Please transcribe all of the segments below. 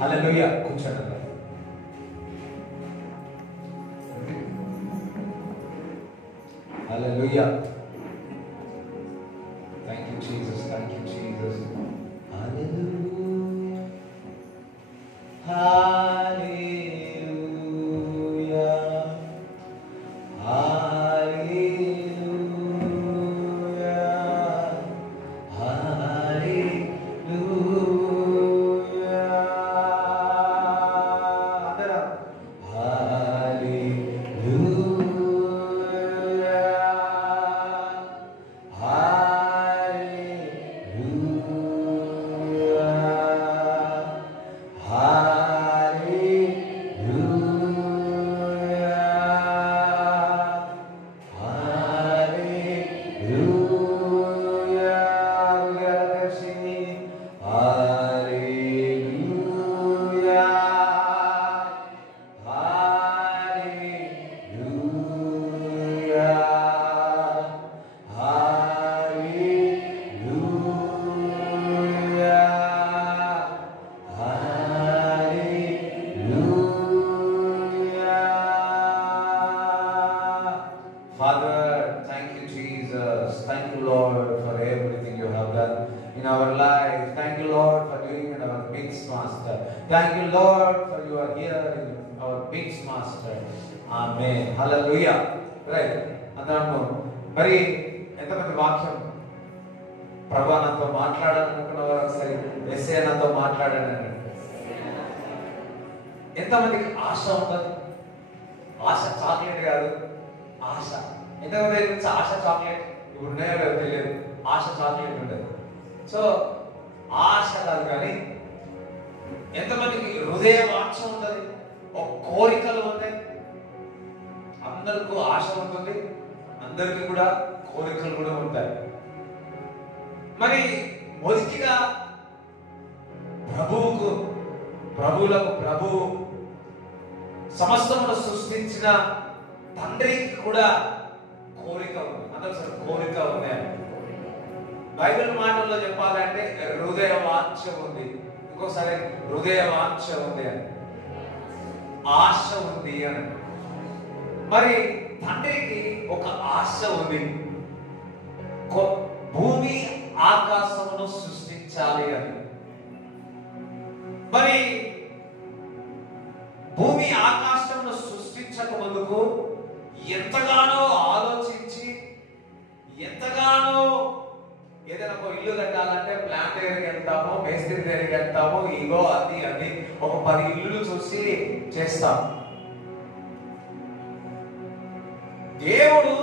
Hallelujah. కూర్చోండి. Hallelujah. Thank you, Jesus. Thank you, Jesus. Hallelujah. Hallelujah. ఎంతమందికి ఆశ ఉంటుంది? ఆశ chocolate కాదు, ఆశ. ఎంతమంది ఆశ చాక్లెట్ ఇప్పుడు ఉన్నాయో తెలియదు. ఆశ చాక్లెట్ ఉండదు. సో ఆశ కాదు, కానీ ఎంతమందికి హృదయ వాంఛ ఉంటుంది? ఒక కోరికలు ఉంటాయి. అందరికీ ఆశ ఉంటుంది, అందరికీ కూడా కోరికలు కూడా ఉంటాయి. మరి మొదటిగా ప్రభువులకు ప్రభువు సమస్తమును సృష్టించిన తండ్రికి కూడా కోరిక ఉంది. అందరూ కోరిక ఉంది. బైబిల్ మాటల్లో చెప్పాలంటే హృదయ వాంఛ ఉంది. ఇంకోసారి హృదయ వాంఛ ఉంది అని, ఆశ ఉంది అని. మరి తండ్రికి ఒక ఆశ ఉంది, భూమి ఆకాశమును సృష్టించాలి అని. మరి భూమి ఆకాశమును సృష్టించక ముందుకు ఎంతగానో ఆలోచించి, ఎంతగానో ఏదైనా ఒక ఇల్లు కట్టాలంటే ప్లాన్ దగ్గరికి వెళ్తామో, మేస్త్రి దగ్గరికి వెళ్తామో, ఇగో అది అది ఒక 10 ఇల్లులు చూసి చేస్తాం. దేవుడు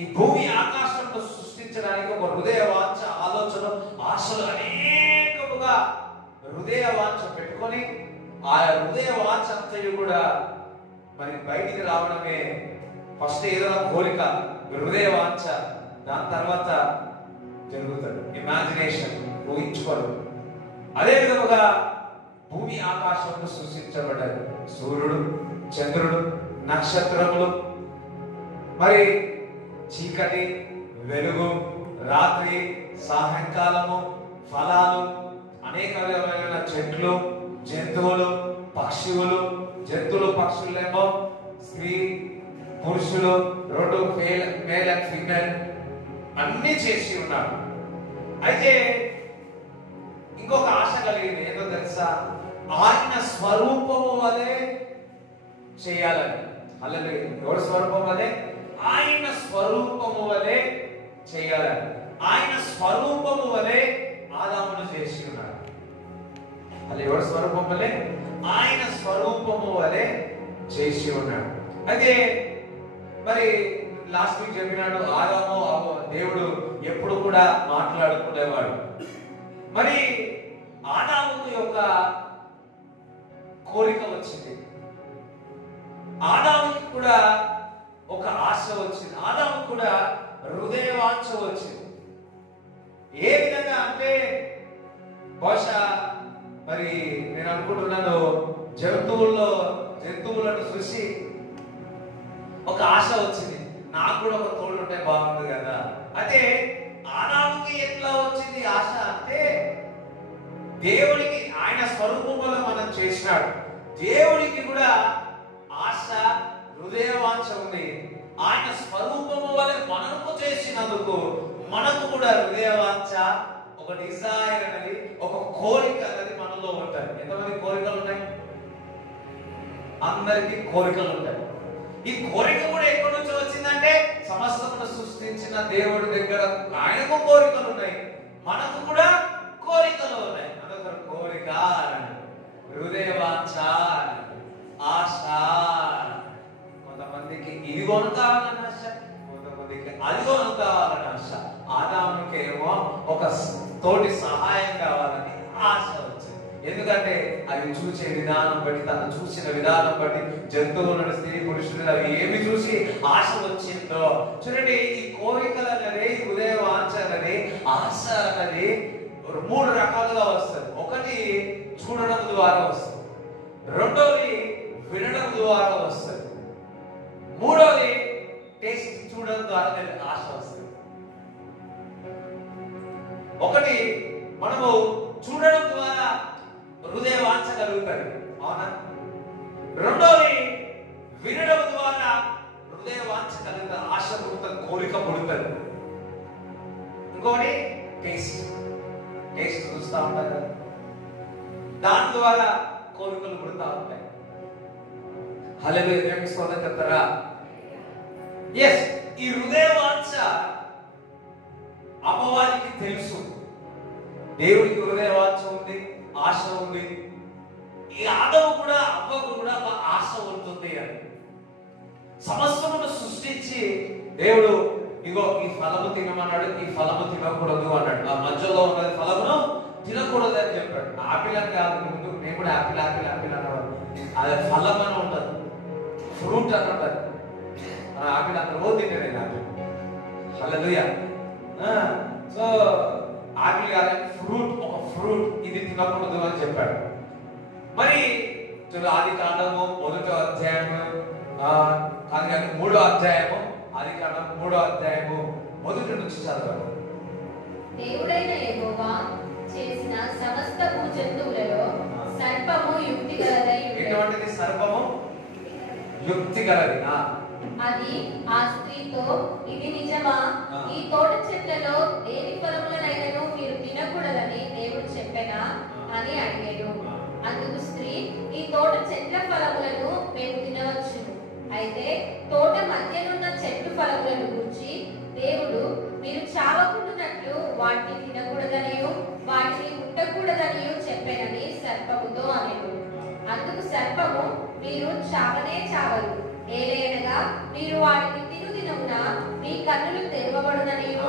ఈ భూమి ఆకాశంలో సృష్టించడానికి ఒక హృదయ వాంఛ, ఆలోచన, ఆశలు అనేకముగా హృదయ వాంఛ పెట్టుకొని, ఆ హృదయ వాంఛ అంతయు కూడా మరి బయటికి రావడమే. ఫస్ట్ ఏదైనా కోరిక, హృదయ వాంఛ, దాని తర్వాత జరుగుతుంది ఇమాజినేషన్, ఊహించుకోరు. అదే విధముగా భూమి ఆకాశంలో సృష్టించబడ్డారు. సూర్యుడు, చంద్రుడు, నక్షత్రములు, మరి చీకటి, వెలుగు, రాత్రి, సాయంకాలము, ఫలాలు, అనేక విధమైన చెట్లు, జంతువులు, పక్షులు, పక్షులేమో స్త్రీ పురుషులు, 2 మేల్ అండ్ ఫీమేల్ అన్ని చేసి ఉన్నాడు. అయితే ఇంకొక ఆశ కలిగింది. ఏదో తెలుసా? ఆయన స్వరూపము వలె చేయాలని. అలాగే ఎవరి స్వరూపం వలె? ఆయన స్వరూపము వలె చేయాలని. ఆయన స్వరూపము వలె ఆదామును చేసి ఉన్నాడు. అలా ఎవరి స్వరూపం వలె? ఆయన స్వరూపము వలె చేసి ఉన్నాడు. అయితే మరి లాస్ట్ వీక్ చెప్పినాడు, ఆదాము దేవుడు ఎప్పుడు కూడా మాట్లాడుకునేవాడు. మరి ఆదాము యొక్క కోరిక వచ్చింది. ఆదాముకి కూడా ఒక కూడా హృదయ వాంఛ వచ్చింది. ఏ విధంగా అంటే బహుశా మరి నేను అనుకుంటున్నాను, జంతువులను చూసి ఒక ఆశ వచ్చింది, నాకు కూడా ఒక తోడు ఉంటే బాగుంది కదా. అయితే ఆదాముకి ఎట్లా వచ్చింది ఆశ అంటే, దేవుడికి ఆయన స్వరూపంలో మనం చేసినాడు, దేవుడికి కూడా ఆశ హృదయ వాంఛ ఉంది. ఆయన స్వరూపము వలె మనకు చేసినందుకు మనకు కూడా హృదయ వాంఛ, ఒక డిజైర్ అనేది, ఒక కోరిక అనేది మనలో ఉంటాయి. ఎంతమంది కోరికలు ఉన్నాయి? అందరికీ కోరికలు ఉంటాయి. ఈ కోరిక కూడా ఎక్కడి నుంచి వచ్చిందంటే, సమస్తమును సృష్టించిన దేవుడి దగ్గర ఆయనకు కోరికలు ఉన్నాయి, మనకు కూడా కోరికలు ఉన్నాయి. అదొక కోరిక, హృదయ వాంఛ, ఆశ. కొంతమందికి ఇది కొనుక్కావాలని ఆశ, కొంతమందికి అది కొనుక్కావాలని ఆశ. ఆదామునికి ఏమో ఒక తోటి సహాయం కావాలని ఆశ వచ్చింది. ఎందుకంటే అవి చూసే విధానం బట్టి, తను చూసిన విధానం బట్టి, జంతువులను, స్త్రీ పురుషులు అవి ఏమి చూసి ఆశ వచ్చిందో చూడండి. ఈ కోరికలు అనేది, హృదయ వాంఛ అనేది, ఆశ అనేది 3 రకాలుగా వస్తుంది. ఒకటి చూడడం ద్వారా వస్తుంది, రెండోది వినడం ద్వారా వస్తుంది, మూడోది టేస్ట్ చూడడం ద్వారా ఆశ వస్తుంది. ఒకటి మనము చూడడం ద్వారా హృదయ వాంఛ కలుగుతుంది, అవునా? రెండోది వినడం ద్వారా హృదయ వాంఛ కలుగుతుంది, ఆశ పుడుతుంది, కోరిక పుడుతుంది. ఇంకోటి టేస్ట్ చూస్తూ ఉంటారు కదా, దాని ద్వారా కోరికలు పుడుతూ ఉంటాయి. హల్లెలూయా, దేవునికి స్తోత్రం చెప్తారా? ఎస్, ఈ హృదయ వాంఛ అపవాదికి తెలుసు, దేవుడికి హృదయ వాంఛ ఉంది, ఆశ ఉంది. ఈ ఆదము కూడా, అవ్వకు కూడా ఒక ఆశ ఉంటుంది అని. సమస్తమును సృష్టించి దేవుడు ఇగో ఈ ఫలము తినమన్నాడు, ఈ ఫలము తినకూడదు అన్నాడు. ఆ మధ్యలో ఉన్నది ఫలమును తినకూడదు అని చెప్పాడు. ఆపిల్ అని కాదు, ముందు నేను కూడా ఆపిల్ అన్నవాడు. అది ఫలం అని ఉంటుంది, ఫ్రూట్ అని ఉంటుంది. ఆపిల్ అన్న రోజు తింటే నాకు హల్లెలూయా. సో ఆపిల్ కాదు, ఫ్రూట్, ఒక ఫ్రూట్, ఇది తినకూడదు అని చెప్పాడు. మరి ఆదికాండము 1వ అధ్యాయము, కానీ 3వ అధ్యాయము, ఆదికాండం 3వ అధ్యాయము 1 నుంచి చదవండి. దేవుడైన యెహోవా చేసిన సమస్త భూజంతువులలో సర్పము యుక్తి గలదై ఉండెను. ఎటువంటిది సర్పము? యుక్తి గలది. అది ఆ స్త్రీతో, ఇది నిజమా, ఈ తోట చెట్లలో దేని ఫలములనైనను మీరు తినకూడదని దేవుడు చెప్పెనా అని అడిగాడు. అందుకు స్త్రీ, ఈ తోట చెట్ల ఫలములను మేము తినవచ్చును, అయితే తోట మధ్యనున్న చెట్టు ఫలములను గురించి దేవుడు మీరు చావకుండునట్లు వాటిని తినకూడదనియు వాటిని ముట్టకూడదనియు చెప్పెనని సర్పముతో అనెను. అందుకు సర్పము, మీరు చావనే చావరు, ఏలయనగా మీరు వాటిని తినుదినమున మీ కన్నులు తెరవబడుననియు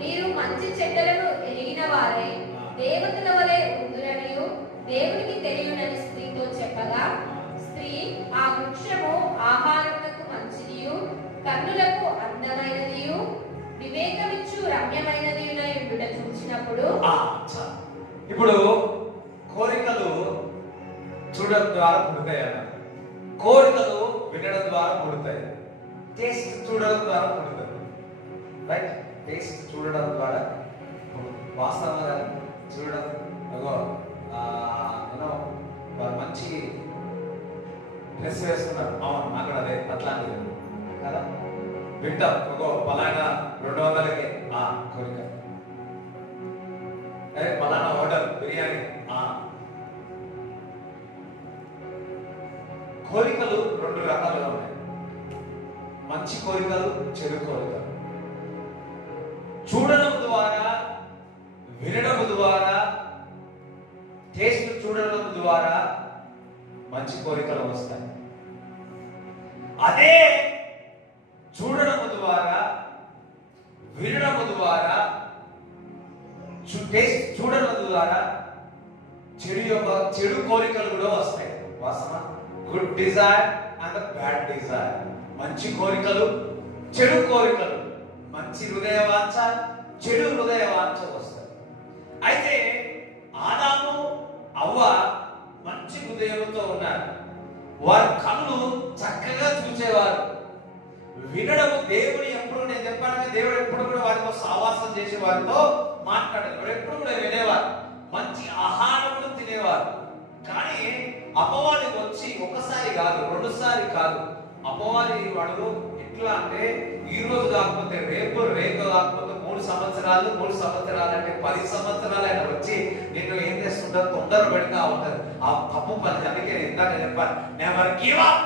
మీరు మంచి చెడ్డలను ఎరిగిన వారై దేవతల వలె ఉందురనియు దేవునికి తెలియనని స్త్రీతో చెప్పగా, స్త్రీ ఆ వృక్షము ఆహారములకు మంచిదియు కన్నులకు అందమైనదియు వివేకమిచ్చు రమ్యమైనదియునై ఉండుట చూచినప్పుడు. ఇప్పుడు కోరికలు చూడడం ద్వారా పుడతాయి అన్న, కోరికలు వినడం ద్వారా పుడతాయి, టేస్ట్ చూడడం ద్వారా పుడుతుంది. రైట్, టేస్ట్ చూడడం ద్వారా వాస్తవంగా చూడడం. వారు మంచి డ్రెస్ వేసుకున్నారు, అవును నాకు అదే అట్లాంటిది కదా. వింటాం, పలానా 200కి కోరిక, పలానా హోటల్ బిర్యానీ. కోరికలు 2 రకాలుగా ఉన్నాయి, మంచి కోరికలు, చెడు కోరికలు. చూడడం ద్వారా, వినడం ద్వారా, టేస్ట్ చూడడం ద్వారా మంచి కోరికలు వస్తాయి. అదే చూడడం ద్వారా, వినడం ద్వారా, టేస్ట్ చూడడం ద్వారా చెడు కోరికలు కూడా వస్తాయి. వాసన, good desire and bad desire. మంచి కోరికలు, చెడు కోరికలు, మంచి హృదయ వాంఛ, చెడు హృదయ వాంఛ వస్తాయి. అయితే ఆదాము అవ్వ మంచి హృదయంతో ఉన్నారు. వారి కళ్ళు చక్కగా చూసేవారు. వినడము, దేవుడు ఎప్పుడు, నేను చెప్పాను, దేవుడు ఎప్పుడు కూడా వారితో సావాసం చేసే వారితో మాట్లాడేవారు, ఎప్పుడు కూడా వినేవారు, మంచి ఆహారములు తినేవారు. కానీ అపవాది వచ్చి ఒకసారి కాదు, రెండుసారి కాదు, అపవాది వాడు ఎట్లా అంటే ఈ రోజు కాకపోతే రేపు, రేపు కాకపోతే 3 సంవత్సరాలు, 3 సంవత్సరాలు అంటే 10 సంవత్సరాలు ఆయన వచ్చి నిన్ను ఏం చేస్తుంటారు, తొందర పెడతా ఉంటారు. ఆ తప్పు పని. అందుకే నేను ఇందాక చెప్పాను, నెవర్ గివ్ అప్.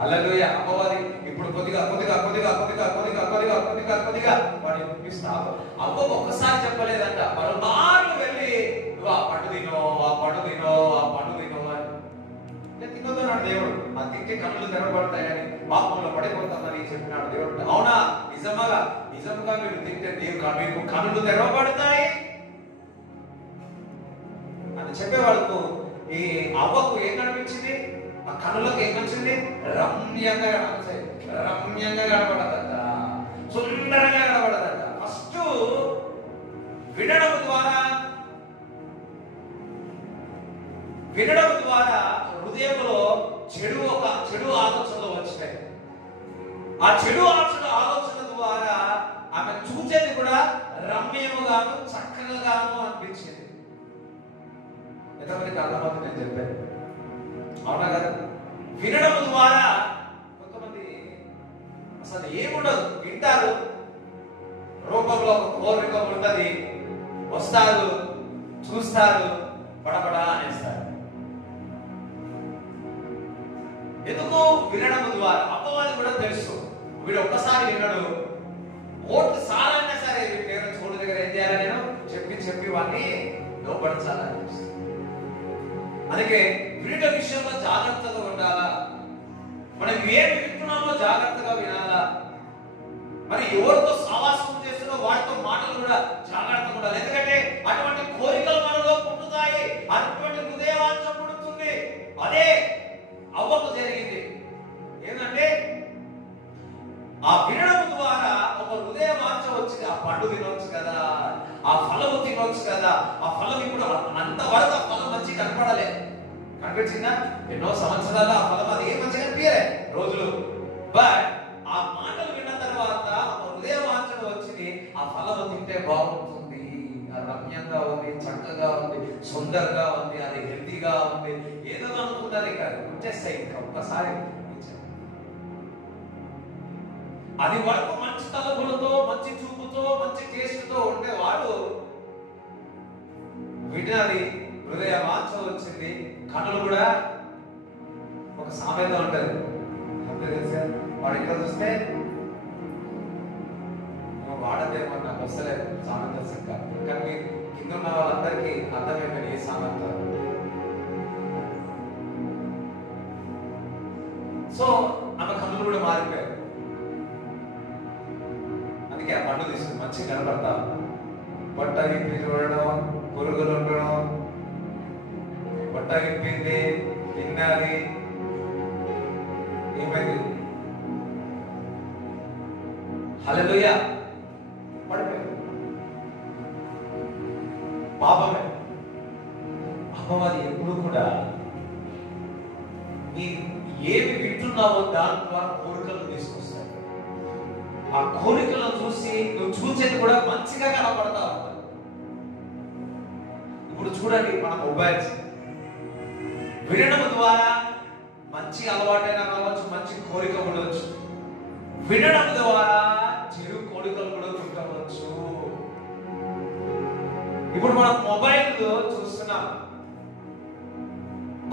హల్లెలూయా. అపవాది ఇప్పుడు కొద్దిగా కొద్దిగా కొద్దిగా కొద్దిగా కొద్దిగా కొద్దిగా కొద్దిగా కొద్దిగా వాడు చూపిస్తావు. అవ్వ ఒక్కసారి చెప్పలేదంట, మరోమార్లు వెళ్ళి నువ్వు ఆ పండు తినో, ఆ పండు తినో, ఆ పండు తినో అని తినొద్దన్నాడు దేవుడు. ఆ తింటే కళ్ళు తెరవబడతాయని, పాపంలో పడిపోతామని చెప్పినాడు దేవుడు. అవునా? నిజంగా మీరు తింటే మీకు కళ్ళు తెరవబడతాయి అని చెప్పేవాళ్ళకు ఈ అవ్వకు ఏం కనిపించింది? ఆ కనులకు ఏం వచ్చింది? రమ్యంగా కనపడతాయి, రమ్యంగా కనపడదట, సుందరంగా కనపడదట. ఫస్ట్ వినడం ద్వారా హృదయంలో చెడు ఆలోచనలు వచ్చినాయి. ఆ చెడు ఆలోచన ద్వారా ఆమె చూసేది కూడా రమ్యముగాను చక్కగాను అనిపించింది. ఎంతమందికి అర్థమవుతుంది నేను చెప్పాను? అవునా కదా? వినడం ద్వారా కొంతమంది అసలు ఏముండదు, వింటారు, రూపంలో ఒక కోరిక ఉంటుంది, వస్తారు, చూస్తారు, పడపడా అనేస్తారు. ఎందుకు? వినడం ద్వారా. అపవాది కూడా తెలుసు, వీడు ఒక్కసారి వినడు, కోర్టు సారైనా సరే నేను చోటు దగ్గర ఏం చేయాలి, నేను చెప్పి వాడిని లోపడించాలని. అందుకే వినట విషయంలో జాగ్రత్తగా ఉండాలా. మనం ఏమి వింటున్నామో జాగ్రత్తగా వినాలా. మరి ఎవరితో సావాసం చేస్తున్నో వాటితో మాటలు కూడా జాగ్రత్తగా ఉండాలి. ఎందుకంటే అటువంటి కోరికలు మనలో పుట్టుతాయి, అటువంటి హృదయవాంఛ పుడుతుంది. అదే అవ్వకు జరిగింది. ఏంటంటే ఆ వినడం ద్వారా ఒక హృదయ వాంఛ వచ్చింది. ఆ పండు తినవచ్చు కదా, ఆ ఫలము తినవచ్చు కదా. ఆ ఫలం ఇప్పుడు అంతవరకు ఆ ఫలం మంచి కనపడలే, కనిపించిందా? ఎన్నో సంవత్సరాలు ఆ ఫలం అది ఏం మంచిగా కనిపించలే రోజులు. బట్ ఆ మాటలు విన్న తర్వాత హృదయ వాంఛన వచ్చింది. ఆ ఫలం తింటే బాగుంటుంది, రమ్యంగా ఉంది, చక్కగా ఉంది, సుందరంగా ఉంది, అది హెల్తీగా ఉంది, ఏదో అనుకున్నది కాదు, వచ్చేస్తాయి. ఇంకా ఒక్కసారి అది వరకు మంచి తలపులతో, మంచి చూపుతో, మంచి టేస్ట్తో ఉండేవాడు వినది, హృదయ వాంఛ వచ్చింది, కన్నులు కూడా. ఒక సామెత ఉంటది, తెలుసా? వాడు ఇక్కడ చూస్తే వాడదేమో, నాకు వస్తలేదు సామెత సంఖ్య, కానీ కింద ఉన్న వాళ్ళందరికీ అర్థమైపోయింది ఏ సామెత. సో ఆమె కన్నులు కూడా మారిపోయాయి. అందుకే ఆ పండు తీసుకుని మంచిగా కనపడతా, బట్ట విప్పి చూడడం, పురుగులు ఉండడం, బట్ట విప్పింది, తిన్నది, ఏమైంది? హల్లెలూయా. పడిపోయింది. పాపమే. అపవాది ఎప్పుడు కూడా నీ ఏమి వింటున్నావో దాని ద్వారా కోరికలు తీసుకొస్తాయి. ఆ కోరికలను చూసి నువ్వు చూసేది కూడా మంచిగా కనపడతా ఉంటావు. ఇప్పుడు చూడండి, మన మొబైల్స్ వినడం ద్వారా మంచి అలవాటైనా కావచ్చు, మంచి కోరిక ఉండవచ్చు. వినడం ద్వారా చెడు కోరికలు కూడా పుట్టవచ్చు. ఇప్పుడు మనం మొబైల్ చూస్తున్నాం,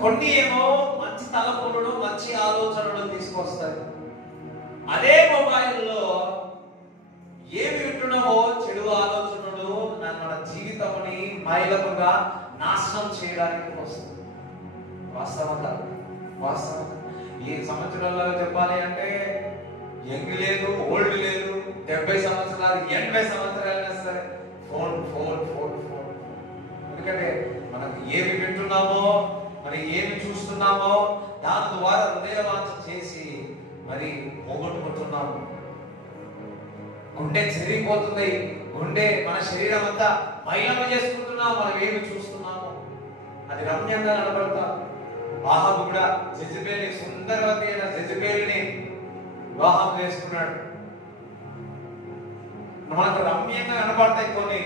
కొన్ని ఏమో మంచి తలపులను, మంచి ఆలోచనలు తీసుకొస్తాయి. అదే మొబైల్లో ఏమి వింటున్నామో చెడు ఆలోచనలు మన జీవితంని మైలముగా నాశనం చేయడానికి వస్తుంది. వాస్తవంగా ఈ సంవత్సరాల్లో చెప్పాలి అంటే యంగ్ లేదు, ఓల్డ్ లేదు, 70 సంవత్సరాలు 80 సంవత్సరాలైనా సరే ఫోన్. ఎందుకంటే మనకు ఏమి వింటున్నామో మరి ఏమి చూస్తున్నామో దాని ద్వారా హృదయవాంఛ చేసి మరి పోగొట్టుకుంటున్నాము. గుండె చెరిగిపోతుంది, గుండె మన శరీరం అంతా మైలమ చేసుకుంటున్నాము. మనం ఏమి చూస్తున్నాము అది రమ్యంగా కనబడతాం. ఆహాబు కూడా జెజబేలి, సుందరవతి అయిన జెజబేలిని వివాహం చేసుకున్నాడు. మనకు రమ్యంగా కనబడతాయి కొన్ని,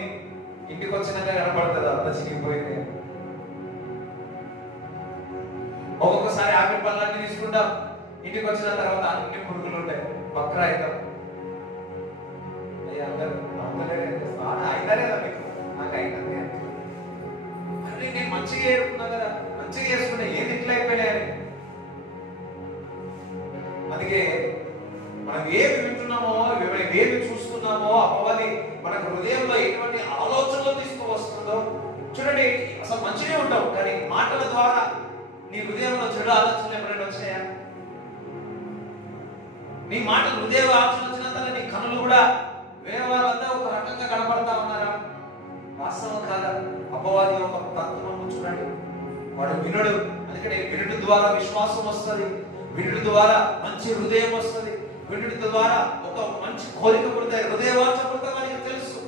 ఇంటికి వచ్చినాక కనబడుతుంది అంత చిరిగిపోయింది. ఒక్కొక్కసారి ఆపిల్ పళ్ళన్నీ తీసుకుంటాం, ఇంటికి వచ్చిన తర్వాత అన్ని పురుగులు ఉంటాయి, బక్రా అవుతాం. అయ్యా అందరూ అయినా మీకు నాకు అయినది అరే నేను మంచిగా ఏరుకున్నా కదా, మంచిగా చేసుకున్నా, ఏది ఇట్లా అయిపోయాయని. అందుకే మనం ఏమి వింటున్నామో, ఏమి చూస్తున్నామో అపవాది మనకు హృదయంలో ఎటువంటి ఆలోచనలు తీసుకువస్తుందో చూడండి. అసలు మంచిగా ఉంటావు కానీ మాటల ద్వారా నీ హృదయంలో చెడు ఆలోచనలు ఎప్పుడైనా వచ్చాయా? నీ మాటలు హృదయ ఆలోచన వచ్చినంత నీ కనులు కూడా వేరే వాళ్ళంతా ఒక రకంగా కనబడతా ఉన్నారా? వాస్తవం కాదా? అపవాది ఒక తత్వం చూడండి, వాడు వినుడు. అందుకని వినుడు ద్వారా విశ్వాసం వస్తుంది, వినుడు ద్వారా మంచి హృదయం వస్తుంది, వినుడు ద్వారా ఒక మంచి కోరిక పుడతాయి, హృదయవాంఛ పుడతాయి. ఆయనకు తెలుసు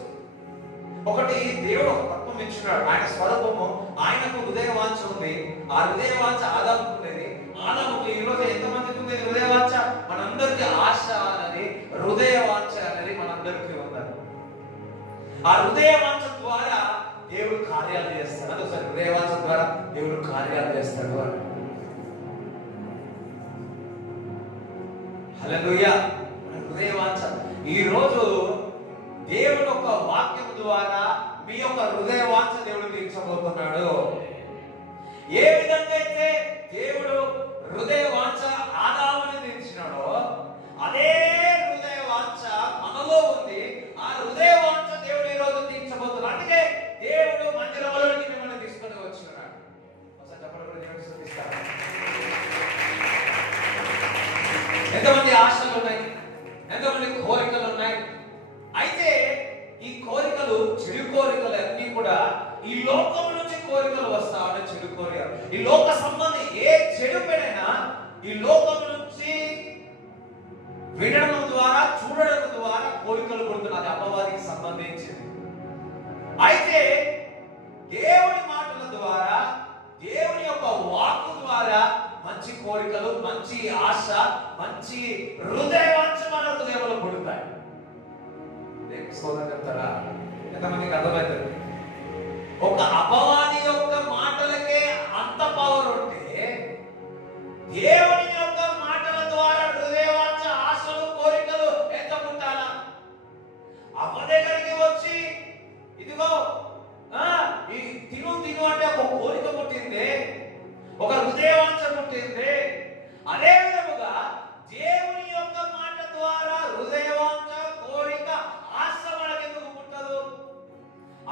ఒకటి, దేవుడు ఒక తత్వం ఇచ్చినాడు, ఆయన స్వరూపము, ఆయనకు హృదయవాంఛ ఉంది. ఆ హృదయవాంఛ ఆదాముకు ఉండేది. ఆదాముకు ఈ రోజు ఎంతమందికి ఉంది హృదయవాంఛ? మనందరికీ ఆశ అనేది, హృదయవాంఛ అనేది మనందరికీ ఉన్నది. ఆ హృదయవాంఛ ద్వారా దేవుడు కార్యాలు చేస్తాడు. అదొకసారి హృదయవాంఛ ద్వారా దేవుడు కార్యాలు చేస్తాడు అని. హల్లెలూయా. హృదయవాంఛ ఈ రోజు దేవుడు ఒక వాక్యం ద్వారా మీ యొక్క హృదయవాంఛ దేవుడు తీర్చబోతున్నాడు. ఏ విధంగా అయితే దేవుడు హృదయవాంఛ ఆదాముని తీర్చినాడో అదే హృదయవాంఛ మనలో ఉంది. ఆ హృదయవాంఛ దేవుడు ఈ రోజు తీర్చబోతున్నాడు. అందుకే దేవుడు మందిరంలోకి మిమ్మల్ని తీసుకొని వచ్చినాడు. ఒకసారి చెప్పండి, దేవుడిని స్తుతిస్తాను. ఎంతమంది ఆశలు ఉన్నాయి, ఎంతమంది కోరికలు ఉన్నాయి. అయితే ఈ కోరికలు, చెడు కోరికలు అన్ని కూడా ఈ లోకం నుంచి కోరికలు వస్తా ఉన్నాయి. చెడు కోరికలు, ఈ లోక సంబంధి ఏ చెడు పైన ఈ లోకం నుంచి వినడం ద్వారా, చూడడం ద్వారా కోరికలు పుడుతున్నది, అపవాదికి సంబంధించింది. అయితే దేవుని మాటల ద్వారా, దేవుని యొక్క వాక్కు ద్వారా మంచి కోరికలు, మంచి ఆశ, మంచి హృదయవాంఛ మన హృదయంలో పుడతాయి. చెప్తారా? ఎంతమందికి అర్థమవుతుంది? ఒక అపవాది యొక్క మాటలకే అంత పవర్ ఉంటే దేవుని యొక్క మాటల ద్వారా హృదయవాంఛ, ఆశలు, కోరికలు ఎంత పుట్టాలా? అప్ప దగ్గరికి వచ్చి ఇదిగో ఈ తిను తిను అంటే ఒక కోరిక పుట్టింది, ఒక హృదయవాంఛ పుట్టింది. అదే విధముగా దేవుని యొక్క మాట ద్వారా హృదయవాంఛ, కోరిక, ఆశ మనకు ఎందుకు పుట్టదు?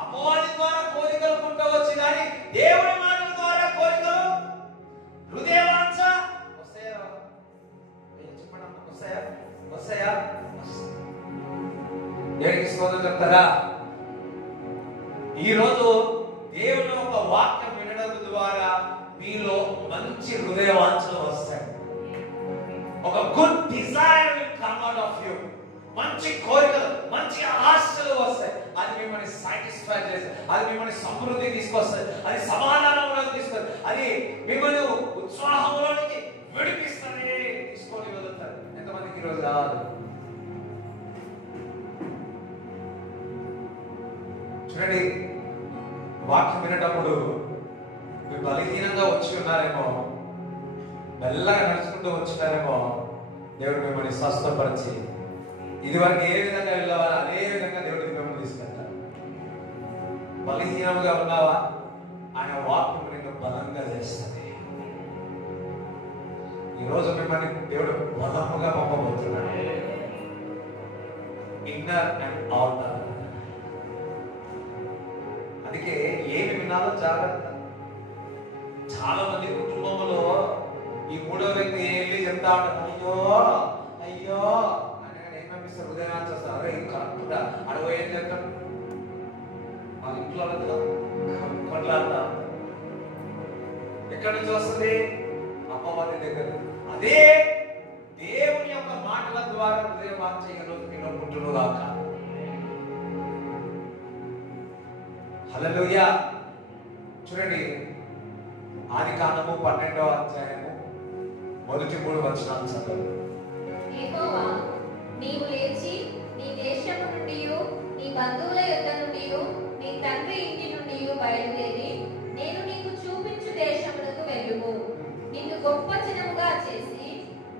అపవాది ద్వారా కోరికలు పుట్టవచ్చు కానీ దేవుని మాటల ద్వారా కోరికలు, హృదయవాంఛ వస్తాయా? చెప్పండి, వస్తాయా? వస్తాయా? దేవునికి స్తోత్రం చెప్తారా? ఈ రోజు దేవుని ఒక వాక్యం వినడం ద్వారా మీలో మంచి హృదయవాంఛలు వస్తాయి. ఒక good desire will come out of you. మంచి కోరికలు, మంచి ఆశలు వస్తాయి. అది మిమ్మల్ని సాటిస్ఫై చేస్తుంది, అది మిమ్మల్ని సమృద్ధి తీసుకొస్తుంది, అది సమాధానంలోకి తీసుకొస్తుంది, అది మిమ్మల్ని ఉత్సాహంలోనికి విడిపిస్తుంది, తీసుకొని వెళ్తారు. ఎంతమందికి ఈరోజు కావాలి? చూడండి, వాక్యం వినేటప్పుడు మీరు బలహీనంగా వచ్చి ఉన్నారేమో, మెల్లగా నడుచుకుంటూ వచ్చినారేమో, దేవుడు మిమ్మల్ని స్వస్థపరిచి ఇదివరకు ఏ విధంగా వెళ్ళావా అదే విధంగా దేవుడికి మిమ్మల్ని తీసుకెళ్తారు. బలహీనంగా ఉన్నావా, ఆయన వాక్యం నిన్ను బలంగా చేస్తుంది. ఈరోజు మిమ్మల్ని దేవుడు బలముగా పంపబోతున్నాడు. Inner and outer. అందుకే ఏమి వినాలో జాగ్రత్త. చాలా మంది కుటుంబంలో ఈ మూడో వ్యక్తి వెళ్ళి చెప్తా ఉంటారు, అయ్యో అయ్యో అని ఏమనిపిస్తారు, హృదయాన్ని వస్తారు. అరే కరెక్ట్గా అడగ ఏం చెప్తాడు, వాళ్ళ ఇంట్లో కొట్లాడతా. ఎక్కడి నుంచి వస్తుంది? అపవాది దగ్గర. అదే దేవుని యొక్క మాటల ద్వారా హృదయ వాంఛ ఈ రోజు మీలో పుట్టును గాక. హల్లెలూయా. చూడండి, ఆదికాండము 12వ అధ్యాయము మొదటి 3 వచనాలు చదవండి. యెహోవా, నీవు లేచి నీ దేశము నుండి నీ బంధువుల యొద్ద నుండి నీ తండ్రి ఇంటి నుండి బయలుదేరి నేను నీకు చూపించు దేశములకు వెళ్ళుము. నిన్ను గొప్ప జనముగా చేసి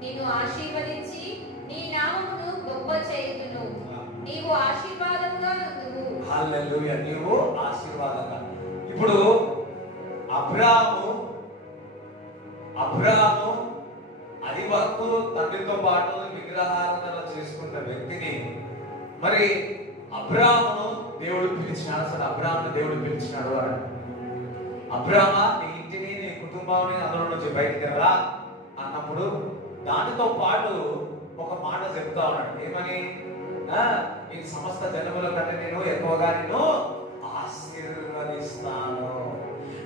నిన్ను ఆశీర్వదించి నీ నామమును గొప్ప చేయుదును. నీవు ఆశీర్వాదముగా ఉండుము. హల్లెలూయా. నీవు ఆశీర్వాదంగా. ఇప్పుడు అబ్రాహాము అది వరకు తండ్రితో పాటు విగ్రహారాధన చేసుకున్న వ్యక్తిని మరి అబ్రాహామును దేవుడు పిలిచినాడు. అసలు అబ్రాహామును దేవుడు పిలిచినాడు అని, అబ్రాహా నీ ఇంటిని నీ కుటుంబాన్ని అందులో నుంచి బయటికి రా అన్నప్పుడు దానితో పాటు ఒక మాట చెప్తా ఉన్నాడు. ఏమని? ఈ సమస్త జనముల కంటే నేను ఎక్కువగా నిన్ను ఆశీర్వదిస్తాను,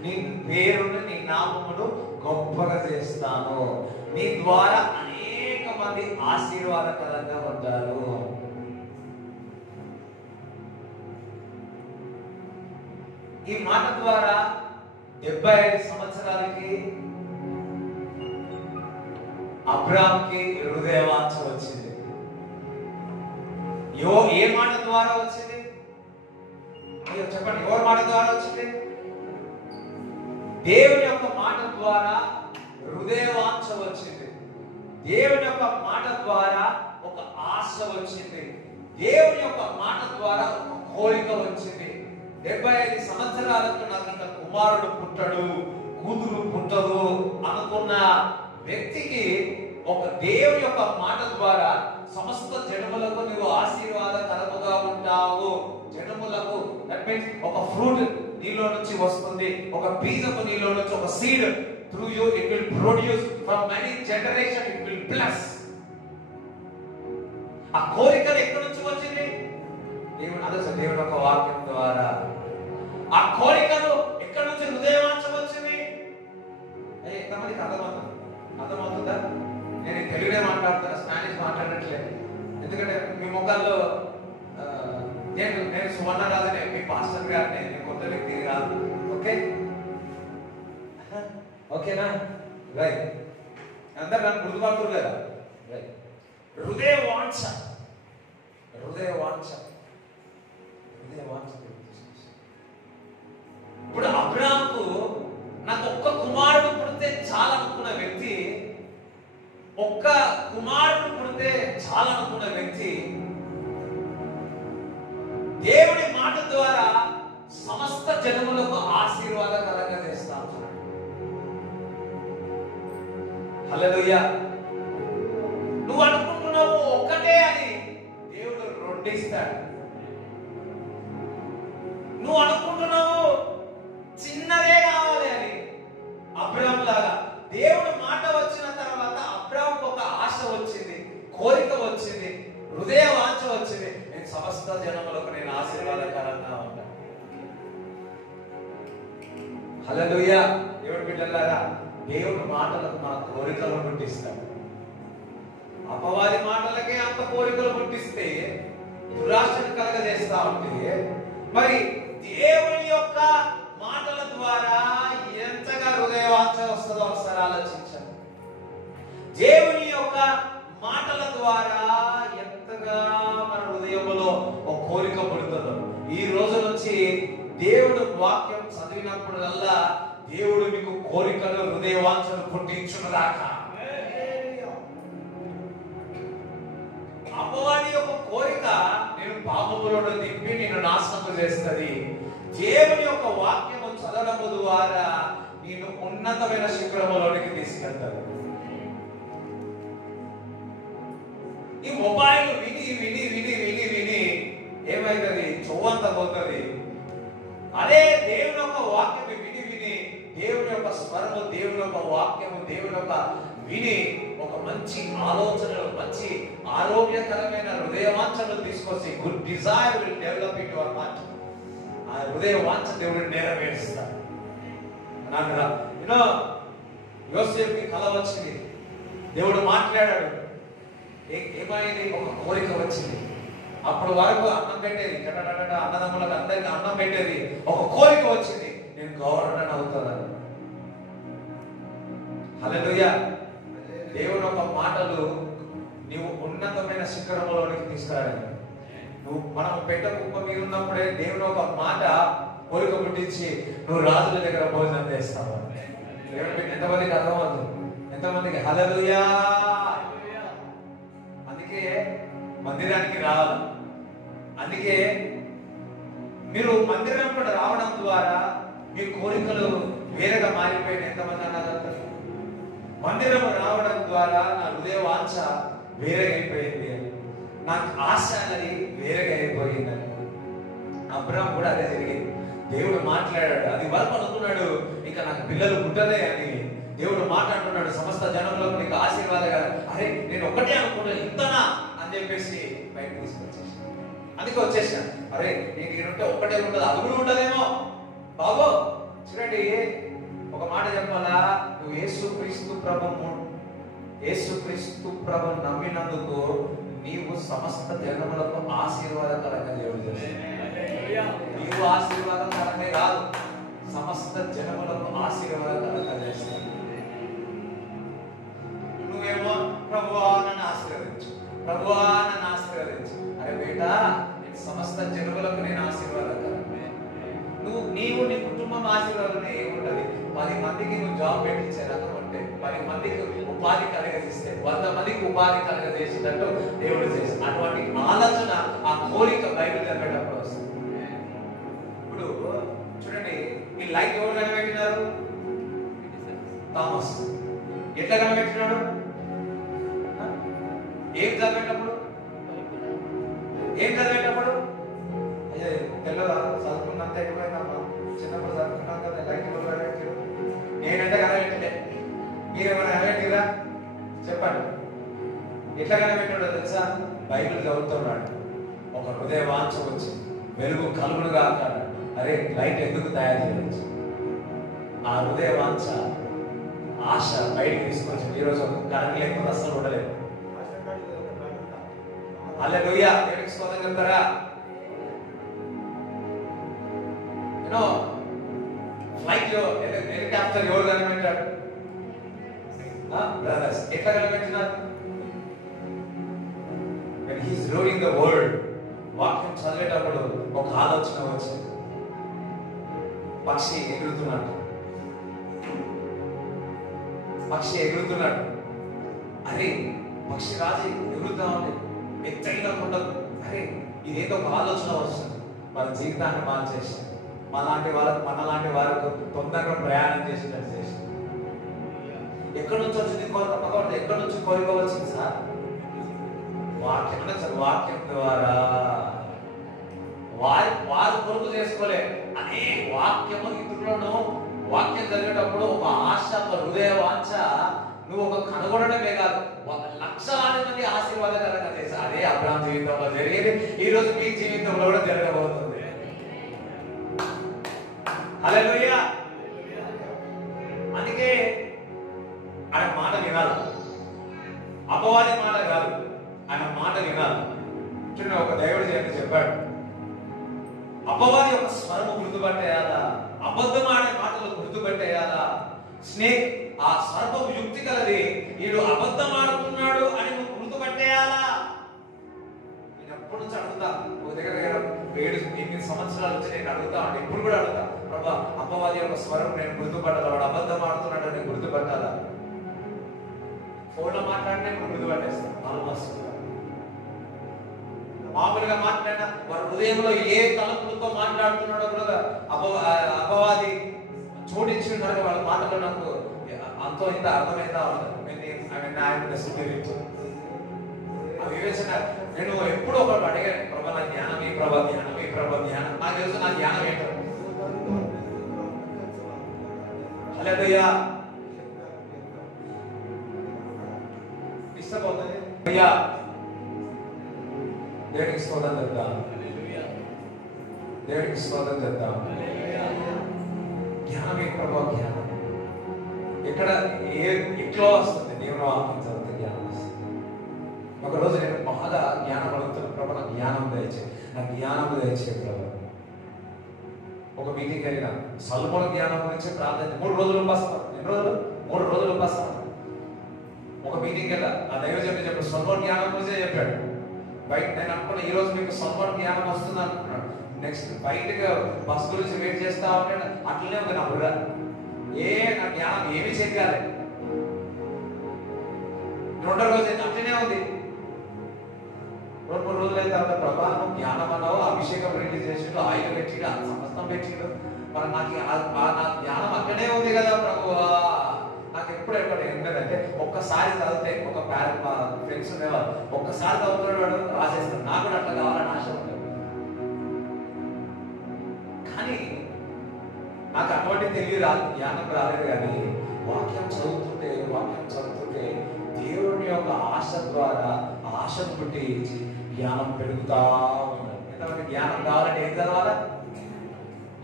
నీ పేరును నీ నామమును గొప్పగా చేస్తాను, నీ ద్వారా అనేక మంది ఆశీర్వాదకరంగా ఉంటారు. ఈ మాట ద్వారా 75 సంవత్సరాలకి అబ్రాహాంకి హృదయవాంఛ వచ్చింది. ఏ మాట ద్వారా వచ్చింది? చెప్పండి, ఎవరి మాట ద్వారా వచ్చింది? దేవుని యొక్క మాట ద్వారా హృదయవాంఛ వచ్చింది. దేవుని యొక్క మాట ద్వారా ఒక ఆశ వచ్చింది. దేవుని యొక్క మాట ద్వారా ఒక కోరిక వచ్చింది. 75 సంవత్సరాలకు నాకు ఇంకా కుమారుడు పుట్టడు, కూతురు పుట్టదు అనుకున్న వ్యక్తికి ఒక దేవుని యొక్క మాట ద్వారా సమస్త జనములకు నువ్వు ఆశీర్వాదకరముగా ఉంటావు. జనములకు దట్ మీన్స్ ఒక ఫ్రూట్ నీలో నుంచి వస్తుంది, ఒక బీజము నీలో నుంచి, ఒక seed through you it will produce from many generation, it will bless. ఆ కోరికలు ఎక్కడి నుంచి వచ్చింది? దేవుని యొక్క వాక్యం ద్వారా. ఆ కోరికలు ఎక్కడి నుంచి? హృదయవాంఛ వచ్చింది. ఎంతమందికి అర్థమవుతుందా? నేను తెలుగునే మాట్లాడుతున్నా, స్పానిష్ మాట్లాడట్లేదు. ఎందుకంటే మీ ముఖాల్లో నేను సువర్ణరాజునే, మీ పాస్టర్ గారిని, నేను కొత్త వ్యక్తిని కాదు. ఓకే ఓకేనా? రైట్. అందరు నన్ను గుర్తుపడుతున్నారు కదా? రైట్. హృదయవాంఛ. ఇప్పుడు అబ్రాహాముకు నాకు ఒక్క కుమారుడు పుడితే చాలనుకున్న వ్యక్తి, ఒక్క కుమారుడు పుడితే చాలనుకున్న వ్యక్తి దేవుని మాట ద్వారా సమస్త జనములకు ఆశీర్వాదకరంగా చేస్తా ఉన్నాడు. హల్లెలూయా. నువ్వు అనుకుంటున్నావు ఒక్కటే అని, దేవుడు రెండిస్తాడు. నువ్వు అనుకుంటున్నావు చిన్నదే కావాలి అని, అబ్రాహాము లాగా దేవుడు మాట వచ్చిన తర్వాత అబ్రాహాముకు ఒక ఆశ వచ్చింది, కోరిక వచ్చింది, హృదయ వాంఛ వచ్చింది. నేను సమస్త జనములకు నేను ఆశీర్వాదకరంగా ఉంటాను. హల్లెలూయా. దేవుడి బిడ్డలారా, దేవుడి మాటలకు మన కోరికలు పుట్టిస్తాడు. అపవాది మాటలకే అంత కోరికలు పుట్టిస్తే, దురాశను కలగజేస్తా ఉంటే, మరి దేవుని యొక్క మాటల ద్వారా ఎంతగా హృదయవాంఛ వస్తుందో ఒకసారి ఆలోచించండి. దేవుని యొక్క మాటల ద్వారా ఎంతగా మన హృదయంలో ఒక కోరిక పుడుతుందో. ఈ రోజు నుంచి దేవుడు వాక్యం చదివినప్పుడల్లా దేవుడు మీకు కోరికలు, హృదయవాంఛను పుట్టించునుగాక. అపవాది యొక్క కోరిక నేను పాపములో దింపి నేను నాశనం చేస్తుంది. దేవుని యొక్క వాక్యము చదవడం ద్వారా నేను ఉన్నతమైన శిఖరములోనికి తీసుకెళ్తాను. ఈ మొబైల్ విని విని విని విని విని ఏమైతుంది? చొవ్వంత పోతుంది. అదే దేవుని యొక్క వాక్యం విని విని, దేవుని యొక్క స్వరము, దేవుని యొక్క వాక్యము, దేవుని యొక్క విని ఒక మంచి ఆలోచనలు, మంచి ఆరోగ్యకరమైన హృదయవాంఛను తీసుకొచ్చి, good desire will develop in your heart. ఆ హృదయ వాంఛ దేవుడు నెరవేరుస్తాడు. నాకు యూనో యోసేపుకి కల వచ్చింది, దేవుడు మాట్లాడాడు. ఏమైంది? ఒక కోరిక వచ్చింది. అప్పుడు వరకు అన్నం పెట్టేది, అన్నదమ్ములకు అందరికి అన్నం పెట్టేది. ఒక కోరిక వచ్చింది, నేను గవర్నర్ అవుతాను. హల్లెలూయా. దేవుడు ఒక మాటలు నీవు ఉన్నతమైన శిఖరంలోనికి తీసుకురాడు. మనం పెట్ట కుప్ప మీద ఉన్నప్పుడే దేవుడు ఒక మాట కోరిక పుట్టించి నువ్వు రాజుల దగ్గర భోజనం చేస్తావు. ఎంతమందికి అర్థమవుతుంది? ఎంతమందికి? హల్లెలూయా. అందుకే మందిరానికి రావాలి. అందుకే మీరు మందిరం కూడా రావడం ద్వారా మీ కోరికలు వేరేగా మారిపోయిన ఎంతమంది అన్నారు? మందిరం రావడం ద్వారా నా హృదయ వాంఛ వేరేగా అయిపోయింది, నాకు ఆశ అనేది వేరేగా అయిపోయిందని. అబ్రహాం కూడా అదే జరిగింది. దేవుడు మాట్లాడాడు. అది వరకు అనుకున్నాడు ఇంకా నాకు పిల్లలు పుట్టలే అని. దేవుడు మాట్లాడుతున్నాడు, సమస్త జనంలో నీకు ఆశీర్వాదం. అరే నేను ఒకటే అనుకున్నా, ఇంతనా అని చెప్పేసి బయట తీసుకొచ్చేసి అందుకే వచ్చేసాను. అరే నీకు ఈయనుంటే ఒక్కటే ఉండదు, అది కూడా ఉండదేమో బాబు. చూడండి, ఒక మాట చెప్పాలా, నువ్వు యేసుక్రీస్తు ప్రభు నమ్మినందుకు నీవు సమస్త జనములకు ఆశీర్వాదకరంగా దేవుడు చేస్తాడు. నీవు ఆశీర్వాదకరంగా కాదు, సమస్త జనములకు ఆశీర్వాదకరంగా చేస్తాడు. నువ్వేమో ప్రభువా నన్ను ఆశీర్వదించు, ప్రభువా నన్ను ఆశీర్వదించు. అరే బేటా, నేను సమస్త జనములకు నేను ఆశీర్వాదకరం. నీవు నీ కుటుంబం ఆశీర్వాదం ఏముంటది? 10 మందికి నువ్వు జాబ్ పెట్టించే రకం అంటే, 10 మందికి ఉపాధి కలగజేస్తే 100 మందికి ఉపాధి కలగజేసేటట్టు దేవుడు చేస్తాడు. అటువంటి ఆలోచన, ఆ కోరిక బైబిల్ చదివేటప్పుడు వస్తుంది. ఇప్పుడు చూడండి, ఈ లైట్ ఎవరు కనిపెట్టినారు? థామస్. ఎట్లా కనిపెట్టినాడు? ఏం చదివేటప్పుడు అయ్యే తెల్లదా చదువుకున్నంత ఎక్కువైందమ్మా. చిన్నప్పుడు చదువుకున్నాం కదా, లైట్ ఎవరు కనిపెట్టారు? నేనంటే కనిపెట్టలే, మీరేమైనా కనిపెట్టిరా? చెప్పండి. ఎట్లా కనిపెట్టాడో తెలుసా? బైబిల్ చదువుతున్నాడు. ఒక హృదయ వాంఛ వచ్చి వెలుగు కలుగునుగా అంటాడు. అరే లైట్ ఎందుకు తయారు చేయవచ్చు? ఆ హృదయ వాంఛ, ఆశ బయటికి తీసుకొచ్చి ఈరోజు కరెంట్ లేకపోతే అసలు ఉండలేదు. హల్లెలూయా. దేవునికి స్తోత్రం చెప్తారా? ఫ్లైట్ లో హెలికాప్టర్ ఎవరు కనిపెట్టాడు? బ్రదర్స్. ఎట్లా కనిపెట్టినారు? when he is ruling the world, వాక్యం చదివేటప్పుడు ఒక ఆలోచన వచ్చింది. పక్షి ఎగురుతున్నాడు. అరే పక్షి రాజు ఎగురుతా ఉంది, ఎత్తైన కొండలు. అరే ఇదేదో ఒక ఆలోచన వస్తుంది. వాళ్ళ జీవితాన్ని మార్చేసింది. మనలాంటి వారికి తొందరగా ప్రయాణం చేసినట్టు చేసింది. ఎక్కడి నుంచి వచ్చింది కోరిక? పక్కన ఎక్కడి నుంచి కోరిక వచ్చింది సార్? వాక్యం ద్వారా. వారు కొరకు చేసుకోలే. అనే వాక్యము ఇతరులను వాక్యం చదివేటప్పుడు ఒక ఆశ, ఒక హృదయ వాంఛ నువ్వు ఒక కనుగొనడమే కాదు, లక్షలాది మంది ఆశీర్వాదకరంగా చేశారు. అదే అబ్రహాం జీవితంలో జరిగేది ఈ రోజు మీ జీవితంలో కూడా జరగబోతుంది. హల్లెలూయా. అందుకే ఆయన మాట వినాలి, అపవాది మాట కాదు, ఆయన మాట వినాలి. చూడండి, ఒక దేవుడు చెప్పాడు, అపవాది యొక్క స్వరము గుర్తుపట్టేయాలా, అబద్ధం ఆడే మాటలు గుర్తుపెట్టేయాలా. స్నేక్ ఆ సర్పం యుక్తి కలది, వీడు అబద్ధం ఆడుతున్నాడు అని నువ్వు గుర్తుపట్టేయాలా. నేను ఎప్పటి నుంచి అడుగుతా, ఒక దగ్గర 7-8 సంవత్సరాల నుంచి నేను అడుగుతా అంటే ఇప్పుడు కూడా అడుగుతా, ప్రభా అపవాది యొక్క స్వరం నేను గుర్తుపట్టాలా, వాడు అబద్ధం ఆడుతున్నాడు అని గుర్తుపట్టాలా. ఫోన్లో మాట్లాడినా ఇప్పుడు గుర్తుపట్టేస్తాను. ఆల్మోస్ట్ మామూలుగా మాట్లాడినా వారి హృదయంలో ఏ తలంపులతో మాట్లాడుతున్నాడో కూడా అపవాది చోటించున్నారు. వాళ్ళ మాటలో నాకు అంతో ఇంత అర్థమైందా వివేచన. నేను ఎప్పుడో ఒకటి అడిగాను, ప్రభా నా జ్ఞానం ఈ ప్రభా జ్ఞానం ఈ ప్రభా జ్ఞానం. నాకు తెలుసు నా జ్ఞానం ఏంటో. హల్లెలూయా. డిస్టర్బ్ అవుతుంది. దేవునికి స్తోత్రం చెప్తాం. దేవునికి స్తోత్రం చెప్తాం. జ్ఞానమే ప్రభా జ్ఞానం. ఎక్కడ ఎట్లో వస్తుంది దేవుని వాక్యం చదివితే జ్ఞానం వస్తుంది. ఒకరోజు నేను బాగా జ్ఞానం అడుగుతున్నాను, ప్రభు నాకు జ్ఞానం దయచే, నాకు జ్ఞానం దయచే ప్రభు. ఒక మీటింగ్ వెళ్ళిన సల్మోన జ్ఞానం గురించి ప్రార్థన 3 రోజులు ఉపాసన. ఎన్ని రోజులు? 3 రోజులు ఉపాసన. ఒక మీటింగ్ వెళ్ళా, ఆ దైవజనుడు చెప్పాడు సల్మోన జ్ఞానం గురించే చెప్పాడు. బయట నేను అనుకున్నా ఈ రోజు మీకు సల్మోన జ్ఞానం వస్తుంది అనుకున్నాను. నెక్స్ట్ బయటగా బస్ గురించి వెయిట్ చేస్తా ఉంటాడు, అట్లనే ఉంది నా బుర్ర. నా జ్ఞానం ఏమి చెయ్యాలి. 2వ రోజు అయితే అట్లనే ఉంది. 2-3 రోజులు అయిన తర్వాత ప్రభా నువ్వు జ్ఞానం అన్నావు, అభిషేకం రిలీజ్ చేసిండు, ఆయిల్ పెట్టిండు, సమస్తం పెట్టిండు, మరి నాకు నా జ్ఞానం అక్కడే ఉంది కదా ప్రభువా. నాకు ఎప్పుడు ఏంటంటే ఒక్కసారి చదివితే ఒక ఫ్రెండ్స్ ఉండేవాళ్ళు ఒక్కసారి చదువుతున్నాడు రాసేస్తాడు. నాకు కూడా అట్లా కావాలని ఆశ ఉంటుంది. కానీ నాకు అటువంటి తెలివి జ్ఞానం రాలేదు. కానీ వాక్యం చదువుతుంటే దేవుని యొక్క ఆశ ద్వారా ఆశను పుట్టించి జ్ఞానం పెరుగుతా ఉన్నది. ఎంతమంది జ్ఞానం కావాలంటే ఏం చదవాలా?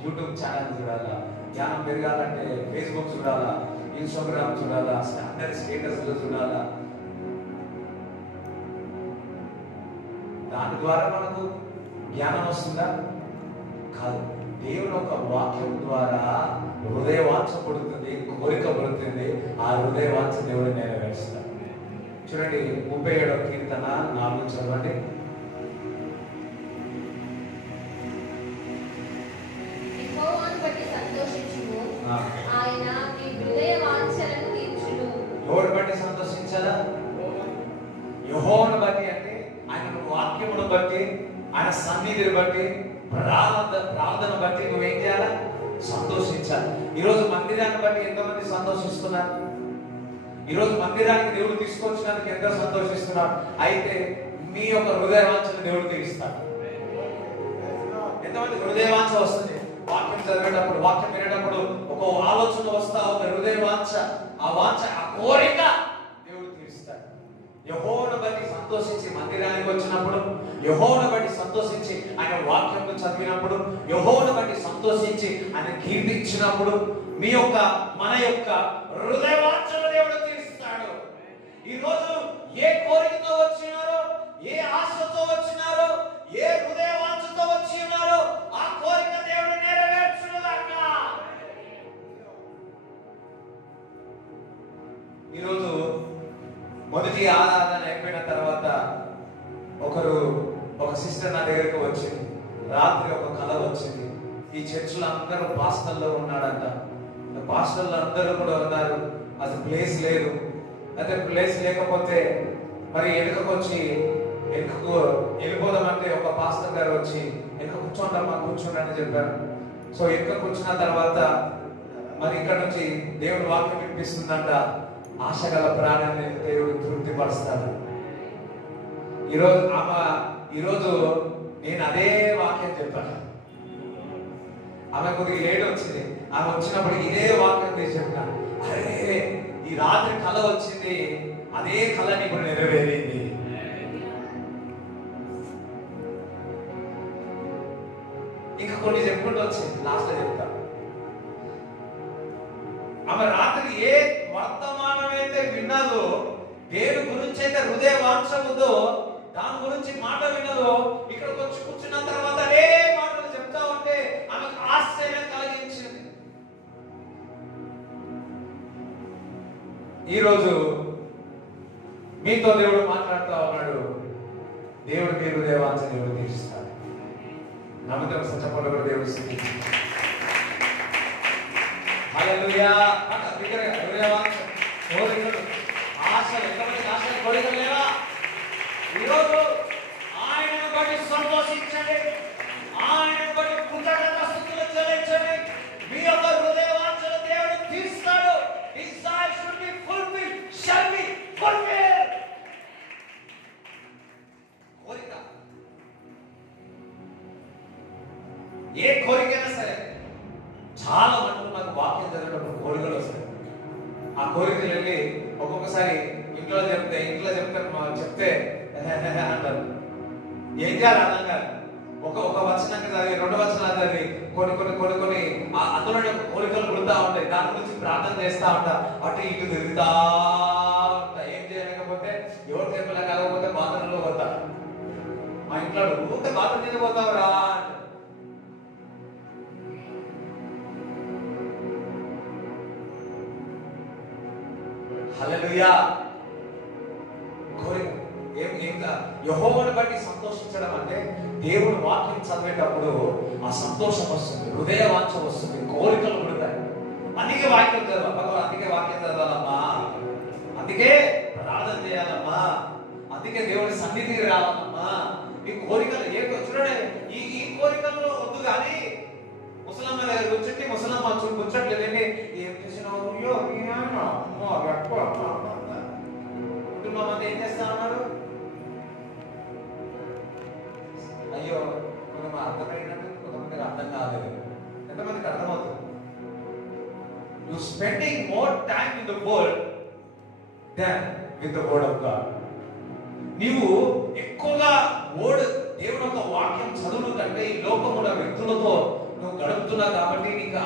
యూట్యూబ్ ఛానల్ చూడాలా. జ్ఞానం పెరగాలంటే ఫేస్బుక్ చూడాలా, ఇన్స్టాగ్రామ్ చూడాలా, స్టాండర్డ్ స్టేటస్ చూడాలా. దాని ద్వారా మనకు జ్ఞానం వస్తుందా? కాదు. దేవుని యొక్క వాక్యం ద్వారా హృదయ వాంఛ పడుతుంది, కోరిక పడుతుంది. ఆ హృదయ వాంఛ దేవుడు నెరవేరుస్తాడు. చూడండి 37వ కీర్తన 4 చదవండి. యెహోవాను బట్టి సంతోషించుము, ఆయన మీ హృదయ వాంఛలను తీర్చును. ఎవరు బట్టి సంతోషించాలా? యెహోవాను బట్టి అంటే ఆయన వాక్యమును బట్టి, ఆయన సన్నిధిని బట్టి, ప్రార్థన బట్టి నువ్వేం చేయాలా? సంతోషించాలి. ఈరోజు మందిరాన్ని బట్టి ఎంతమంది సంతోషిస్తున్నారు? ఈరోజు మందిరానికి దేవుడు తీసుకొచ్చినందుకు ఎంతో సంతోషిస్తున్నారు. అయితే మీ యొక్క హృదయవాంఛను దేవుడు తీరుస్తాడు. ఎంతమంది హృదయవాంఛ వస్తుంది? వాక్యం చదివేటప్పుడు, వాక్యం వినేటప్పుడు ఒక ఆలోచన వస్తా, ఒక హృదయవాంఛ, ఆ వాంఛ, ఆ కోరిక దేవుడు తీరుస్తాడు. యెహోవాను బట్టి సంతోషించి మందిరానికి వచ్చినప్పుడు, యెహోవాను బట్టి సంతోషించి ఆయన వాక్యం చదివినప్పుడు, యెహోవాను బట్టి సంతోషించి ఆయన కీర్తించినప్పుడు మన యొక్క హృదయవాంఛను దేవుడు తీరుస్తాడు. ఈరోజు ఏ కోరికతో వచ్చినారో, ఏ ఆశతో వచ్చినారో, ఏ హృదయవాంఛతో వచ్చి ఉన్నారో ఆ కోరిక దేవుడు నెరవేర్చునుగాక. ఈరోజు మొదటి ఆరాధన అయిపోయిన తర్వాత ఒక సిస్టర్ నా దగ్గరకు వచ్చింది. రాత్రి ఒక కళ వచ్చింది. ఈ చర్చిలో అందరూ పాస్టర్లో ఉన్నాడంట. పాస్టర్లు అందరూ కూడా ఉన్నారు, అసలు ప్లేస్ లేదు. అదే ప్లేస్ లేకపోతే మరి వెనుకకు వెళ్ళిపోదామంటే ఒక పాస్టర్ గారు వచ్చి వెనుక కూర్చోండి అని చెప్పారు. సో వెనుక కూర్చున్న తర్వాత మరి ఇక్కడ నుంచి దేవుడు వాక్యం వినిపిస్తుందంట. ఆశ గల ప్రాణాన్ని దేవుడు తృప్తిపరుస్తాడు. ఈరోజు నేను అదే వాక్యం చెప్పాను. ఆమె కొద్దిగా లేట్ వచ్చింది. ఆమె వచ్చినప్పుడు ఇదే వాక్యం తీసి చెప్పాను. అరే ఈ రాత్రి కళ వచ్చింది, అదే కళని ఇప్పుడు నెరవేరింది. ఇంకా కొన్ని చెప్పుకుంటూ వచ్చింది, లాస్ట్ లో చెప్తా. ఆమె రాత్రి ఏ వర్తమానం అయితే విన్నదో, దేని గురించి అయితే హృదయ వాంఛ ఉందో, దాని గురించి మాట విన్నదో, ఇక్కడికి వచ్చి కూర్చున్న తర్వాత అదే మాటలు చెప్తా ఉంటే ఆమెకు ఆశ్చర్యం కలిగించింది. ఈరోజు మీతో దేవుడు మాట్లాడుతూ ఉన్నాడు. దేవుడు మీ హృదయ వాంఛ దేవుడు తీరుస్తాడు. నమ్మితే సత్యపడ దేవుడు స్థితి. హల్లెలూయా. హృదయ వాంఛ, కోరికలు, ఆశలు, ఎంతమంది ఆశలు, కోరికలు లేవా? ఈరోజు ఆయనను బట్టి సంతోషించండి, ఆయనను బట్టి కృతజ్ఞతాస్తుతులు చెల్లించండి. మీ యొక్క హృదయ వాంఛను దేవుడు తీరుస్తాడు. His desire should be fulfilled, shall be fulfilled. కోరిక, ఏ కోరికైనా సరే, చాలా మటుకు నాకు వాక్యం చదివేటప్పుడు కోరికలు వస్తాయి. ఆ కోరికలు వెళ్ళి ఒక్కొక్కసారి ఇంట్లో చెప్తే అంటారు. ఏం చేయాలి అర్థం కాదు. ఒక వచనాన్ని చదివి 2 వచనాలు చదివి కొన్ని అందులోనే కోరికలు పుడతా ఉంటాయి. దాని గురించి ప్రార్థన చేస్తా ఉంటా, అటు ఇటు తిరుగుతా ఉంటా. ఏం చేయలేకపోతే ఎవరు చెప్పలే కాకపోతే బాత్రూంలో పోతా. మా ఇంట్లో ఊరికే బాత్రూం కింద పోతావు రా. హల్లెలూయా. కోరిక యెహోవాను బట్టి సంతోషించడం అంటే దేవుడు వాక్యం చదివేటప్పుడు ఆ సంతోషం వస్తుంది, హృదయ వాంఛ వస్తుంది, కోరికలు పుడతాయి. అందుకే వాక్యం చదవాలి, అందుకే వాక్యం చదవాలమ్మా, అందుకే ప్రార్థన చేయాలమ్మా, అందుకే దేవుడి సన్నిధికి రావాలమ్మా. ఈ కోరికలు చూడండి, ఈ కోరికల్లో వద్దు కానీ ముసలమ్మ దగ్గర కూర్చుంటే ముసలమ్మ కూర్చోట్లేదండి. ఏం చేసినావు? కుటుంబం అంతా ఏం చేస్తా ఉన్నారు? అయ్యో కొంతమంది అర్థమైనట్టు, కొంతమందికి అర్థం కాలేదు. ఎంతమందికి అర్థమవుతుంది? You spending more time in the world than with the word of God. నీవు ఎక్కువగా దేవుని యొక్క వాక్యం చదువు కంటే ఈ లోకముల వ్యక్తులతో నువ్వు గడుపుతున్నావు కాబట్టి నీకు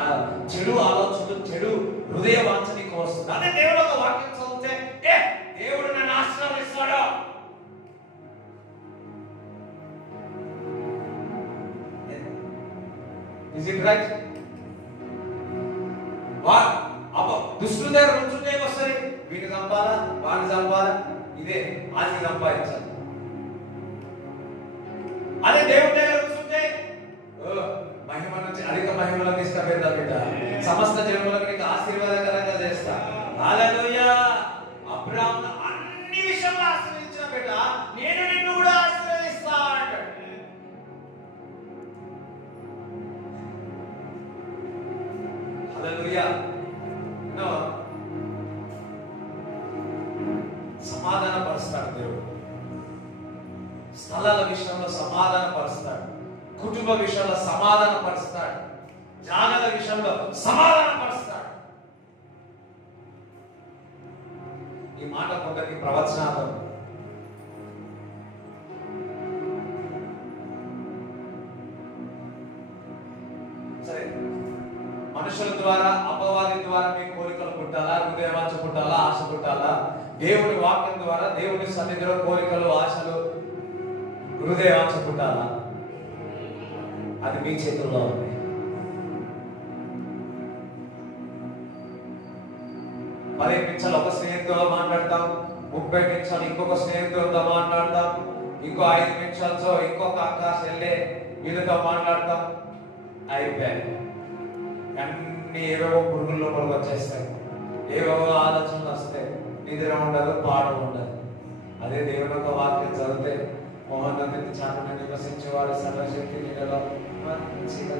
చెడు ఆలోచనలు, చెడు హృదయ వాంఛ నీకు వస్తుంది. అదే దేవుని యొక్క వాక్యం చదివితే దేవుడు నన్ను ఆశీర్వదిస్తాడు. Is it right? దుష్టుల దగ్గర నుంచుంటే వస్తుంది, వీడిని చంపాలా, వాడిని చంపాలా, ఇదే ఆశ సంపాదించాలి. అదే దేవుడి దగ్గర కూర్చుంటే మహిమ నుంచి అధిక మహిమలో తీసుకెళ్తా బిడ్డ, సమస్త జన్మలకు నీకు ఆశీర్వాదకరంగా చేస్తా. హల్లెలూయా. అబ్రాహామును అన్ని విషయంలో ఆశీర్వదించిన బిడ్డ, నేను నిన్ను కూడా ఆశీర్వదిస్తా అంటాడు. హల్లెలూయా. సమాధాన పరుస్తాడు దేవుడు. స్థలాల విషయంలో సమాధాన పరుస్తాడు, కుటుంబ విషయంలో సమాధాన పరుస్తాడు, జాగల విషయంలో సమాధాన పరుస్తాడు. ఈ మాట కొందరికి ప్రవచనాలు, సరే మనుషుల ద్వారా, అపవాది ద్వారా మీ కోరికలు పుట్టాలా, హృదయవాంఛ పుట్టాలా, ఆశ పుట్టాలా? దేవుడి వాక్యం ద్వారా, దేవుడి సన్నిధిలో కోరికలు, ఆశలు, హృదయవాంఛ పుట్టాలా? అది మీ చేతుల్లో ఉంది. 10 నిమిషాలు ఒక స్నేహితుతో మాట్లాడతాం, 30 నిమిషాలు ఇంకొక స్నేహితులతో మాట్లాడతాం, ఇంకో 5 నిమిషాలతో ఇంకొక ఆకాశం వెళ్ళే వీళ్ళతో మాట్లాడతాం. అయిపోయాయి. అన్ని ఏవేవో పురుగుల లోపలికి వచ్చేస్తాయి, ఏవేవో ఆలోచనలు వస్తాయి, నిద్ర ఉండదు, పాట ఉండదు. అదే దేవుని యొక్క వాక్యం చదివితే మోహన్ చాటును నివసించేవాడు సర్వశక్తి నీడలో మంచిగా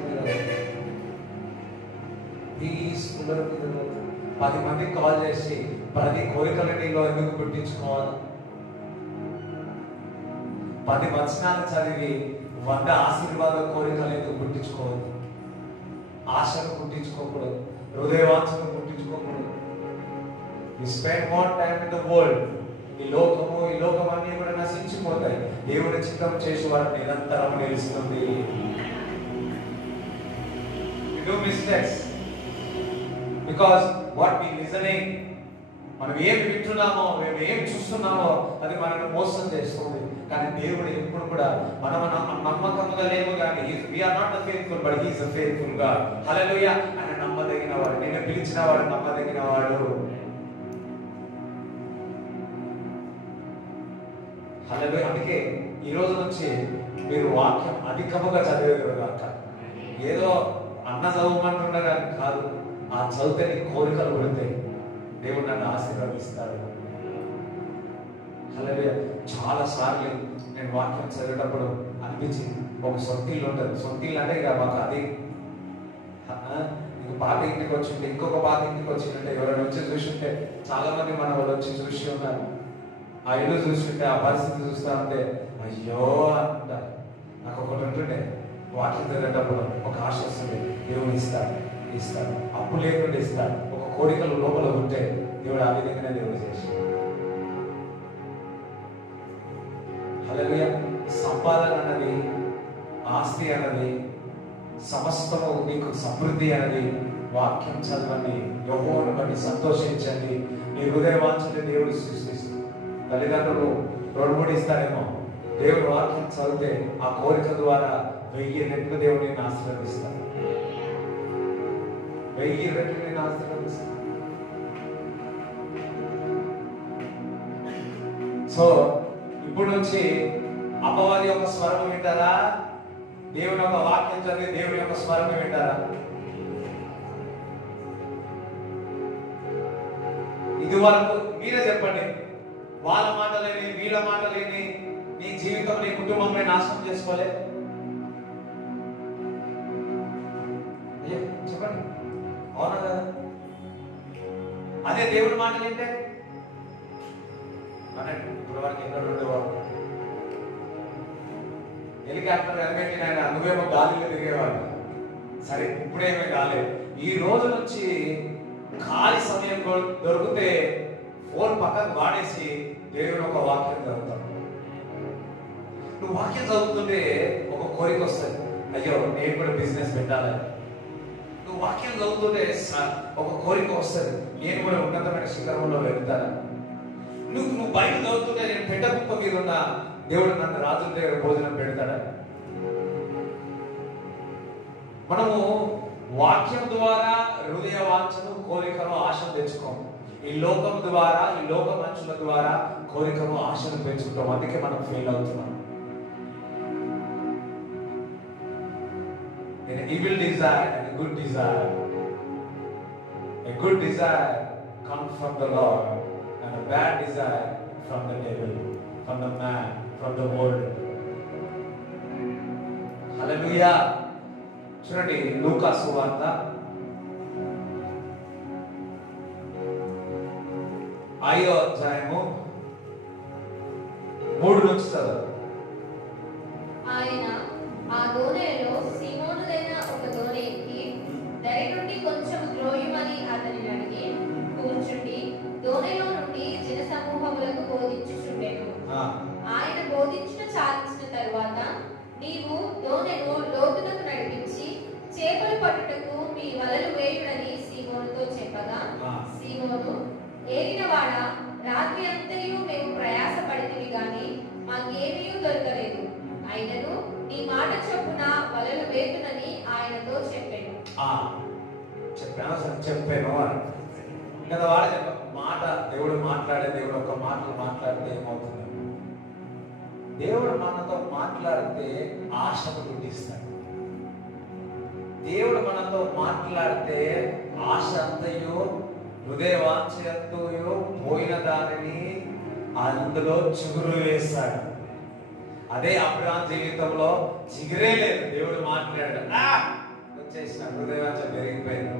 10 మందికి కాల్ చేసి 10 కోరికలు నీలో ఎందుకు పుట్టించుకోవాలి? 10 వచనాలు చదివి 100 ఆశీర్వాద కోరికలు ఎందుకు పుట్టించుకోవద్దు? ఆశను పుట్టించుకోకూడదు, హృదయవాంఛను పుట్టించుకోకూడదు. You spend more time in the world. ఈ లోకం అన్ని కూడా నశించిపోతాయి. దేవుని చిత్తం చేసి వారు నిరంతరం నిలుస్తుంది. We do mistakes because what we listening, మనం ఏమి వింటున్నామో, మేము ఏమి చూస్తున్నామో అది మనల్ని మోసం చేస్తుంది. కానీ దేవుడు ఎప్పుడు కూడా మనం నమ్మకంగా లేము, కానీ we are not the faithful but he is a faithful God. హల్లెలూయా. ఆయన నమ్మదగిన వాడు, నిన్ను పిలిచిన వాడు నమ్మదగిన వాడు. హల్లెలూయా. అందుకే ఈ రోజు నుంచి మీరు వాక్యం అధికముగా చదివేది కాక, ఏదో అన్న చదవమంటుండగా కాదు, ఆ చదివితే నీ కోరికలు పుడతాయి, దేవుడు నన్ను ఆశీర్వదిస్తాడు. హల్లెలూయా. చాలా సార్లు నేను వాక్యం చదివేటప్పుడు అనిపించింది, ఒక సొంతిల్లు ఉంటుంది. సొంతిల్లు అంటే ఇక మాకు అది ఇంకో పాత ఇంటికి వచ్చింటే, ఇంకొక పాత ఇంటికి వచ్చిందంటే, ఎవరైనా వచ్చి చూసింటే, చాలా మంది మన వాళ్ళు వచ్చి చూసి ఉన్నారు. ఆ ఇల్లు చూస్తుంటే, ఆ పరిస్థితి చూస్తా ఉంటే అయ్యో అంటారు. నాకు ఒకటి ఉంటుండే, వాక్యం చదివేటప్పుడు ఒక ఆశ వస్తుంది, దేవుడు ఇస్తాడు, అప్పు లేకుండా ఇస్తాడు. ఒక కోరికలు లోపల ఉంటే దేవుడు ఆ విధంగానే దేవుడు చేసి. హల్లెలూయా. సంపాదన అన్నది ఆస్తి అన్నది, సమస్తము మీకు సమృద్ధి అన్నది వాక్యం చదవండి, యెహోవాను బట్టి సంతోషించండి. మీ హృదయ వాంఛని దేవుడు సృష్టిస్తుంది. తల్లిదండ్రులు 2-3 ఇస్తారేమో, దేవుడు వాక్యం చదివితే ఆ కోరిక ద్వారా 1000 రెట్లు దేవుడు నిన్ను ఆశీర్వదిస్తాడు. 1000 రెట్లు నిన్ను ఆశీర్వదిస్తాడు. సో ఇప్పుడు నుంచి అపవాది యొక్క స్వరం వింటారా, దేవుని యొక్క వాక్యం చదివి దేవుని యొక్క స్వరం వింటారా? ఇది వరకు మీరే చెప్పండి. వాళ్ళ మాటలేని, వీళ్ళ మాటలేని నీ జీవితం, నీ కుటుంబం నాశనం చేసుకోలే? చెప్పండి, అవునా కదా? అదే దేవుడి మాటలు ఏంటే అనండి. ఇప్పుడు వరకు ఎక్కడ ఉండేవాడు, హెలికాప్టర్ ఎలిమెంట్ ఆయన, నువ్వేమో గాలిలో తిరిగేవాడు. సరే, ఇప్పుడేమీ కాలేదు. ఈ రోజు నుంచి ఖాళీ సమయం దొరికితే ఫోన్ పక్కకు వాడేసి దేవుడు ఒక వాక్యం చదువుతాడు. నువ్వు వాక్యం చదువుతుంటే ఒక కోరిక వస్తుంది, అయ్యో నేను కూడా బిజినెస్ పెట్టాలని. నువ్వు వాక్యం చదువుతుంటే ఒక కోరిక వస్తుంది, నేను కూడా ఉన్నతమైన శిఖరంలో వెళ్తాను. నువ్వు బయట చదువుతుంటే నేను పెట్ట కుప్ప మీద ఉన్న దేవుడు నన్ను రాజుల దగ్గర భోజనం పెడతాడా? మనము వాక్యం ద్వారా హృదయ వాంఛను, కోరికను, ఆశను తెచ్చుకోము. ఈ లోకం ద్వారా, ఈ లోక మనుషుల ద్వారా కోరికను, ఆశను పెంచుకుంటాం. అందుకే మనం ఫెయిల్ అవుతున్నాం. An evil desire and a good desire. A good desire comes from the Lord, and a bad desire from the devil, from the man, from the world. Hallelujah. చూడండి, లూకా సువార్త 5వ అధ్యాయము 3 నుంచి చదువు. ఆయన ఆ దోణిలో సీమోనుదైన ఒక దోణి ఎక్కి దరి నుండి కొంచెం ద్రోయమని అతనిని అడిగి కూర్చుండి దోణిలో నుండి జన సమూహములకు బోధించుచుండెను. ఆయన బోధించిన చాలించిన తరువాత, నీవు దోణెను లోతునకు నడిపించి చేపలు పట్టుటకు మీ వలలు వేయుడని సీమోనుతో చెప్పగా, సీమోను, ఏలినవాడా, రాత్రి అంతయు మేము ప్రయాసపడితివి గాని మాకేమీ దొరకలేదు. అయినను నీ మాట చొప్పున వలలు వేతునని ఆయనతో చెప్పాను. చెప్పాను కదా. వాడే మాట, దేవుడు మాట్లాడే, దేవుడు ఒక మాటలు మాట్లాడితే ఏమవుతుంది? దేవుడు మనతో మాట్లాడితే ఆశను పుట్టిస్తాడు. దేవుడు మనతో మాట్లాడితే ఆశ అంతయో, హృదయ వాంఛయో పోయిన దానిని అందులో చిగురు వేస్తాడు. అదే అబ్రహాం జీవితంలో చిగురే లేదు. దేవుడు మాట్లాడాడు, వచ్చేసిన హృదయ వాంఛ పెరిగిపోయింది.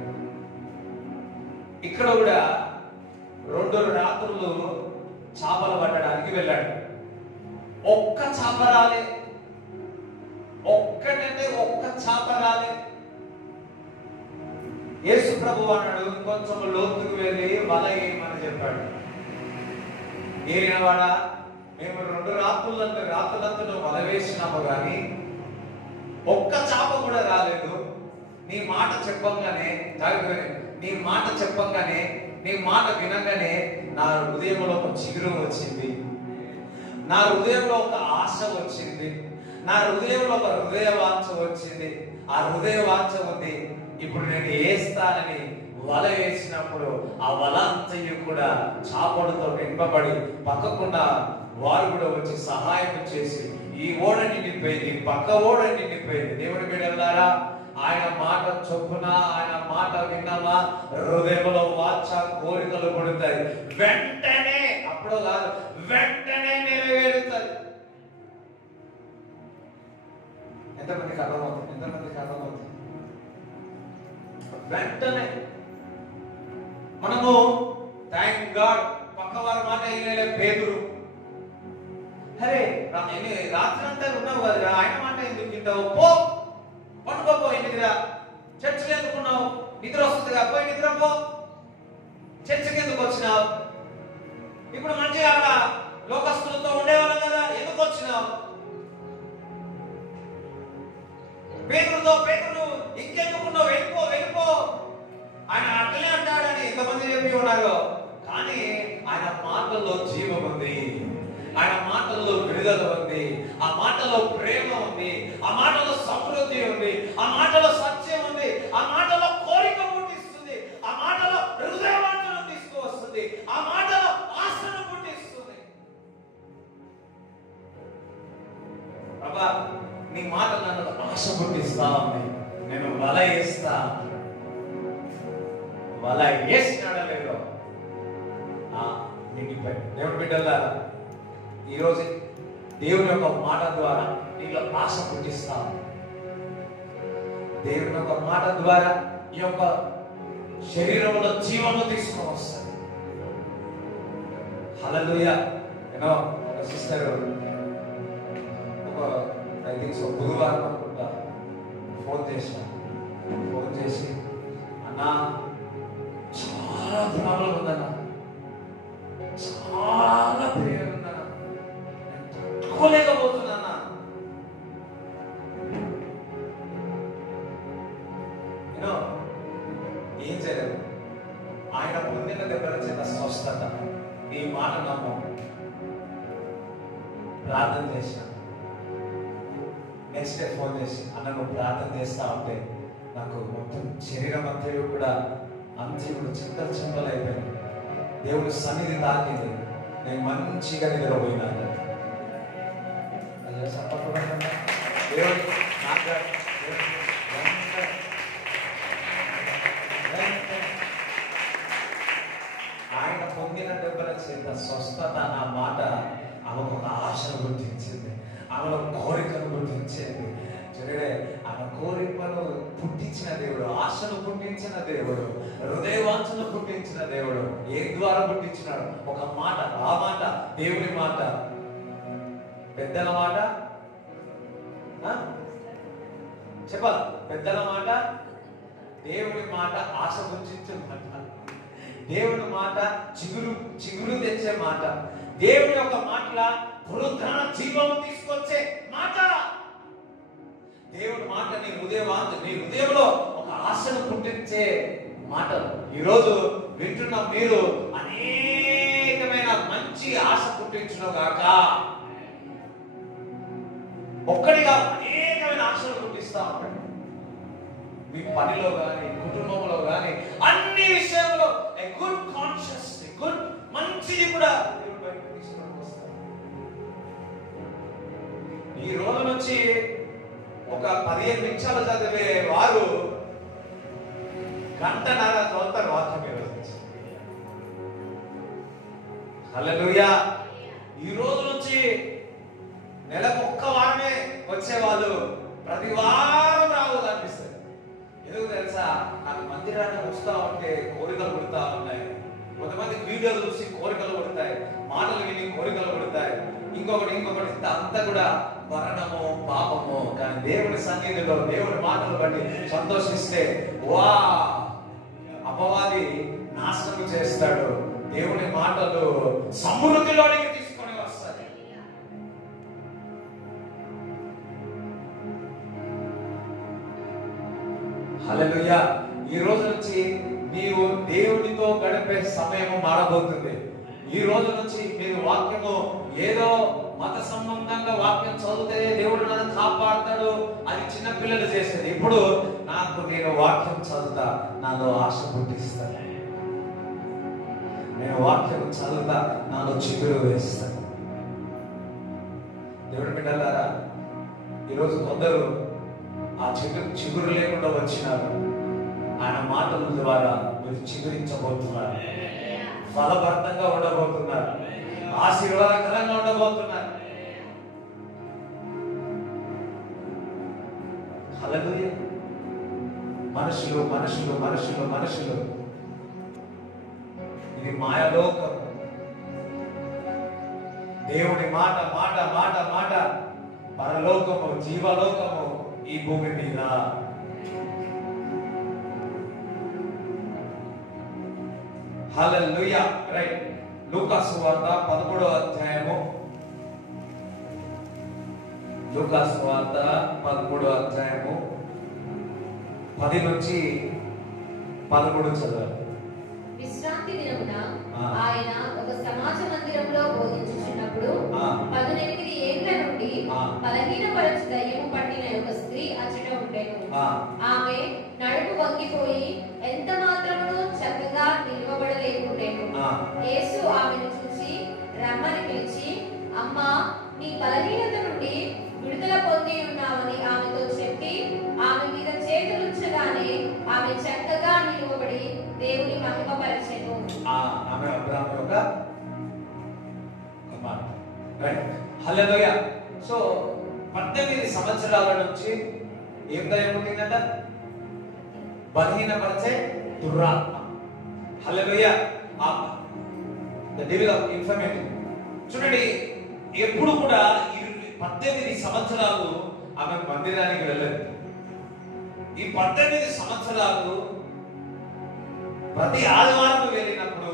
ఇక్కడ కూడా 2 రాత్రులు చేపలు పట్టడానికి వెళ్ళాడు. ఒక్క చేప రాలే, ఒక్కటంటే ఒక్క చేప రాలే. యేసు ప్రభు అన్నాడు, కొంచెం లోతుకు వెళ్ళి వల వేయమని చెప్పాడు. ఏలినవాడా, మేము 2 రాత్రులంతా వల వేసినాము కానీ ఒక్క చేప కూడా రాలేదు. నీ మాట చెప్పంగానే, నీ మాట చెప్పంగానే, నీ మాట వినగానే నా హృదయంలో ఒక చిగురు వచ్చింది, నా హృదయంలో ఒక ఆశ వచ్చింది, నా హృదయంలో ఒక హృదయ వాంఛ వచ్చింది. ఆ హృదయ వాంఛ ఉంది. ఇప్పుడు నేను వేస్తానని వల వేసినప్పుడు ఆ వల అంతయు కూడా చాపడుతో నింపబడి పక్కకుండా వారు కూడా వచ్చి సహాయం చేసి ఈ ఓడ నిండిపోయింది, పక్క ఓడ నిండిపోయింది. దేవుడి బిడ్డలారా, ఆయన మాట చొప్పున, ఆయన మాట విన్నామా, హృదయంలో వాంఛ, కోరికలు పుడతాయి. వెంటనే, అప్పుడు కాదు, వెంటనే నెరవేరుతాయి. ఎంతమందికి అర్థమవుతుంది? ఎంతమందికి అర్థమవుతుంది? వెంటనే మనము థ్యాంక్ గాడ్, పక్కవారి మాట వినలే పేతురు. అరే రాత్రి అంతా ఉన్నావు కదా, ఆయన మాట ఎందుకు వింటావు? పో, పట్టుకోపో, ఇంటికిరా. చర్చికి ఎందుకున్నావు? నిద్ర వస్తుందిగా, పోయి నిద్ర పో. చర్చికి ఎందుకు వచ్చినావు? ఇప్పుడు మంచిగా లోకస్తులతో ఉండేవాళ్ళం కదా, ఎందుకు వచ్చినావు? విడుదల ఉంది, ఆ మాటలో ప్రేమ ఉంది, ఆ మాటలో సమృద్ధి ఉంది, ఆ మాటలో సత్యం ఉంది, ఆ మాటలో కోరిక పుట్టిస్తుంది, ఆ మాటలో హృదయవాంఛను తీసుకువస్తుంది, ఆ మాటలో ఆశను పుట్టిస్తుంది. ప్రభా, నీ మాట నన్ను ఆశ పుట్టిస్తా ఉంది. నేను వల వేస్తా, వల వేసినాడా లేదో నిండిపోయి. దేవుని బిడ్డల్లా, ఈరోజు దేవుని యొక్క మాట ద్వారా నీలో ఆశ పుట్టిస్తా. దేవుని యొక్క మాట ద్వారా ఈ యొక్క శరీరంలో జీవము తీసుకొని వస్తుంది. హల్లెలూయా. నేను ఒక సిస్టర్ ఐ థింక్ సో బుధవారం అనుకుంటా ఫోన్ చేసి అన్నా చాలా ప్రాబ్లం ఉందన్నా, చాలా ప్రేమ ఉందన్నా, తట్టుకోలేకపోతున్నా. నేను ఏం చేయలేదు. ఆయన పొందిన దగ్గర చిన్న స్వస్థత, నీ మాట నమ్ము, ప్రార్థన చేసిన. నెక్స్ట్ డే ఫోన్ చేసి అన్న నువ్వు ప్రార్థన చేస్తా ఉంటే నాకు మొత్తం శరీరం అంతా కూడా అంత్యములు చింతలు చింతలు అయిపోయింది. దేవుడు సన్నిధి తాకింది, నేను మంచిగా నిద్రపోయినాను. ఆయన పొందిన దెబ్బల చేత స్వస్థత నా మాట ఆమెకు ఒక ఆశను గుర్తించింది, ఆమెలో కోరికను గుర్తించేది. చూడే, ఆమె కోరికను పుట్టించిన దేవుడు, ఆశను పుట్టించిన దేవుడు, హృదయవాంఛను పుట్టించిన దేవుడు. ఏ ద్వారా పుట్టించినాడు? ఒక మాట, ఆ మాట దేవుని మాట, పెద్దల మాట చెప్పాల, పెద్దల మాట, దేవుని మాట, ఆశ పుట్టించే మాట, దేవుని మాట చిగురు తెచ్చే మాట, దేవుని యొక్క మాటల పునరుద్ధరణ జీవము తీసుకొచ్చే మాట. దేవుని మాట నీ హృదయంలో ఒక ఆశను పుట్టించే మాటలు. ఈరోజు వింటున్న మీరు అనేకమైన మంచి ఆశ పుట్టించును గాక. ఒక్కడిగా అనేకమైన ఆశలు పుట్టిస్తా ఉంటాడు. మీ పనిలో కానీ, కుటుంబంలో కానీ, అన్ని విషయంలో గుడ్ కాన్షియస్, గుడ్ మంచిది కూడా దేవుడు బయటకు తీసుకొని వస్తాడు. ఈ రోజు నుంచి ఒక 15 నిమిషాలు చదివే వారు గంటన్నర చదువుతారు వాక్యం. ఈ రోజు నుంచి హల్లెలూయా. ఈ రోజు నుంచి నెలకు ఒక్క వారమే వచ్చేవాళ్ళు ప్రతి వారం రావాలి అనిపిస్తుంది. ఎందుకు తెలుసా? నాకు మందిరాన్ని వస్తా ఉంటే కోరికలు పుడతా ఉన్నాయి. కొంతమంది వీడియోలు చూసి కోరికలు పుడతాయి, మాటలు విని కోరికలు పుడతాయి, ఇంకొకటి అంతా కూడా మరణము, పాపము. కానీ దేవుని సన్నిధిలో దేవుని మాటలు బట్టి సంతోషిస్తే వా, అపవాది నాశనం చేస్తాడు. దేవుని మాటలు సమృద్ధిలోనికి తీసుకొని వస్తాయి. హల్లెలూయా. ఈ రోజు నుంచి నీవు దేవునితో గడిపే సమయం మారబోతుంది. ఈ రోజు నుంచి మీరు వాక్యము ఏదో మత సంబంధంగా వాక్యం చదివితే దేవుడు నన్ను కాపాడతాడు అని చిన్న పిల్లలు చేసేది. ఇప్పుడు నేను వాక్యం చదువుతా, నాలో ఆశ పుట్టిస్తాను. నేను వాక్యం చదువుతా, నాలో చిగురు వేస్తాను. దేవుడి బిడ్డలారా, ఈరోజు కొందరు ఆ చిగురు లేకుండా వచ్చినారు. ఆయన మాటల ద్వారా మీరు చిగురించబోతున్నారు, ఫలభరితంగా ఉండబోతున్నారు, ఆశీర్వాదకరంగా ఉండబోతున్నారు. హల్లెలూయా. మనుషులు మనుషులు మనుషులు మనుషులు ఇది మాయలోకం. దేవుడి మాట మాట మాట మాట పరలోకము, జీవలోకము ఈ భూమి మీద. హల్లెలూయా. రైట్. లూకా సువార్త 13వ అధ్యాయము, లూకా సువార్త 13వ అధ్యాయము 10 నుంచి 13 చదవాలి. విశ్రాంతి దినమున ఆయన ఒక సమాజ మందిరంలో బోధించుచున్నప్పుడు 18 ఏళ్ల నీ బలహీనత నుండి విడుదల పొంది ఉన్నామని ఆమెతో చెప్పి ఆమె మీద చేతులుంచగానే ఆమె చక్కగా నిలువబడి దేవుని మహిమపరచెను. ఆమె అబ్రాహాము యొక్క కుమార్తె. రైట్, హల్లెలూయా. సో 18 సంవత్సరాల నుంచి ఏం దయ్యం పుట్టిందంట? బలహీనపరిచే దురాత్మ. Hallelujah. The devil of informative. చూడండి, ఎప్పుడు కూడా 18 సంవత్సరాలు ఆమె మందిరానికి వెళ్ళదు. ఈ 18 సంవత్సరాలు ప్రతి ఆదివారం వెళ్ళినప్పుడు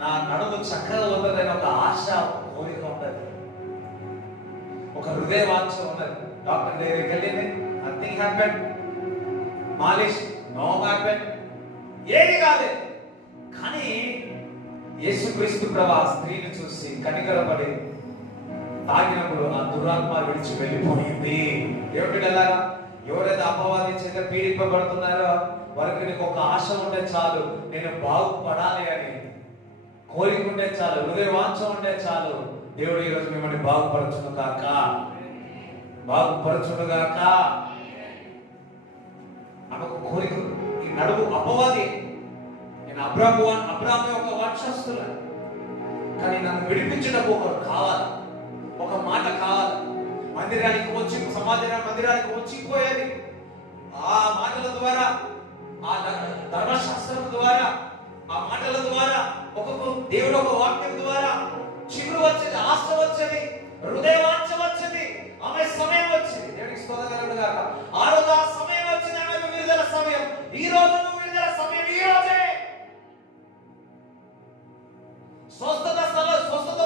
నా నడుము చక్కగా ఉంటుందని ఒక ఆశ, కోరిక ఉంటుంది, ఒక హృదయ వాంఛ ఉన్నది. డాక్టర్ దగ్గరికి వెళ్ళింది, నథింగ్ హ్యాపెన్. మాలిష్, నో హ్యాపెన్, ఏది కాలేదు. కానీ యేసుక్రీస్తు ప్రభు ఆ స్త్రీని చూసి కనికరపడి తాగినప్పుడు ఆ దురాత్మ విడిచి వెళ్ళిపోయింది. దేవుడి ఎలాగా? ఎవరైతే అపవాది చేత పీడింపబడుతున్నారో వారికి నీకు ఒక ఆశ ఉంటే చాలు, నేను బాగుపడాలి అని కోరిక ఉంటే చాలు, హృదయ వాంఛ ఉంటే చాలు, దేవుడు ఈరోజు మిమ్మల్ని బాగుపరచును గాక, బాగుపరచును గాక. ఆమెకు కోరిక. ఈ నడుము అపవాది. నేను అబ్రాహాము యొక్క వంశస్థుల, కానీ నన్ను విడిపించడానికి ఒకరు కావాలి, ఒక మాట కావాలి. మందిరానికి వచ్చి మందిరానికి వచ్చిపోయేది ఆ మాటల ద్వారా, ఆ ధర్మశాస్త్రం ద్వారా, ఆ మాటల ద్వారా, దేవుడు ఒక వాక్యం ద్వారా చిగురు వచ్చేది, ఆశ వచ్చేది, హృదయ వాంఛ వచ్చేది, ఆమె సమయం వచ్చింది. దేవుడికి స్తోత్రం గాక. ఆ రోజు ఆ సమయం వచ్చింది, ఆమె విడుదల సమయం. ఈ రోజు నువ్వు విడుదల సమయం, ఈ రోజే స్వస్థత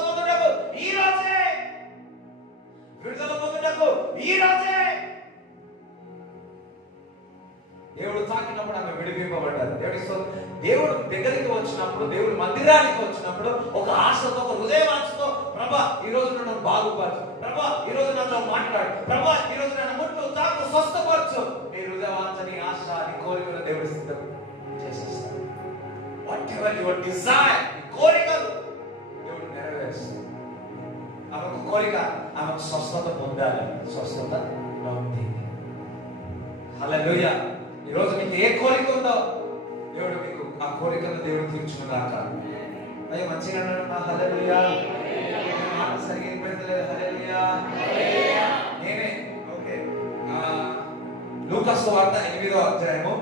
పొందుటకు, ఈ రోజే విడుదల పొందుటకు, ఈ రోజే దేవుడు తాకినప్పుడు ఆమె విడిపింపబడ్డారు. దేవుడు దగ్గరికి వచ్చినప్పుడు, దేవుడు మందిరానికి వచ్చినప్పుడు ఒక ఆశతో, ఒక హృదయ వాంఛతో, ప్రభా ఈ రోజు నన్ను బాగుపరచు, ప్రభా ఈ రోజు నాతో మాట్లాడు, ప్రభా ఈ రోజు నన్ను ముట్టు, తాకు, స్వస్థపరచు. నీ హృదయ వాంఛ, నీ ఆశ, నీ కోరికలు దేవుడు సిద్ధం చేసేస్తాడు. వాట్ ఎవర్ యువర్ డిజైర్, నీ కోరికలు దేవుడు నెరవేరుస్తాడు. ఆమెకు కోరిక, ఆమెకు స్వస్థత పొందాలి, స్వస్థత పొందింది. హల్లెలూయా. ఈరోజు మీకు ఏ కోరిక ఉందో దేవుడు మీకు ఆ కోరికను దేవుడు తీర్చును గాక. అయ్యో మంచిగా అన్నాడు. హల్లెలూయా. మాట సరిగ్గా వినపడలేదు. హల్లెలూయా. నేనే ఓకే. లూకా సువార్త 8వ అధ్యాయము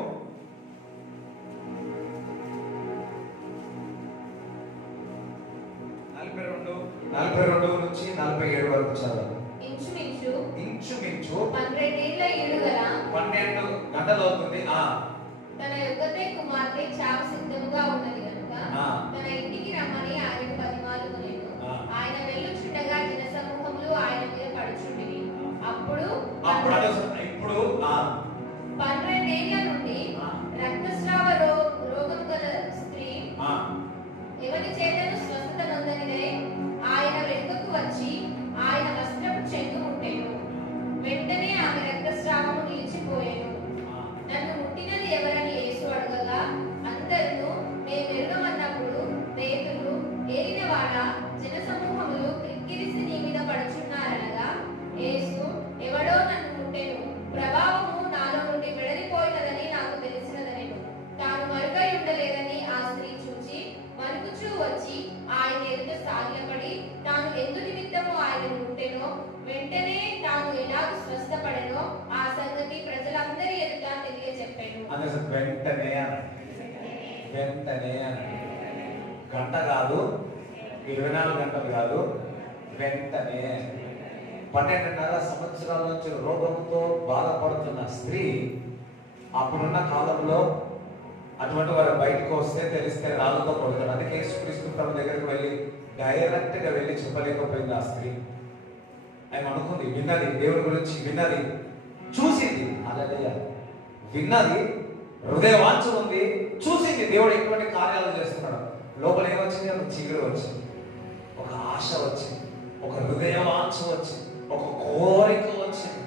42 నుంచి 47 వరకు చదవాలి. ఇంచుమించు 12 గంటలు అవుతుంది. తన యొక్కతే కుమార్తె చావు సిద్ధముగా ఉన్నది కనుక తన ఇంటికి రమ్మని ఆయన బతిమాలుకొనెను. ఆయన వెళ్ళుచుండగా జనసమూహములు ఆయన మీద పడుచుండిరి. అప్పుడు 12 ఏళ్ల నుండి రక్తస్రావ రోగం గల స్త్రీ ఎవరి చేతను స్వస్థత నొందనిదే ఆయన వెనుకకు వచ్చి ఆయన వస్త్రపు చెంగు ముట్టెను. వెంటనే ఆమె రక్తస్రావము నిలిచిపోయెను. నన్ను ముట్టినది ఎవరని యేసు అడగగా అందరూ మేము ఎరుగమన్నప్పుడు పేతురు, ఏలినవాడా, జనసమూహములు క్రిక్కిరిసి నీ మీద పడుచున్నారనగా యేసు, ఎవడో నన్ను ముట్టెను, ప్రభావము నాలో నుండి వెడలిపోయినదని నాకు తెలిసినదనెను. తాను మరుగై ఉండలేదని ఆ స్త్రీ చూచి వణుకుచూ వచ్చి ఆయన ఎదుట సాగిలపడి తాను ఎందు నిమిత్తము ఆయన ముట్టెనో, వెంటనే తాను ఎలాగూ స్వస్థపడెనో ఆ సంగతి ప్రజలందరి ఎదుట తెలియజెప్పెను. వెంటనే గంట కాదు, 24 గంటలు కాదు, వెంటనే. 12.5 సంవత్సరాల నుంచి రోగంతో బాధపడుతున్న స్త్రీ అప్పుడున్న కాలంలో అటువంటి వారు బయటకు వస్తే తెలిస్తే రాళ్ళతో కొడతాడు. అందుకే యేసుక్రీస్తు ప్రభు దగ్గరికి వెళ్ళి డైరెక్ట్ గా వెళ్ళి చెప్పలేకపోయింది ఆ స్త్రీ. ఆయన అనుకుంది, విన్నది, దేవుడి గురించి విన్నది, చూసింది, అలాగే విన్నది, హృదయ వాంఛ ఉంది, చూసింది దేవుడు ఎటువంటి కార్యాలు చేస్తున్నాడు. లోపల ఏమొచ్చింది? ఒక చిగురు వచ్చింది, ఒక ఆశ వచ్చింది, ఒక హృదయ వాంఛ వచ్చింది, ఒక కోరిక వచ్చింది.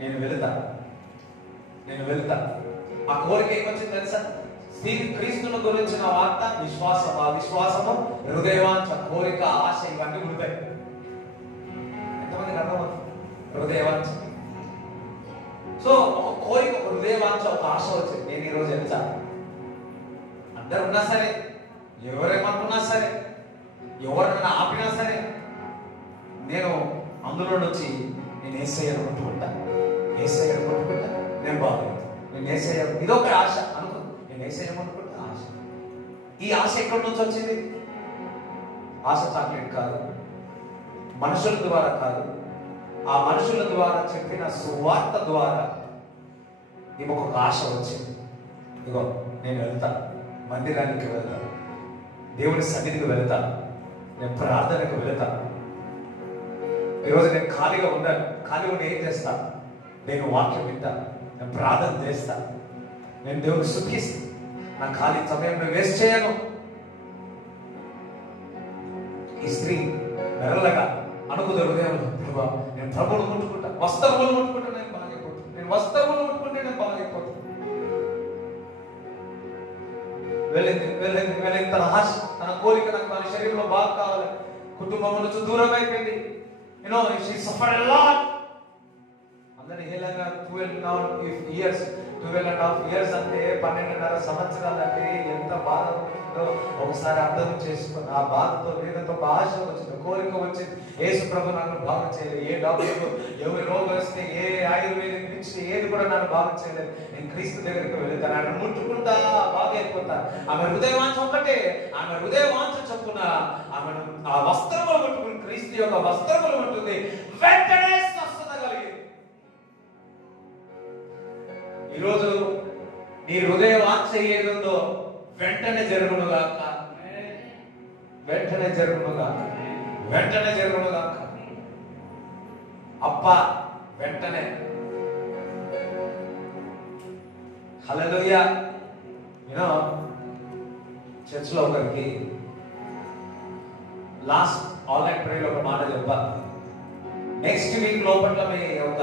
నేను వెళ్తా. ఆ కోరిక ఏమొచ్చింది తెలుసా? క్రీస్తుని గురించిన వార్త, విశ్వాసం, ఆ విశ్వాసము, హృదయవాంఛ, కోరిక, ఆశ, ఇవన్నీ ఉంటాయి. సో ఒక కోరిక, ఒక హృదయవాంఛ, ఒక ఆశ వచ్చింది. నేను ఈరోజు వెళ్తాను. అందరు ఉన్నా సరే, ఎవరేమనుకున్నా సరే, ఎవరైనా ఆపినా సరే, నేను అందులో నుంచి నేను యేసయ్యను కొట్టుకుంటా, యేసయ్యను కొట్టుకుంటా, నేను బాగుంది, నేను యేసయ్య, ఇదొక ఆశ అనుకో, నేను యేసయ్య కొట్టుకుంటా ఆశ. ఈ ఆశ ఎక్కడి నుంచి వచ్చింది? ఆశ చాక్లెట్ కాదు, మనుషుల ద్వారా కాదు, ఆ మనుషుల ద్వారా చెప్పిన సువార్త ద్వారా నీకు ఒక ఆశ వచ్చింది. ఇగో నేను వెళ్తాను, మందిరానికి వెళ్తాను, దేవుని సన్నిధికి వెళ్తాను, నేను ప్రార్థనకు వెళ్తాను. ఈరోజు నేను ఖాళీగా ఉన్నాను, ఖాళీగా ఉండి ఏం చేస్తాను? నేను వాక్యం వింటాను, నేను ప్రార్థన చేస్తాను, నేను దేవుని స్తుతిస్తాను, నా ఖాళీ సమయంలో వేస్ట్ చేయను. ఈ స్త్రీ మెరలగా అనుకున్న హృదయంలో, ప్రభా నేను ప్రభువును ముట్టుకుంటా, వస్త్రములు ముట్టుకుంటా, నేను బాగైపోతాను, నేను వస్త్రములు ముట్టుకుంటే నేను బాగైపోతాను. వెళ్ళింది తన ఆశ, తన కోరిక, నాకు తన శరీరంలో బాగా కావాలి. కుటుంబం నుంచి దూరం అయిపోయింది. She suffered a lot. అందరి హేళనగా 12.5 years అంటే 12.5 సంవత్సరాలు అంటే ఎంత బాధ ఉంటుందో ఒకసారి అర్థం చేసుకుని, ఆ బాధతో వేదతో ఆశ వచ్చింది, కోరిక వచ్చింది. యేసు ప్రభు నన్ను బాగా చేయలేదు, ఏ డాక్టర్ ఎవరి రోగం వస్తే, ఏ ఆయుర్వేదిక్ నుంచి ఏది కూడా నన్ను బాగా చేయలేదు, నేను క్రీస్తు దగ్గరికి వెళ్తాను, ఆయన ముట్టుకుంటా బాగా అయిపోతా. ఆమె హృదయవాంఛ ఒకటే, ఆమె హృదయవాంఛ చొప్పున ఆమెను ఆ వస్త్రములు ముట్టుకుని, క్రీస్తు యొక్క వస్త్రములు ఉంటుంది, వెంటనే స్వస్థత కలిగింది. ఈరోజు నీ హృదయవాంఛ ఏదుందో వెంటనే జరుగునుగాక, వెంటనే జరుగునుగాక, వెంటనే జరుగునుగాక. అప్ప వెంటనే. హల్లెలూయా. చర్చ్ లో ఒకరికి లాస్ట్ ఆన్లైన్ ప్రేయర్ ఒక మాట చెప్పాలి. నెక్స్ట్ వీక్ లోపల మీ ఒక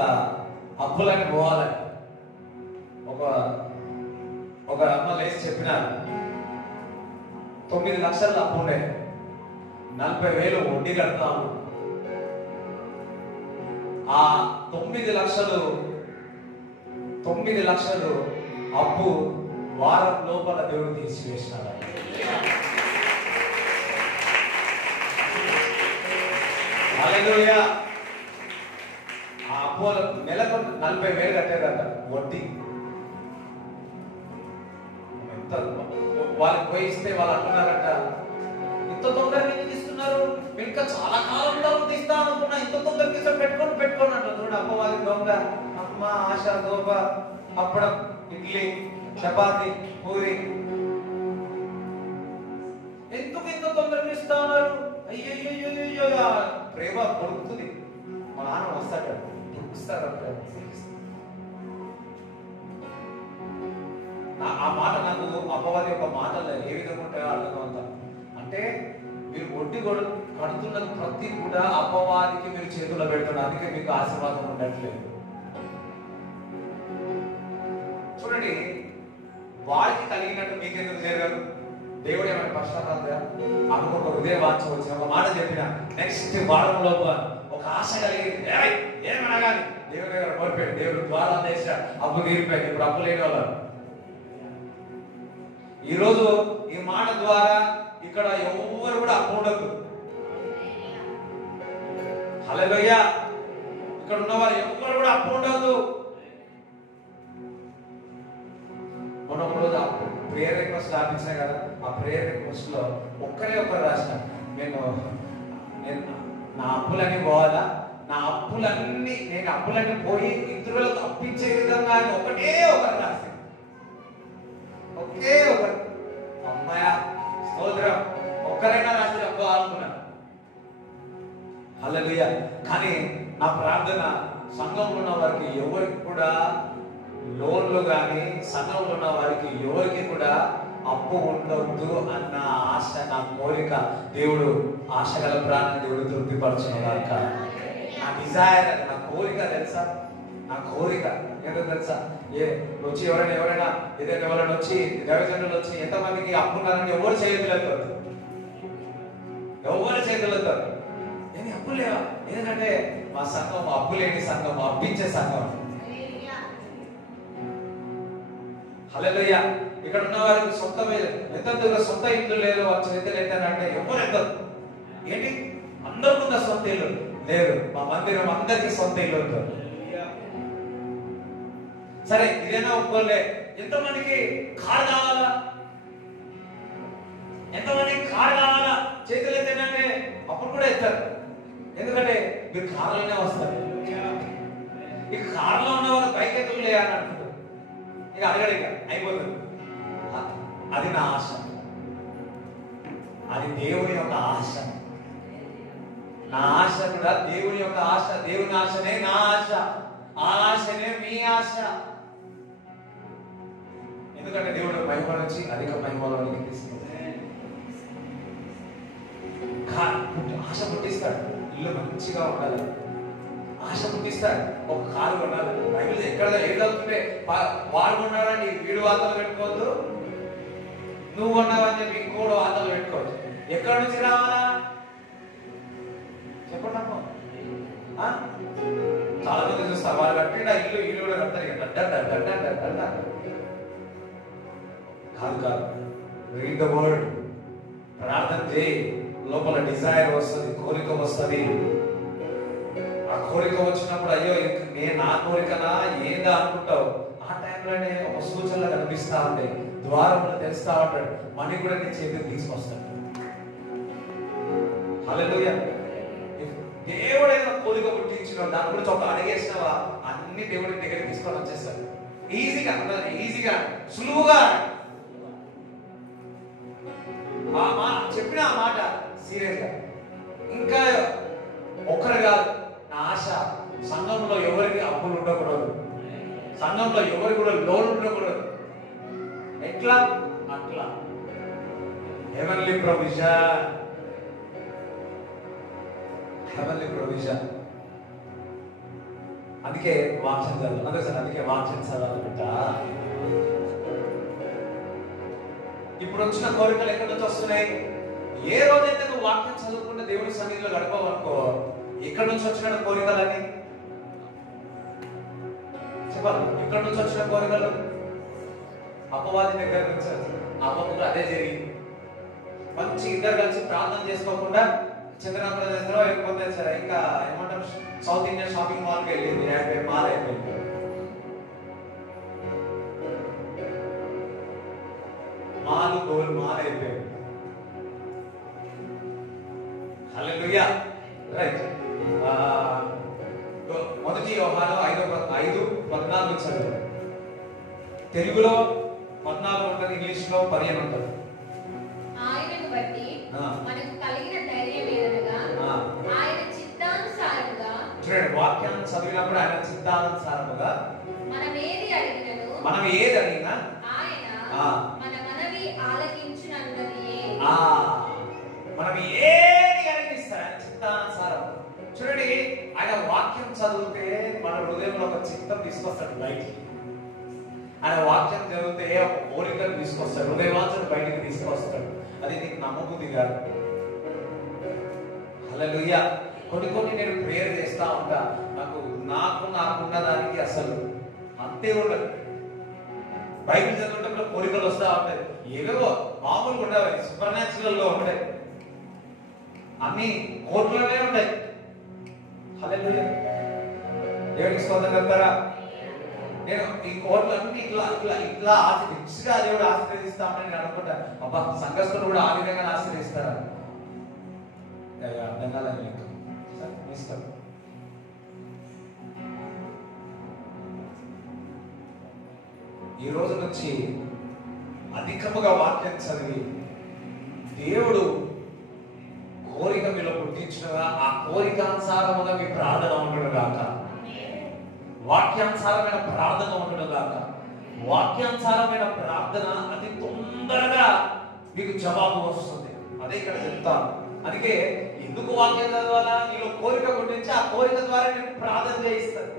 అప్పులని పోవాలని ఒక అమ్మ లేచి చెప్పినారు. 9 లక్షల అప్పు ఉండే, 40,000 వడ్డీ కడతాము. ఆ 9 లక్షలు అప్పు వారం లోపల దేవుడు తీసివేసినాడు. హల్లెలూయా. ఆ అప్పు నెలకు 40,000 కట్టేదట వడ్డీ. వాళ్ళకి పోయి ఇస్తే వాళ్ళు అంటున్నారట, ఇంత తొందరగా ఎందుకు ఇస్తున్నారు, ఇంకా చాలా కాలం డబ్బు తీస్తా అనుకున్నా, ఇంత తొందరగా తీస్తా, పెట్టుకొని అంటారు. అమ్మవారి దొంగ, అమ్మ ఆశ, దోప, అప్పడం, ఇడ్లీ, చపాతి, పూరి, ఎందుకు ఇంత తొందరగా ఇస్తా ఉన్నారు? అయ్యో ప్రేమ కొడుకుతుంది. మా నాన్న వస్తాడు, ఆ మాట నాకు అపవాది యొక్క మాటలు ఏ విధంగా ఉంటాయో అర్థం అంటే, మీరు వడ్డీ కడుతున్నది ప్రతి కూడా అపవాదికి మీరు చేతుల్లో పెడుతున్నారు, అందుకే మీకు ఆశీర్వాదం ఉండట్లేదు. చూడండి, వాడికి కలిగినట్టు మీకెందుకు జరగదు? దేవుడు ఏమైనా పశ్చాత్తాప ఆమెకు ఒక హృదయ వాంఛ వచ్చిన ఒక మాట చెప్పిన నెక్స్ట్ వారం లోపల ఒక ఆశ కలిగింది, ఏమనగాలి దేవుడి దగ్గర కోల్పోయాడు. దేవుడు ద్వారా దేశ అప్పు తీరిపోయింది. ఇప్పుడు అప్పు లేని వాళ్ళు ఈరోజు ఈ మాట ద్వారా ఇక్కడ ఎవరు కూడా అప్పు ఉండదు. హల్లెలూయా. ఇక్కడ ఉన్నవారు ఎవరు కూడా అప్పు ఉండదు. మొన్న ఒక రోజు ప్రేయర్ రిక్వెస్ట్ రాపించిన కదా, ఆ ప్రేయర్ రిక్వెస్ట్ లో ఒక్కరు రాసిన, నేను నా అప్పులన్నీ పోవాలా, నేను అప్పులన్నీ పోయి ఇతరులకు అప్పించే విధంగా ఒకటే ఒకరు రాసింది. ఒకే ఒకరు. అమ్మాయ స్తోత్రం, ఒక్కరైనా రాసి అబ్బా అనుకున్నా. హల్లెలూయా. కానీ నా ప్రార్థన సంఘంలో ఉన్న వారికి ఎవరికి కూడా లోన్లు కానీ, సంఘంలో ఉన్న వారికి ఎవరికి కూడా అప్పు ఉండొద్దు అన్న ఆశ, నా కోరిక దేవుడు ఆశ గల ప్రాణాన్ని దేవుడు తృప్తిపరచునుగాక. నా డిజైర్, నా కోరిక తెలుసా, నా కోరిక ఏదో తెలుసా? వచ్చి ఎవరైనా ఏదైనా ఎవరైనా వచ్చి దైవజనులు వచ్చి ఎంతమందికి అప్పు ఉన్నారని ఎవరు చేయగలుగుతారు? ఎవరు చేయగలుగుతారు? ఏమి అప్పు లేవా? ఎందుకంటే మా సంఘం అప్పు లేని సంఘం, అప్పించే సంఘం. హల్లెలూయా. ఇక్కడ ఉన్న వారికి సొంత ఎంత సొంత ఇల్లు లేదు, వారి చేతులు ఎత్తారంటే ఎవరు ఎత్తరు. ఏంటి అందరికి ఉన్న సొంత ఇల్లు లేదు, మా మందిరం అందరికి సొంత ఇల్లు ఉంటుంది. సరే ఇదేనా ఒప్పుకోలే. ఎంతమందికి కారు కావాలా, ఎంతమందికి కారు కావాలా చేతులు ఎత్తానంటే అప్పుడు కూడా ఎత్తారు. ఎందుకంటే మీరు కారులోనే వస్తారు. ఈ కారులో ఉన్న వాళ్ళు బైక్ ఎత్తులు లేదని అంటున్నారు. ఇక అడగడు, ఇక అయిపోతుంది. అది నా ఆశ, అది దేవుని యొక్క ఆశ. నా ఆశ కూడా దేవుని యొక్క ఆశ. దేవుని ఆశనే నా ఆశ, ఆ ఆశనే మీ ఆశ. ఎందుకంటే దేవుడు మహిమ నుంచి అధిక మహిమలోనికి తీసుకుంటాడు. ఆశ పుట్టిస్తాడు, ఇల్లు మంచిగా ఉండాలి, ఆశ పుట్టిస్తాడు. ఒక కారు కొనాలి. బైబిల్ ఎక్కడ ఏదవుతుంటే వాడు కొన్నాడని వీడు వార్తలు పెట్టుకోవద్దు, నువ్వు కొన్నావని చెప్పి ఇంకోడు వార్తలు పెట్టుకోవద్దు. ఎక్కడి నుంచి రావాలా చెప్పండి. చాలా మంది చూస్తారు, వాళ్ళు కట్టిన ఇల్లు ఇల్లు కూడా కడతారు. కాదు కాదు, రీడ్ ద వర్డ్, ప్రార్థన చేయి. లోపల డిజైర్ వస్తుంది, కోరిక వస్తుంది. ఆ కోరిక వచ్చినప్పుడు అయ్యో నేను నా కోరికనా ఏందా అనుకుంటావు. ఆ టైంలోనే ఒక సూచనలు కనిపిస్తా ఉంటాయి, ద్వారములు తెలుస్తా ఉంటాడు, మనీ కూడా నీ చేతికి తీసుకొస్తాడు. హల్లెలూయా. దేవుడు ఏదైనా కోరిక పుట్టించిన దాని గురించి ఒక అడిగేసినవా అన్ని దేవుడి దగ్గరికి తీసుకొని వచ్చేస్తాడు. ఈజీగా ఈజీగా సులువుగా చెప్పిన ఆ మాట సీరియస్ గా. ఇంకా ఒక్కరు కాదు, నా ఆశ సంఘంలో ఎవరికి అప్పులు ఉండకూడదు, సంఘంలో ఎవరికి కూడా లోన్ ఉండకూడదు. ఎట్లా అట్లా హెవెన్లీ ప్రొవిజన్, హెవెన్లీ ప్రొవిజన్. అందుకే వాక్యం చదవాలి. అదే సార్, అందుకే వాక్యం చదవాలన్నట. ఇప్పుడు వచ్చిన కోరికలు ఎక్కడి నుంచి వస్తున్నాయి? ఏ రోజైతే నువ్వు వాక్యం చదువుకుంటే దేవుడి సన్నిధిలో గడపవనుకో, ఎక్కడి నుంచి వచ్చిన కోరికలని చెప్పాలి. ఎక్కడి నుంచి వచ్చిన కోరికలు? అపవాది దగ్గర నుంచి. అపవాది అదే జరిగింది. మంచి ఇద్దరు కలిసి ప్రార్థన చేసుకోకుండా చంద్రన ప్రదేశంలో వెళ్ళిపోతే సరే, ఇంకా ఏమంటారు, సౌత్ ఇండియన్ షాపింగ్ మాల్కి వెళ్ళింది, మాల్ అయిపోయింది. మాల్ అయిపోయింది. హల్లెలూయా. రైట్. మొదటి యోహాను 5:14 చదువు. తెలుగులో 14 ఉంటుంది, ఇంగ్లీష్ లో 15 ఉంటుంది. ఆయనను బట్టి మనకు కలిగిన ధైర్యం ఏదనగా ఆయన చిత్తానుసారముగా. చూడండి, వాక్యాన్ని చదివినప్పుడు ఆయన చిత్తానుసారముగా మనం ఏది అడిగినను ఆయన మన మనవి ఆలకించునన్నదియే. మనం ఏది అడిగిస్తాడు ఆయన చిత్తానుసారం. చూడండి, ఆయన వాక్యం చదివితే మన హృదయంలో ఒక చిత్తం తీసుకొస్తాడు బయటికి. ఆయన వాక్యం చదివితే ఒక కోరికను తీసుకొస్తాడు, హృదయవాంఛను బయటికి తీసుకొస్తాడు. అది నీకు నమ్మబుద్ధి కాదు. హల్లెలూయా. కొన్ని నేను ప్రేయర్ చేస్తా ఉంటా, నాకున్న దానికి అసలు అంతే ఉండదు. బైబిల్ చదివేటప్పుడు కోరికలు వస్తా ఉంటాయి, ఏవేవో మామూలుగా ఉండవు, సూపర్ న్యాచురల్ లో ఉంటాయి, అన్ని కోట్లనే ఉంటాయి. హల్లెలూయా. దేవుడికి స్తోత్రం చెప్తారా? నేను ఈ కోట్లన్నీ ఇట్లా రిచ్గా దేవుడు ఆశీర్వదిస్తామని నేను అనుకుంటా. అబ్బా, సంఘస్థులు కూడా ఆ విధంగా ఆశీర్వదిస్తారా? అర్థం కాలేదు మీకు. ఇష్టం. ఈ రోజు నుంచి అధికముగా వాక్యం చదివి దేవుడు కోరిక మీలో పుట్టించినగా ఆ కోరికానుసారముగా మీ ప్రార్థన ఉండడం కాక, వాక్యానుసారమైన ప్రార్థన ఉండడం కాక, వాక్యానుసారమైన ప్రార్థన అతి తొందరగా మీకు జవాబు వస్తుంది. అదే ఇక్కడ చెప్తాను. అందుకే ఎందుకు వాక్యం చదవాలా? నీలో కోరిక పుట్టించి ఆ కోరిక ద్వారా నేను ప్రార్థన చేయిస్తాను.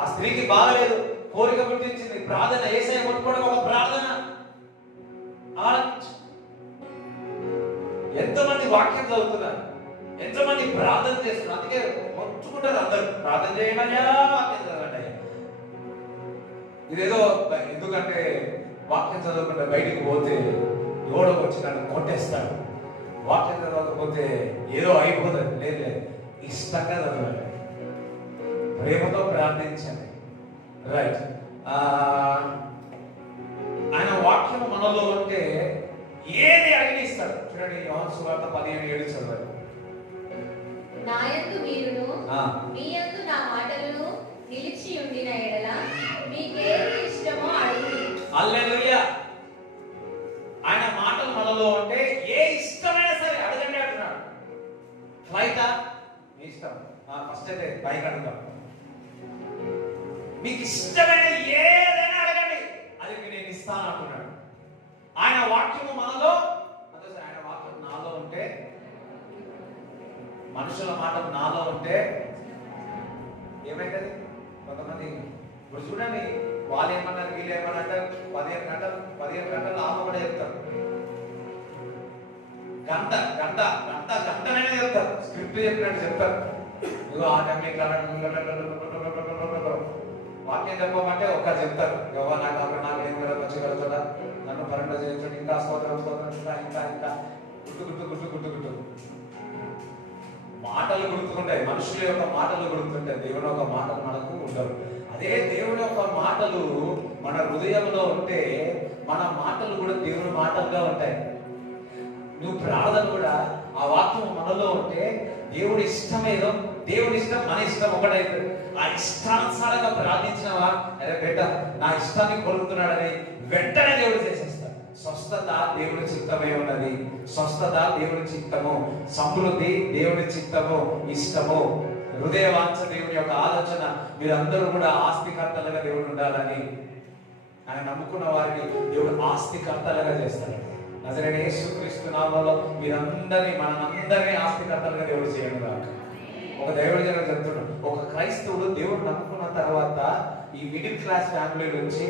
ఆ స్త్రీకి బాగలేదు, కోరిక పుట్టించింది, ప్రార్థన. యేసయ్య ముట్టుకోవడం ఒక ప్రార్థన. ఎంతమంది వాక్యం చదువుతున్నారు, ఎంతమంది ప్రార్థన చేస్తున్నారు. అందుకే మొత్తుకుంటారు అందరూ, ప్రార్థన చేయమయ్యా, వాక్యం చదవండి. ఇదేదో ఎందుకంటే వాక్యం చదవకుండా బయటికి పోతే ఎవడో వచ్చి నన్ను కొట్టేస్తాడు, వాక్యం చదవకపోతే ఏదో అయిపోతుంది. లేదు, ఇష్టంగా చదవాలి, ప్రేమతో ప్రార్థించండి. రైట్. ఆయన వాక్యం మనలో ఉంటే ఏది అడిగి ఇస్తాడు. చూడండి, యోహాను సువార్త 17:7 చదవాలి. నా యందు మీరును మీ యందు నా మాటలను నిలిచి ఉండిన ఎడల మీకేది ఇష్టమో అడుగుడి. హల్లెలూయా. ఆయన మాటలు మనలో ఉంటే ఏ ఇష్టమైనా సరే అడగండి అంటున్నాడు. ఫ్లైటా మీ ఇష్టం, ఫస్ట్ అయితే బైక్ అడుగుతాం. మీకు ఇష్టమైన ఏదైనా అడగండి, అది నేను ఇస్తాను అంటున్నాడు. ఆయన వాక్యము మనలో, ఆయన వాక్యం నాలో ఉంటే, మనుషుల మాట నాలో ఉంటే ఏమైతుంది? కొంతమంది ఇప్పుడు చూడండి, వాళ్ళు ఏమన్నారు, వీళ్ళు ఏమన్నా 15 గంటలు ఆమె కూడా చెప్తారు, గంటనే చెప్తారు, స్క్రిప్ట్ చెప్పినట్టు చెప్తారు. ఇదిగో ఆ వాక్యం చెప్పమంటే ఒక్క చెప్తారు, ఎవరు నాకు ఏం వచ్చగలుగుతుందా, నన్ను పరంగా చేయించండి, ఇంకా స్తోత్రం ఇంకా గుట్టు మాటలు గుర్తుకుంటాయి. మనుషుల యొక్క మాటలు గుర్తుంటాయి, దేవుని యొక్క మాటలు మనకు ఉండవు. అదే దేవుని యొక్క మాటలు మన హృదయంలో ఉంటే మన మాటలు కూడా దేవుని మాటలుగా ఉంటాయి. నువ్వు ప్రార్థన కూడా ఆ వాక్యం మనలో ఉంటే దేవుడి ఇష్టం ఏదో, దేవుడి ఇష్టం మన ఇష్టం ఒకటైతుంది. ఆ ఇష్టానుసారంగా ప్రార్థించినవా, అదే బిడ్డ నా ఇష్టాన్ని కోరుకున్నాడని వెంటనే దేవుడు చేసేస్తాడు. స్వస్థత దేవుడి చిత్తమే ఉన్నది, స్వస్థత దేవుడి చిత్తము, సమృద్ధి దేవుడి చిత్తము, ఇష్టము, హృదయ వాంఛ దేవుని యొక్క ఆలోచన. మీరందరూ కూడా ఆస్తికర్తలుగా దేవుడు ఉండాలని, ఆయన నమ్ముకున్న వారిని దేవుడు ఆస్తికర్తలుగా చేస్తాడు. నజరేయుడైన యేసుక్రీస్తు నామములో మీరందరినీ, మనందరినీ ఆస్తికర్తలుగా దేవుడు చేయనుగా. ఒక దైవుడి దగ్గర చెప్తున్నాడు, ఒక క్రైస్తవుడు దేవుడు నమ్ముకున్న తర్వాత ఈ మిడిల్ క్లాస్ ఫ్యామిలీ నుంచి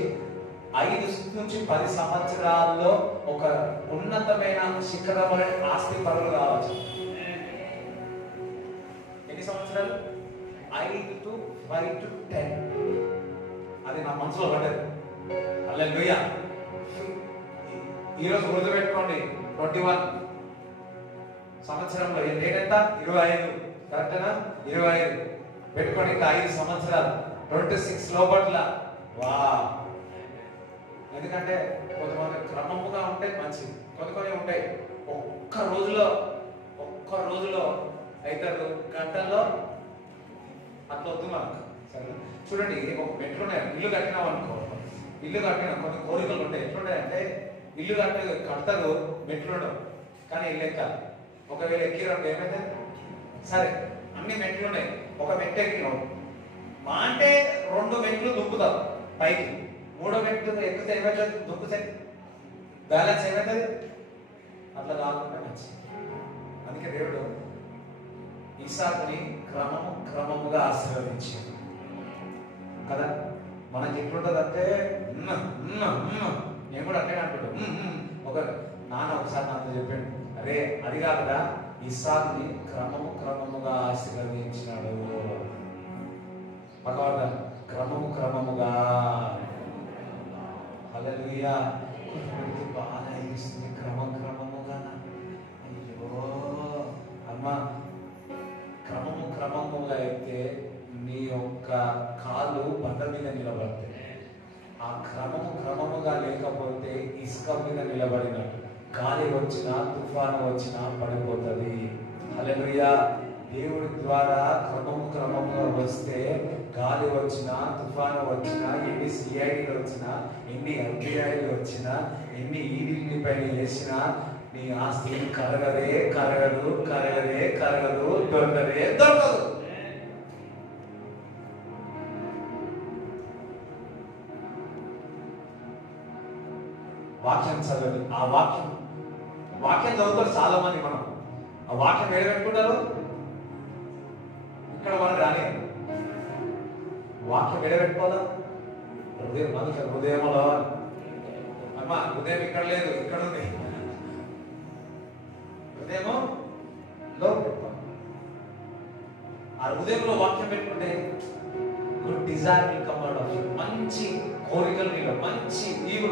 5 నుంచి 10 సంవత్సరాల్లో ఒక ఉన్నతమైన శిఖరమైన ఆస్తి పరులు కావచ్చు. ఎన్ని సంవత్సరాలు? 5 to 5 to 10. అది నా మనసులో పడ్డది. హల్లెలూయా. ఈరోజు గుర్తుపెట్టుకోండి, 21 సంవత్సరంలో డేట్ ఎంత? 25. కరెక్టేనా? 25 పెట్టుకోండి. ఇంకా 5 సంవత్సరాలు 26 లోపట్ల. వా, ఎందుకంటే కొంతమంది క్రమముగా ఉంటే మంచిది, కొన్ని ఉంటాయి ఒక్క రోజులో అవుతారు, గంటల్లో అట్లా వద్దు మనకు. సరే చూడండి, ఒక మెట్లు ఉన్నాయి, ఇల్లు కట్టినాం అనుకో, ఇల్లు కట్టినా కొన్ని కోరికలు ఉంటాయి. ఎట్లుంటాయంటే ఇల్లు కడతారు, మెట్లు ఉండవు, కానీ ఇల్లు ఎక్కాలి. ఒకవేళ ఎక్కిరంటే ఏమైతే, సరే అన్ని మెట్లు ఉన్నాయి, ఒక మెట్టు ఎక్కినావు మా అంటే 2 మెట్లు దుంకుతావు పైకి, 3వ మెట్టు ఎక్కితే ఏమవుతుంది? దుంకుతే బ్యాలెన్స్ ఏమవుతుంది? అట్లా కాకుండా మంచి. అందుకే దేవుడు ఇస్సాకుని క్రమముగా ఆశీర్వదించాడు కదా. మనకి ఎట్లుంటుంది అంటే, నేను కూడా అంటే అంటుంటాను. ఒక నాన్న ఒకసారి నాతో చెప్పాడు, అరే అది కాదురా, ఇస్సాకుని క్రమముగా ఆశీర్వదించినాడు. పక్కవాడ క్రమముగా. హల్లెలూయా. బాగా అనిపిస్తుంది క్రమముగా. అయ్యో అమ్మ, క్రమముగా అయితే నీ యొక్క కాళ్ళు బండ మీద నిలబడతాయి. ఆ క్రమముగా లేకపోతే ఇసుక మీద నిలబడినట్టు, గాలి వచ్చినా తుఫాను వచ్చినా పడిపోతుంది. హల్లెలూయా. దేవుడి ద్వారా క్రమముగా వస్తే గాలి వచ్చినా తుఫాను వచ్చినా, ఎన్ని సిఐడీలు వచ్చినా, ఎన్ని ఎఫ్బిఐలు వచ్చినా, ఎన్ని ఈడీని పైన వేసినా నీ ఆస్తి కరగదు, దొరకదు. వాక్యం చదవండి. ఆ వాక్యం చదువుతారు చాలా మంది. మనం ఆ వాక్యం ఏడు పెట్టుకుంటారు, ఇక్కడ మనం రాని వాక్యం ఎడబెట్టుకోదా? హృదయం, మనకి హృదయంలో అమ్మ, హృదయం ఇక్కడ లేదు, ఇక్కడ ఉంది. హృదయము లో పెట్టుకోవాలి. ఆ హృదయంలో వాక్యం పెట్టుకుంటే good desire will come out of you. మంచి కోరికలు నీలో, మంచి నీవు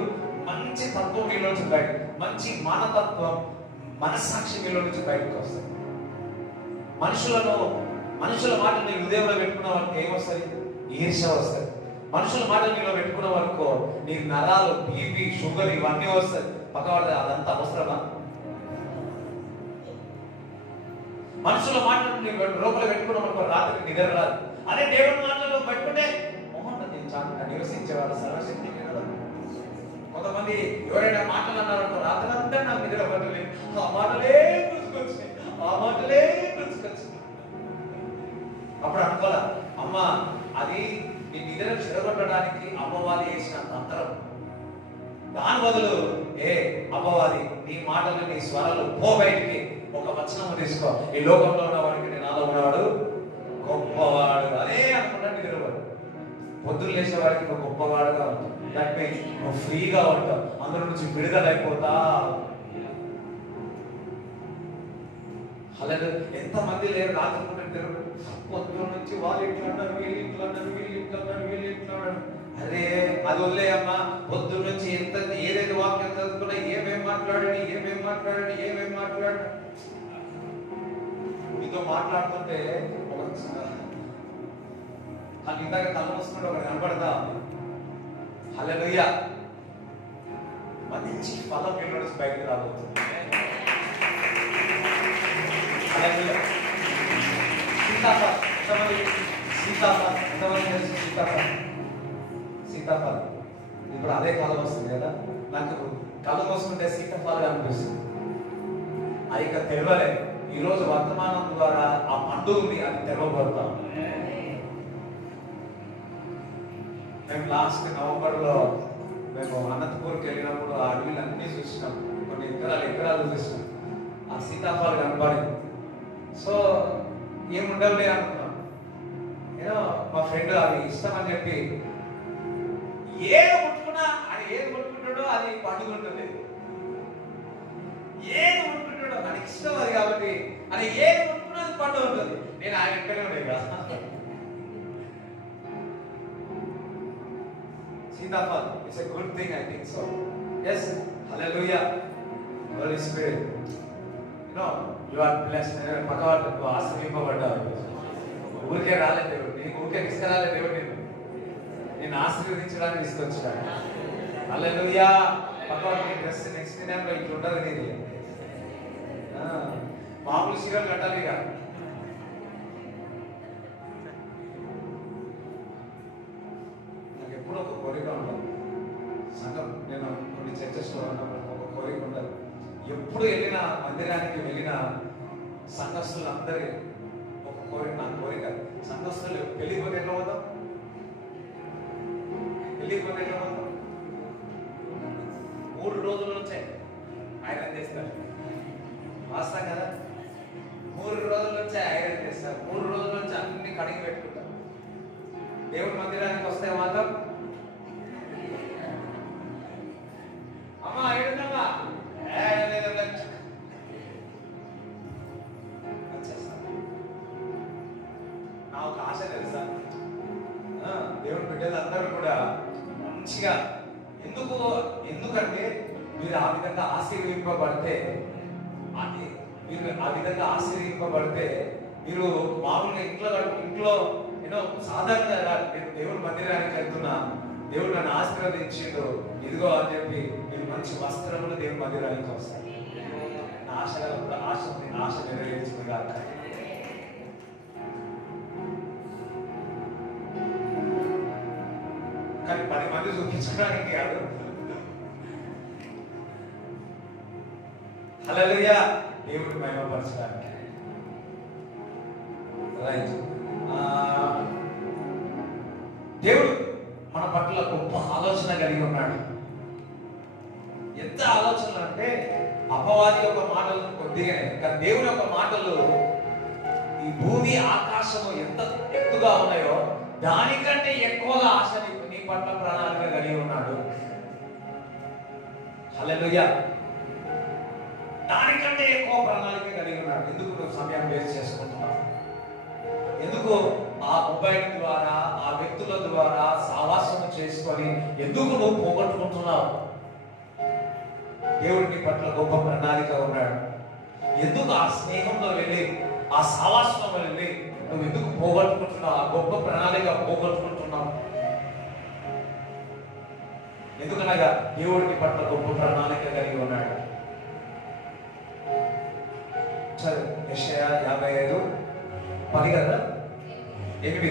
మంచి తత్వం నీలో నుంచి బయట, మంచి మానతత్వం మనస్సాక్షి మీలో నుంచి బయటకు వస్తాయి. మనుషుల మాట నీ హృదయంలో పెట్టుకున్న వాళ్ళకి ఏమొస్తుంది? ఈర్ష్య వస్తుంది. మనుషుల మాట నీలో పెట్టుకున్న వాళ్ళకో నీకు నరాలు, బీపీ, షుగర్ ఇవన్నీ వస్తాయి. పక్కవాళ్ళ అదంతా అవసరమా? మనుషుల మాటలు నీ లోపల పెట్టుకున్న వాళ్ళకు రాత్రి నిద్ర రాదు. అదే దేవుడి మాటలు పెట్టుకుంటే నివసించేవాడు సర్వశక్తి. కొంతమంది ఎవరైనా మాటలు అన్నారనుకో రాత్రి అంతా నాకు నిద్ర పట్టలేదు, ఆ మాటలే గుర్తుకొచ్చినాయి, ఆ మాటలే గుర్తుకొచ్చినాయి. అప్పుడు అనుకోలే, అమ్మ అది నీ నిద్ర చెడగొట్టడానికి అమ్మవాది వేసిన తంత్రం. దాని బదులు అమ్మవాది నీ మాటలు, నీ స్వరాలు పో బయటికి, ఒక వచనము తీసుకో, ఈ లోకంలో ఉన్నవాడికి నేను నాలో ఉన్నవాడు గొప్పవాడు అదే అనుకుంటా నిద్రపోడు. పొద్దున్న లేచే వాడికి నువ్వు గొప్పవాడుగా ఉంటావు. దట్ మీన్స్ నువ్వు ఫ్రీగా ఉంటావు, అందరి నుంచి విడుదలైపోతా. అలాగే ఎంతమంది లేరు రాత్రి నిద్ర, పొద్దున్న నుంచి వాళ్ళు ఇట్లా అన్నారు, వీళ్ళు ఇట్లా అన్నారు, వీళ్ళు ఇట్లా అన్నారు, వీళ్ళు ఇట్లా అన్నారు. అరే అది వదిలేయమ్మా. పొద్దున్న నుంచి ఏదైతే వాక్యం చదువుకున్నా ఏమేం మాట్లాడాడు మీతో మాట్లాడుతుంటే నాకు ఇందాక కళ్ళు వస్తుంటే ఒకటి కనపడతా. హల్లెలూయా. మంచి ఫలం మీ నుంచి బయటకు రాబోతుంది. హల్లెలూయా. సీతాఫలం ఇప్పుడు అదే కాలం వస్తుంది కదా. నాకు కళ్ళు వస్తుంటే సీతాఫలం అనిపిస్తుంది. అది ఇక తెరవలేదు. ఈరోజు వర్తమానం ద్వారా ఆ పండుగని అది తెరవబడతాం. మేము లాస్ట్ నవంబర్లో మేము అనంతపూర్కి వెళ్ళినప్పుడు ఆ అడవిలు అన్నీ చూసినాం, కొన్ని ఎకరాలు చూసినాం. ఆ సీతాఫలం కనపడింది. సో ఏముండవులే అనుకున్నాం. ఏదో మా ఫ్రెండ్ అది ఇష్టం అని చెప్పి ఏది ముట్టుకున్నా అది ఏది ముట్టుకుంటాడో అది పండుకుంటుంది, ఏది ముట్టుకుంటాడో మనకి ఇష్టం అది కాబట్టి అది ఏది ముట్టుకున్నా అది పండు ఉంటుంది. నేను ఆయన ఎక్కడే ఉండేది కదా. Sitafal, it's a good thing, I think so. Yes, hallelujah. Holy Spirit, you know, you are blessed. పక్కవాళ్ళు ఆశీర్వదింపబడ్డారు. ఊరికే రాలేదు దేవుడు, నీకు ఊరికే తీసుకురాలేదు దేవుడు, నేను ఆశీర్వదించడానికి తీసుకొచ్చాను. హల్లెలూయా. పక్కవాళ్ళకి డ్రెస్ నెక్స్ట్ టైంలో ఇట్లా ఉండదు నీది. మామూలు చీరలు కట్టాలి ఇక. ఎప్పుడు ఒక కోరిక ఉండదు సంఘం. నేను కొన్ని చర్చస్లో ఉన్నప్పుడు ఒక కోరిక ఉండదు. ఎప్పుడు వెళ్ళిన మందిరానికి వెళ్ళిన సంఘస్థులు అందరి ఒక కోరిక, నా కోరిక సంఘస్థులు పెళ్ళిపోతే ఎట్లా పోతాం? పెళ్ళిపోతే ఎట్లా పోతాం? 3 రోజుల నుంచే ఐరన్ చేస్తారు. వాస్తవం కదా. 3 రోజుల నుంచే ఐరన్ చేస్తారు. 3 రోజుల నుంచి అన్ని కడిగి పెట్టుకుంటారు. దేవుడి మందిరానికి వస్తే మాత్రం అమ్మా ఏడున్నామా నా ఒక ఆశ తెలుసా, దేవుడి బిడ్డలందరూ కూడా మంచిగా ఎందుకంటే మీరు ఆ విధంగా ఆశీర్వింపబడితే మీరు మామూలుగా ఇంట్లో ఏదో సాధారణంగా నేను దేవుడి మందిరానికి వెళ్తున్నా, దేవుడు నన్ను ఆశీర్వదించిండు ఇదిగో అని చెప్పి మీరు మంచి వస్త్రములు దేవుడి మందిరానికి వస్తాయి. నా ఆశ నెరవేర్చింది కాక. కానీ 10 మంది చూపించడానికి కాదు. హల్లెలూయా. దేవుడి మహిమపరచడానికి. రైట్. దేవుడు మన పట్ల గొప్ప ఆలోచన కలిగి ఉన్నాడు. ఎంత ఆలోచనలు అంటే అపవాది యొక్క మాటలు కొద్దిగానే, కానీ దేవుని యొక్క మాటలు ఈ భూమి ఆకాశము ఎంత ఎత్తుగా ఉన్నాయో దానికంటే ఎక్కువగా ఆశ నీ పట్ల ప్రణాళిక కలిగి ఉన్నాడు. హల్లెలూయా. దానికంటే ఎక్కువ ప్రణాళిక కలిగి ఉన్నాడు. ఎందుకు నువ్వు సమయం వేస్ట్ చేసుకుంటున్నావు? ఎందుకు ఆ మొబైల్ ద్వారా, ఆ వ్యక్తుల ద్వారా, సావాసం చేసుకొని ఎందుకు నువ్వు పోగొట్టుకుంటున్నావు? దేవుడికి పట్ల గొప్ప ప్రణాళిక ఉన్నాడు. ఎందుకు ఆ స్నేహంలో వెళ్ళి, ఆ సావాసంలో వెళ్ళి నువ్వు ఎందుకు పోగొట్టుకుంటున్నావు? ఆ గొప్ప ప్రణాళిక పోగొట్టుకుంటున్నావు ఎందుకనగా దేవుడికి పట్ల గొప్ప ప్రణాళిక కలిగి ఉన్నాడు. సరే, యెషయా 55:10 కదా, 8,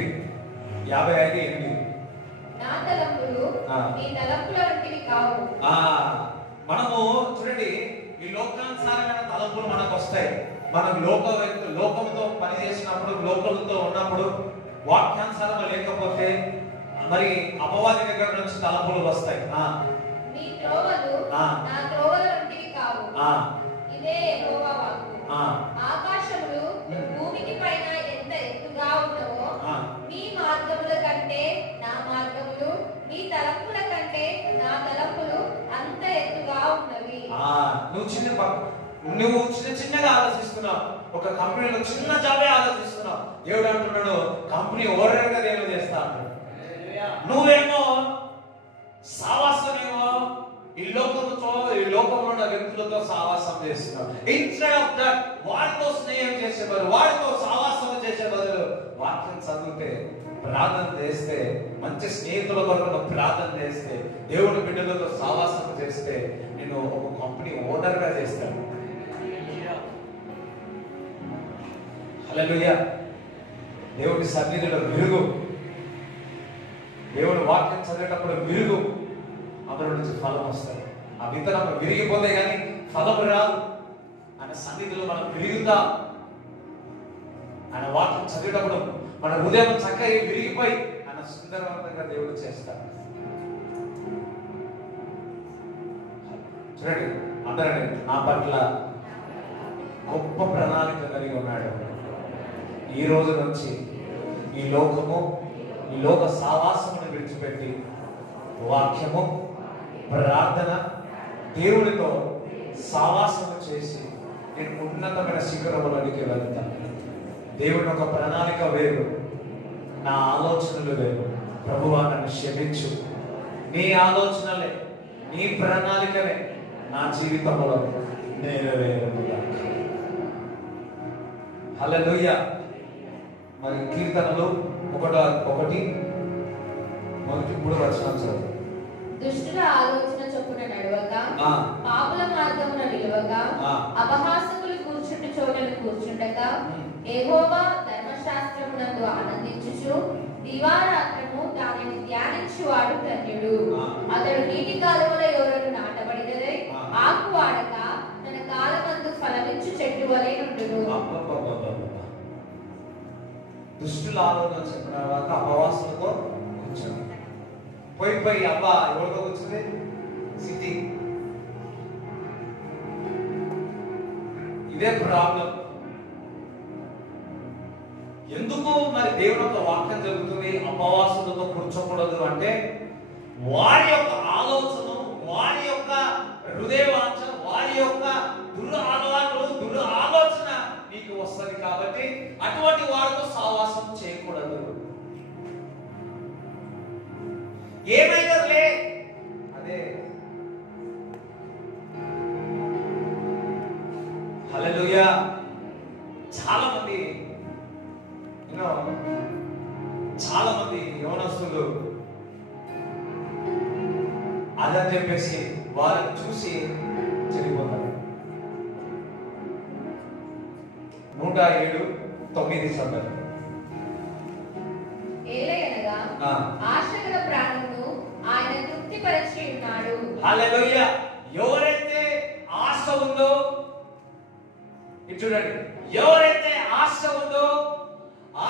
55:8. నా తలంపులు నీ తలంపుల వంటివి కావు. మనము చూడండి, ఈ లోకానుసారమైన తలంపులు మనకు వస్తాయి. మనం లోకంతో పని చేసినప్పుడు, లోకంతో ఉన్నప్పుడు వాక్యానుసారం లేకపోతే మరి అపవాది దగ్గర నుంచి తలంపులు వస్తాయి. నీ త్రోవలు నా త్రోవల వంటివి కావు. ఇదే యెహోవా వాక్కు. ఆకాశములు భూమికి పైన ఎంత ఎత్తుగా ఉన్నవో, మీ మార్గముల కంటే నా మార్గములు, మీ తలంపుల కంటే నా తలంపులు అంత ఎత్తుగా ఉన్నవి. నువ్వు చిన్న చిన్నగా ఆలోచిస్తున్నావు. ఒక కంపెనీలో చిన్న జాబే ఆలోచిస్తున్నావు. దేవుడు అంటున్నాడు, కంపెనీ ఓవర్గా దేవుడు చేస్తా అంటాడు. నువ్వేమో సావాసమేమో ఈ లోకంలో ఉన్న వ్యక్తులతో సావాసం చేస్తున్నావు. ఇన్స్టెడ్ ఆఫ్ దట్ వాడితో స్నేహం చేసే బదులు, వాడితో సావాసం చేసే బదులు వాక్యం చదివితే, ప్రార్థన చేస్తే, మంచి స్నేహితుల కొరకు ప్రార్థన చేస్తే, దేవుడి బిడ్డలతో సావాసం చేస్తే నేను ఒక కంపెనీ ఓనర్గా చేస్తాను. హల్లెలూయా. దేవుడి సన్నిధిలో విరుగు, దేవుడు వాక్యం చదివేటప్పుడు విరుగు, అందులో నుంచి ఫలం వస్తుంది. ఆ విత్తనం విరిగిపోతే కానీ ఫలం రాదు. ఆయన సన్నిధిలో మనం విరుగుతాం. ఆయన వాక్యం చదివేటప్పుడు మన హృదయం చక్కగా విరిగిపోయి ఆయన సుందరవంతంగా దేవుడు చేస్తాడు. చూడండి, అందరండి, నా పట్ల గొప్ప ప్రణాళిక కలిగి ఉన్నాడు. ఈ రోజు నుంచి ఈ లోక సావాసమును విడిచిపెట్టి వాక్యము, ప్రార్థన, దేవుడితో సావాసము చేసి నేను ఉన్నతమైన శిఖరములోనికి వెళ్తాను. దేవుని ఒక ప్రణాళిక వేరు, నా ఆలోచనలు వేరు. ప్రభువా, నన్ను క్షమించు. నీ ఆలోచనలే, నీ ప్రణాళికలే నా జీవితంలో నెరవేరుగా. హల్లెలూయా. మరి కీర్తనలు 1:3 దుష్టుల ఆలోచన చొప్పున నడవక, పాపుల మార్గమున నిలవక, అపహాసకులు కూర్చుండి చోటను కూర్చుండక, యెహోవా ధర్మశాస్త్రమునందు ఆనందించుచు దివారాత్రము దానిని ధ్యానించువాడు ధన్యుడు. అతడు నీటి కాలువల యోరను నాటబడినదై ఆకు వాడక తన కాలమందు ఫలమిచ్చు చెట్టు వలె నుండును. దుష్టుల ఆలోచన చెప్పిన తర్వాత అపవాసులతో కూర్చొని పోయి అబ్బా ఎవరితో కూర్చుంది? సిటీ. ఇదే ప్రాబ్లం. ఎందుకు మరి దేవుని యొక్క వాక్యం జరుగుతుంది, అపవాసులతో కూర్చోకూడదు అంటే, వారి యొక్క ఆలోచన, వారి యొక్క హృదయవాంఛ, వారి యొక్క దురాలోచన నీకు వస్తుంది. కాబట్టి అటువంటి వారితో సావాసం చేయకూడదు. ఏమైందలే అదే. హల్లెలూయా. చాలా మంది యవనస్తులు అదని చెప్పేసి వాళ్ళని చూసి చెడిపోతారు. 107:9 చదవండి. ఏలయనగా ఆశగల ప్రాణమును ఆయన తృప్తిపరచి ఉన్నాడు. హల్లెలూయా. ఎవరైతే ఆశ ఉందో, చూడండి, ఎవరైతే ఆశ ఉందో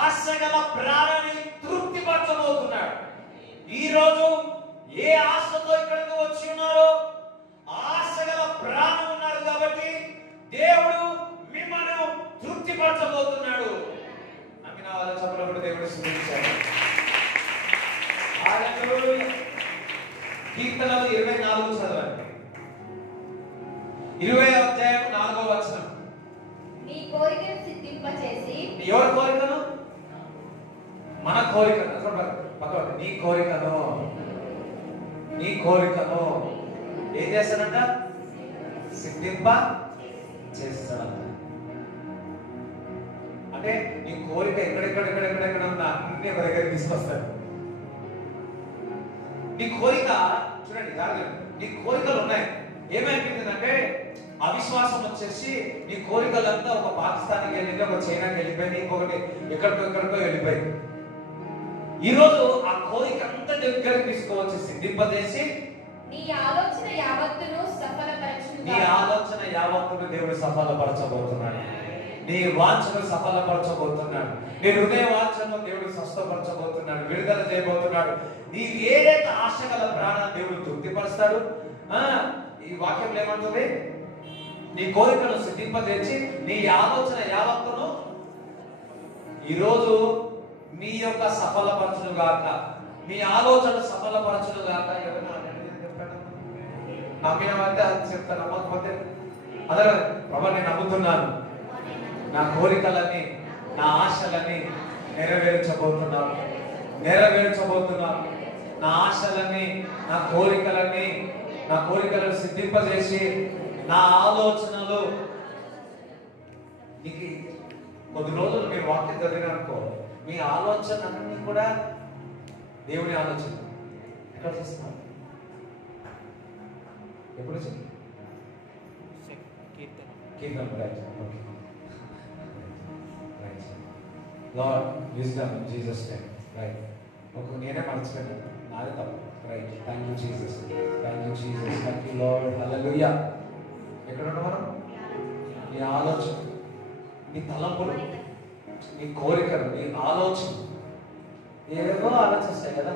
ఆశగల ప్రాణాన్ని తృప్తిపరచబోతున్నాడు. ఈ రోజు ఏ ఆశతో ఇక్కడికి వచ్చి ఉన్నారో ఆశగల ప్రాణం ఉన్నారు కాబట్టి దేవుడు మిమ్మల్ని తృప్తిపరచబోతున్నాడు. నమ్మిన వాళ్ళ చెప్పినప్పుడు దేవుడు స్తుతించాడు. హల్లెలూయా. కీర్తనలు 24 చదవండి. 20:4 నీ కోరికను సిద్ధింపచేసి. ఎవరి కోరికను? మన కోరికను. నీ కోరికను నీ కోరికను ఏం చేస్తాడంట? సిద్ధింప చేస్తాడంట. అంటే నీ కోరిక ఎక్కడెక్కడ ఉందా అన్ని ఒక దగ్గర తీసుకొస్తాడు. నీ కోరిక చూడండి, నీ కోరికలు ఉన్నాయి. ఏమైపోయిందంటే అవిశ్వాసం వచ్చేసి నీ కోరికలంతా ఒక పాకిస్తాన్కి వెళ్ళింది, ఒక చైనాకి వెళ్ళిపోయింది, ఇంకొకటి ఎక్కడికో వెళ్ళిపోయింది. ఈరోజు ఆ కోరిక అంతా దగ్గరికి తీసుకోవచ్చు, సిద్ధింపజేసి నీ ఆలోచన యావత్తును దేవుడు సఫలపరచబోతున్నాడు. నీ వాంఛను సఫలపరచబోతున్నాడు. నీ హృదయ వాంఛను దేవుడు స్వస్థపరచబోతున్నాడు, విడుదల చేయబోతున్నాడు. నీవు ఏదైతే ఆశ గల ప్రాణాన్ని దేవుడు తృప్తిపరుస్తాడు. ఈ వాక్యం ఏమంటుంది? నీ కోరికను సిద్ధింపజేసి నీ ఆలోచన యావత్తును ఈరోజు నీ యొక్క సఫలపరచును గాక, నీ ఆలోచన సఫలపరచును గాక. ఎవరైనా చెప్పాడు నమ్మినవంటే అది చెప్తా, నమ్మకపోతే అదే ప్రభా నేను నమ్ముతున్నాను, నా కోరికలన్నీ నా ఆశలన్నీ నెరవేర్చబోతున్నాను. నా ఆశలన్నీ నా కోరికలను సిద్ధింపజేసి నా ఆలోచనలు. నీకు కొద్ది రోజులు మీరు వాక్యం చదివినారనుకో, మీ ఆలోచన అన్ని కూడా దేవుని ఆలోచన. ఎక్కడ చేస్తున్నారు? ఎప్పుడు కీర్తన Lord wisdom in Jesus name. Right. నేనే మర్చిపోయాను, నాదే తప్పు. Right. Thank you Jesus, thank you Lord. Hallelujah. ఎక్కడ ఉన్నాం మనం? నీ ఆలోచన, నీ తలంపులు, నీ కోరికలు, నీ ఆలోచన ఏవేవో ఆలోచిస్తాయి కదా.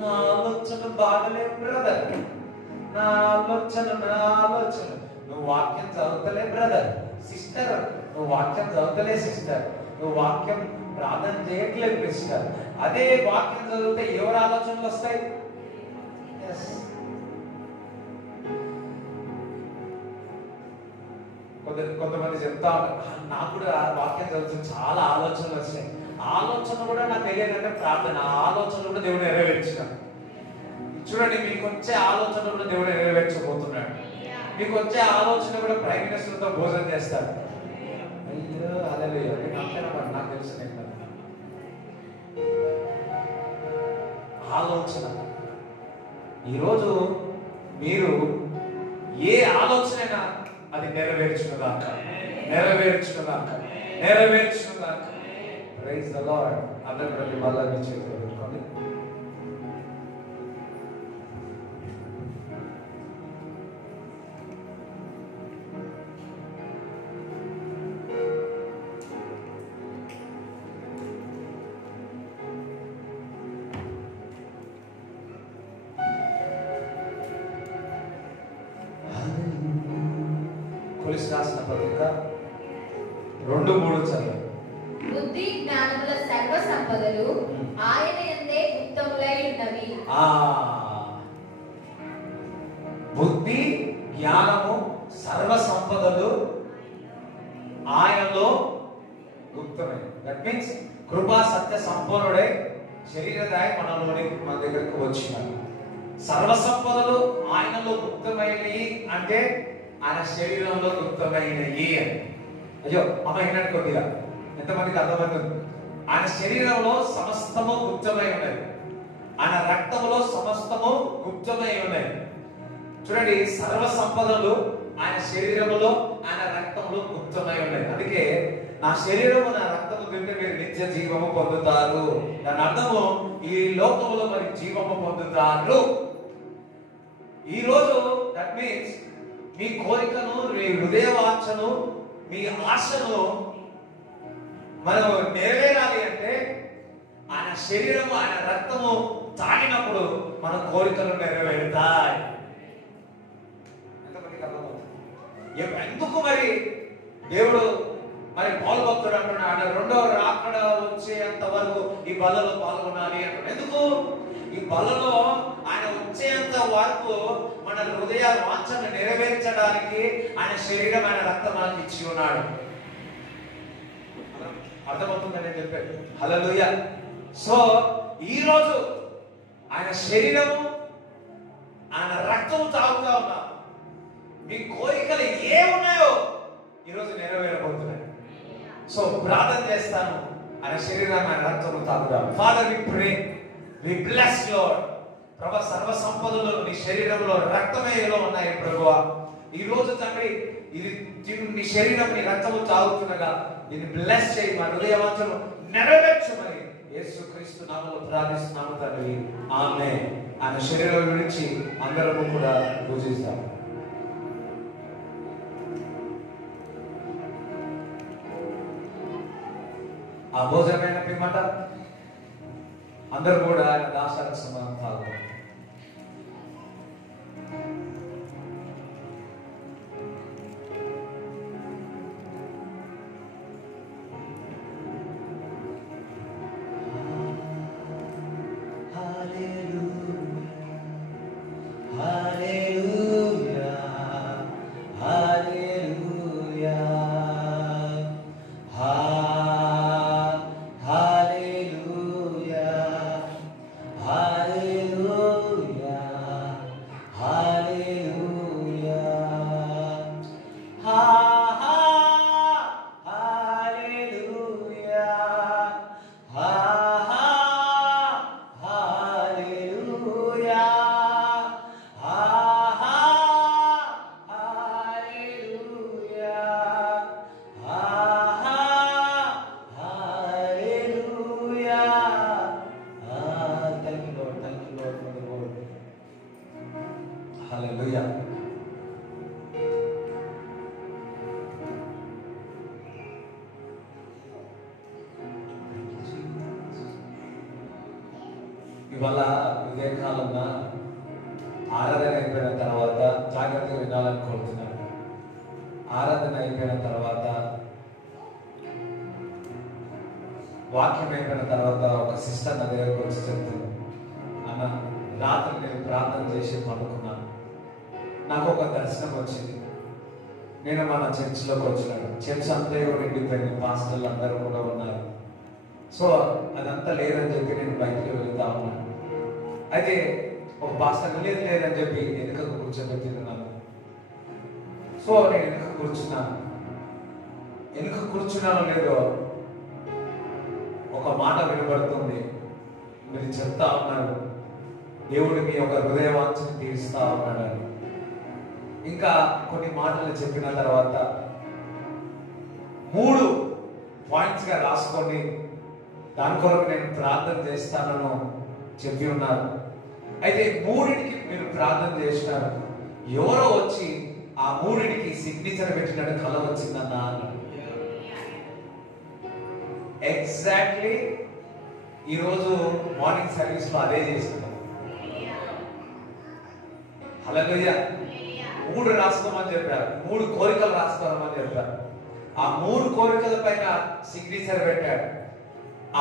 నా ఆలోచన బాగలేదు బ్రదర్, నా ఆలోచన. నువ్వు వాక్యం చదువుతలే బ్రదర్, సిస్టర్. నువ్వు వాక్యం చదువుతలే సిస్టర్. నువ్వు వాక్యం ప్రార్థన చేయట్లేదు సిస్టర్. అదే వాక్యం చదివితే ఎవరి ఆలోచనలు వస్తాయి? కొంతమంది చెప్తా నాకు కూడా వాక్యం చదువుతుంది చాలా ఆలోచనలు వచ్చాయి. ఆలోచన కూడా నాకు తెలియదంటే ప్రార్థన. ఆలోచన కూడా దేవుడు నెరవేర్చినాడు. చూడండి, మీకు వచ్చే ఆలోచన కూడా దేవుడు నెరవేర్చబోతున్నాడు. మీకు వచ్చే ఆలోచన కూడా ప్రైమ్ మినిస్టర్తో భోజనం చేస్తాడు. అయ్యో హల్లెలూయా. నాకు తెలుసు. ఆలోచన ఈరోజు మీరు ఏ ఆలోచనైనా అది నెరవేర్చుకున్నాక. Praise the lord. అందరి మళ్ళా మీ చేతిలో పెట్టుకోండి. కొలిసి రాసిన పత్రిక 2:3 చదువు. బుద్ధి జ్ఞానముల సర్వ సంపదలు ఆయన యందే గుప్తములై ఉన్నవి. బుద్ధి జ్ఞానము సర్వ సంపదలు ఆయనలో గుప్తమై. దట్ మీన్స్ కృపా సత్య సంపన్నుడై శరీరదాయ మన దగ్గరకు వచ్చినాడు. సర్వ సంపదలు ఆయనలో గుప్తమైనవి అంటే ఆయన శరీరంలో గుప్తమైనవి అని. అయ్యో అమ్మ విన్నాడు కొద్దిగా, ఎంతమందికి అర్థమవుతుంది? ఆయన శరీరంలో సమస్తము గుప్తమై ఉన్నది. ఆయన రక్తములో సమస్తము గుప్తమై ఉన్నది. చూడండి, సర్వ సంపదలు ఆయన శరీరములో ఆయన రక్తంలో గుప్తమై ఉన్నాయి. అందుకే నా శరీరము నా రక్తము తింటే మీరు నిత్య జీవము పొందుతారు. దాని అర్థము ఈ లోకములో మరి జీవము పొందుతారు. ఈరోజు దట్ మీన్స్ మీ కోరికను, మీ హృదయ వాంఛను, మీ ఆశను మనం నెరవేరాలి అంటే ఆయన శరీరము ఆయన రక్తము తాగినప్పుడు మన కోరికలు నెరవేరుతాయి. ఎందుకు మరి దేవుడు మరి పౌలు భక్తుడు అంటున్నాడు, ఆయన రెండవ రాకడ వచ్చేంత వరకు ఈ బలలో పాల్గొనాలి అంటున్నాడు. ఎందుకు? ఈ బలలో ఆయన వచ్చేంత వరకు మన హృదయ వాంఛను నెరవేర్చడానికి ఆయన శరీరం ఆయన రక్తం మనకి ఇచ్చి ఉన్నాడు. అర్థమవుతుందని నేను చెప్పాను. హల్లెలూయా. సో ఈరోజు ఆయన శరీరము ఆయన రక్తం తాగుతా ఉన్నాం. మీ కోరికలు ఏమున్నాయో ఈరోజు నెరవేరబోతున్నాయి. సో ప్రార్థన చేస్తాను, ఆయన శరీరాన్ని ఆయన రక్తం తాగుదాం. Father we pray, we bless Lord. ప్రభు, సర్వ సంపదలు నీ శరీరంలో రక్తమే ఏలో ఉన్నాయి ప్రభువా. ఈ రోజు తండ్రి ఇది నీ శరీరం నీ రక్తము తాగుతుండగా దీన్ని బ్లెస్ చేయి, మా హృదయవాంఛను నెరవేర్చమని యేసుక్రీస్తు నామములో ప్రార్థిస్తున్నాము తండ్రి, ఆమేన్. ఆయన శరీరం విడిచి అందరము కూడా పూజిస్తాం. ఆ భోజనమైన పిమ్మట అందరూ కూడా ఆయన దాసాలకు సమానం తాగుతారు. హల్లెలూయా. ఇవాళ ఉదయకాలంన ఆరాధన అయిపోయిన తర్వాత జాగ్రత్తగా వినాలని కోరుతున్నాను. ఆరాధన అయిపోయిన తర్వాత, వాక్యం అయిపోయిన తర్వాత ఒక సిస్టర్ నా దగ్గరకు వచ్చి చెప్తుంది, అన్న రాత్రి నేను ప్రార్థన చేసి పడుకున్నాను, నాకు ఒక దర్శనం వచ్చింది. నేను మన చర్చిలోకి వచ్చినాను. చర్చ్ అంతా నిండిపోయింది, పాస్టర్లు అందరూ కూడా ఉన్నారు. సో అదంతా లేదని చెప్పి నేను బయటికి వెళ్తా ఉన్నాను. అయితే ఒక పాస్టర్ లేదని చెప్పి వెనుకకు కూర్చోబెట్టినాను. సో నేను వెనుక కూర్చున్నానో లేదో ఒక మాట వినబడుతుంది. మీరు చెప్తా ఉన్నారు, దేవుడు మీ యొక్క హృదయవాంఛను తీరుస్తా ఉన్నాడని. ఇంకా కొన్ని మాటలు చెప్పిన తర్వాత 3 పాయింట్స్ గా రాసుకొని దాని కొరకు నేను ప్రార్థన చేస్తానని చెప్పి ఉన్నారు. అయితే 3టికి మీరు ప్రార్థన చేసినారు. ఎవరో వచ్చి ఆ 3టికి సిగ్నేచర్ పెట్టినట్టు కళ వచ్చిందన్న అన్నాడు. ఎగ్జాక్ట్లీ ఈరోజు మార్నింగ్ సర్వీస్ లో అదే చేస్తున్నాం. హల్లెలూయా. 3 రాసుకోమని చెప్పారు, 3 కోరికలు రాసుకోమని చెప్పారు. ఆ 3 కోరికల పైన సిగ్నేచర్ పెట్టాడు.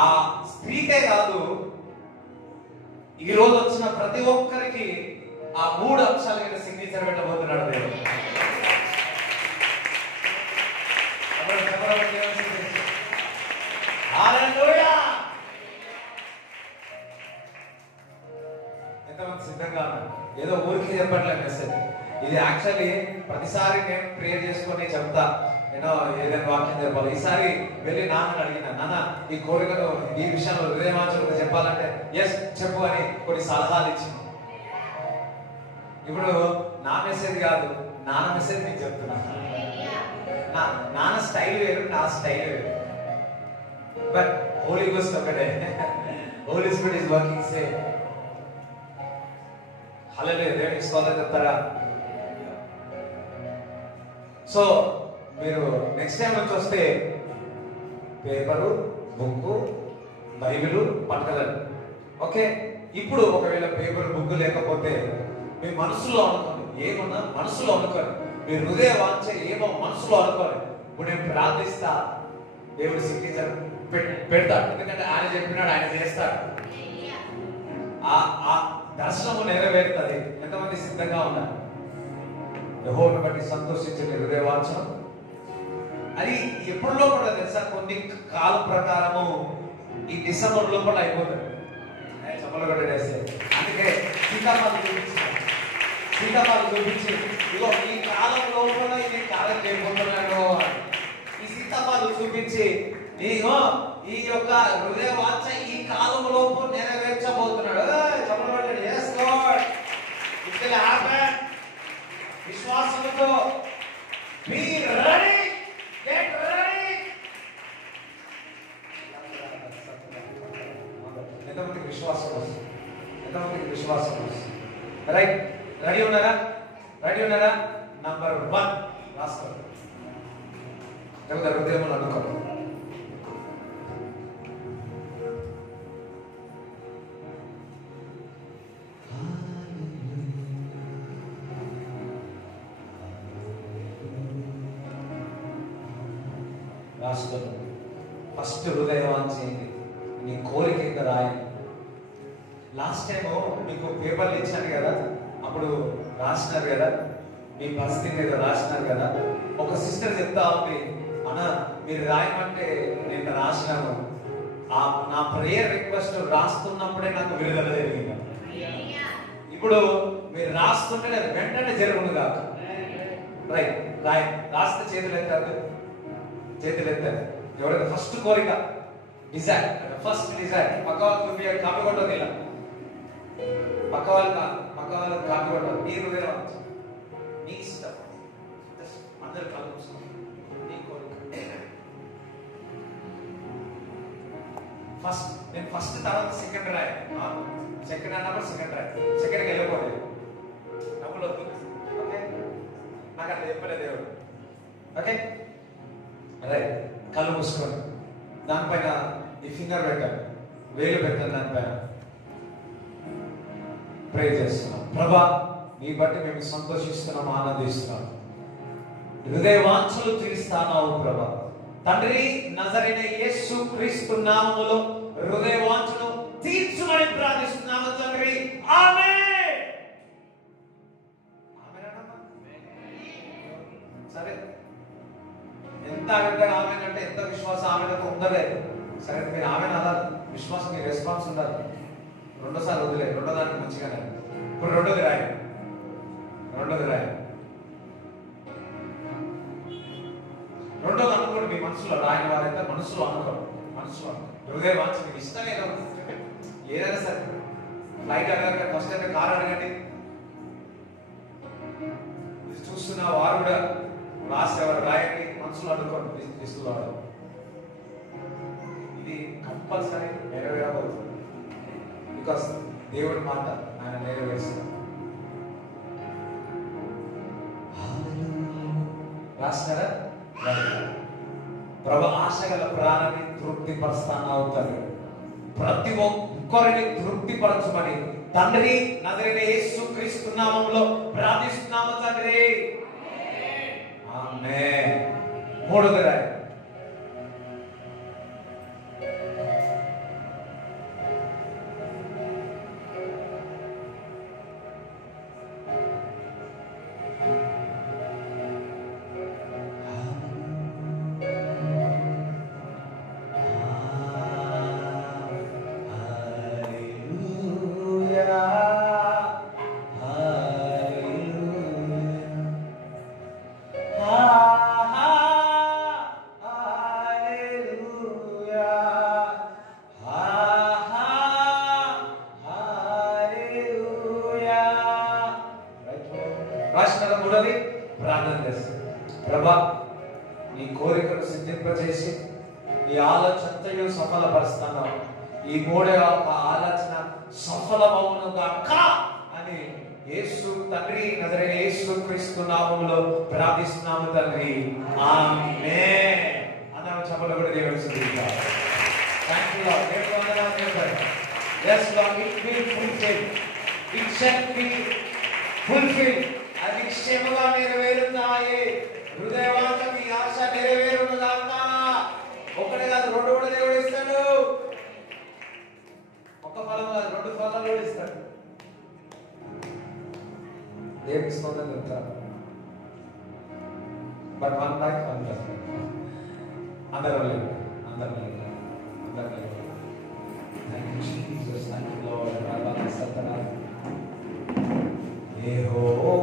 ఆ స్త్రీకే కాదు, ఈ రోజు వచ్చిన ప్రతి ఒక్కరికి ఆ 3 అంశాల మీద సిగ్నేచర్ పెట్టబోతున్నాడు దేవుడు. హల్లెలూయా. ఎంతమంది సిద్ధంగా ఉన్నారు? ఏదో ఊరికి చెప్పట్లేదు మెసేజ్. ఇది యాక్చువల్లీ ప్రతిసారి నేను ప్రేయర్ చేసుకొని చెప్తా, నేను ఏదైనా వాక్యం చెప్పాలి. ఈసారి వెళ్ళి నాన్నని అడిగిన, నాన్న ఈ కోరికలు ఈ విషయంలో హృదయవాంఛలు చెప్పాలంటే ఎస్ చెప్పు అని కొన్ని సలహాలు ఇచ్చింది. ఇప్పుడు నా మెసేజ్ కాదు, నాన్న మెసేజ్ నేను చెప్తున్నా. నాన్న స్టైల్ వేరు, నా స్టైల్ వేరు. బట్ హోలీ గోస్ట్ ఒకటే. Holy Spirit is working same. Hallelujah. దేవునికి స్తోత్రం చెప్తారా? సో మీరు నెక్స్ట్ టైం నుంచి వస్తే పేపరు, బుక్కు, బైబిల్ పట్టుకెళ్ళండి. ఓకే. ఇప్పుడు ఒకవేళ పేపర్, బుక్ లేకపోతే మీ మనసులో అనుకోండి, ఏమన్నా మనసులో అనుకోండి. మీ హృదయ వాంఛ ఏమో మనసులో అనుకోండి. ఇప్పుడు నేను ప్రార్థిస్తా, దేవుడు సిగ్నేచర్ పెడతాడు. ఎందుకంటే ఆయన చెప్పినాడు, ఆయన చేస్తాడు. ఆ దర్శనము నెరవేరుతుంది. ఎంతమంది సిద్ధంగా ఉన్నారు? యెహోవాను బట్టి సంతోషించే హృదయ వాంఛనం అది ఎప్పుడు లోపల తెలుసా? కొన్ని కాలం ప్రకారము ఈ డిసెంబర్ లోపల అయిపోతుంది. చెప్పలు కూడా వేస్తే అందుకే సీతాఫలం చూపించాను. సీతాఫలం చూపించి ఇగో ఈ కాలం లోపల ఇది కాలం చేయబోతున్నాడు. ఈ సీతాఫలం చూపించి ఇగో ఈ యొక్క హృదయ వాంఛ ఈ కాలం లోపు నెరవేర్చబోతున్నాడు. చెప్పబడ్డాడు. yes Lord, it will happen. విశ్వాసంతో be ready, get ready. ఎంతమందికి విశ్వాసం వస్తుంది? ఎంతమందికి విశ్వాసం వస్తుంది? రైట్, రెడీ ఉన్నారా? రెడీ ఉన్నారా? నంబర్ 1 రాసుకోండి. హృదయంలో అనుకోండి. రాసుకోండి. ఫస్ట్ హృదయ వాంఛ ఏంటి? నీ కోరిక ఇంకా రాయండి. లాస్ట్ టైం మీకు పేపర్లు ఇచ్చాను కదా, అప్పుడు రాసినారు కదా, మీ పరిస్థితి మీద రాసినారు కదా. ఒక సిస్టర్ చెప్తా ఉంది, అన్న మీరు రాయమంటే నేను రాసినాను, నా ప్రేయర్ రిక్వెస్ట్ రాస్తున్నప్పుడే నాకు విడుదల జరిగింది. ఇప్పుడు మీరు రాస్తుంటే వెంటనే జరుగును కాదు. రైట్, రాయ రాస్తే చేతులు ఎత్తారు, చేతులు ఎత్తారు. ఎవరైతే ఫస్ట్ కోరిక డిజైర్, ఫస్ట్ డిజైర్ పక్క వాళ్ళకి కాపీ కొట్టదు, ఇలా పక్క వాళ్ళకి కాపీ కొట్టదు. నీ హృదయం నీ ఇష్టం, అందరు కలుపు నీ కోరిక. ఫస్ట్ నేను ఫస్ట్ తర్వాత సెకండ్ రాయ, సెకండ్ అన్నప్పుడు సెకండ్ రాయ, సెకండ్కి వెళ్ళిపోలేదు. డబ్బులు వద్దు. ఓకే, నాకు అట్లా చెప్పలేదు దేవుడు. ఓకే రైట్, కళ్ళు మూసుకోండి. దానిపైన ఈ ఫింగర్ పెట్టాను, వేలు పెట్టాను, దానిపైన ప్రే చేస్తున్నాం. ప్రభా, నీ బట్టి మేము సంతోషిస్తున్నాం, ఆనందిస్తున్నాం. హృదయ వాంఛలు తీరుస్తానావు ప్రభా. తండ్రి, నజరైన యేసు క్రీస్తు నామములో హృదయ వాంఛను తీర్చుమని ప్రార్థిస్తున్నాము తండ్రి. ఆమేన్. సరే, ఎంత పెద్దగా ఆమెన్ అంటే ఎంత విశ్వాసం ఆమెకు ఉండలేదు. సరే, మీరు ఆమెన్ అన్నారు, విశ్వాసం మీ రెస్పాన్స్ ఉండాలి. రెండోసారి వదిలేదు, రెండో దానికి మంచిగానే. ఇప్పుడు రెండోది రాయి, రెండోది రాయి. రెండోది అనుకోండి, మీ మనసులో రాయని వారైతే మనసులో అనుకోండి, మనసులో అనుకోండి. హృదయ వాంఛ మీకు ఇష్టం ఏదైనా సరే, ఫ్లైట్ అడగండి, ఫస్ట్ అయితే కార్ అడగండి. ఇది చూస్తున్న వారు కూడా రాసేవారు రాయండి, మనసులో అనుకోండి. క్రీస్తులో ఇది కంపల్సరీ నెరవేరబోతుంది. బికాస్ దేవుడి మాట ఆయన నెరవేరుస్తారు. రాస్తారా? ప్రభు, ఆశగల ప్రాణాన్ని తృప్తిపరుస్తాను తండ్రి. ప్రతి ఒక్కరిని తృప్తిపరచమని తండ్రి, నజరైన యేసు క్రీస్తు నామములో ప్రార్థిస్తున్నాము తండ్రి. ఆమేన్. మూడోది రాయి. ప్రార్థన చేస్తాం. ప్రభా, నీ కోరికను సిద్ధింపజేసి నీ ఆలోచనతో సఫలపరుస్తాను. ఈ మూడో ఆలోచన సఫలమవును గాక అని యేసు తండ్రి, నజరైన యేసు క్రీస్తు నామములో ప్రార్థిస్తున్నాము తండ్రి. ఆమేన్. అన్నాము చప్పట్లు కూడా దేవుని స్తుతిద్దాం. Thank you lord. దేవుని వందనాలు చెప్పండి. yes Lord, it will fulfill, it shall be fulfilled. అది క్షేమగా నెరవేరుతాయి. హృదయవాంఛ మీ ఆశ నెరవేరును గాక. ఒకటే కాదు, రెండు కూడా దేవుడు ఇస్తాడు. ఒక ఫలం కాదు, రెండు ఫలాలు కూడా ఇస్తాడు. దేవుడికి స్తోత్రం చెప్తారు. But one life, one life. అందరూ లేదు, అందరూ లేదు, అందరూ లేదు. Thank you Jesus, thank you Lord. Jehovah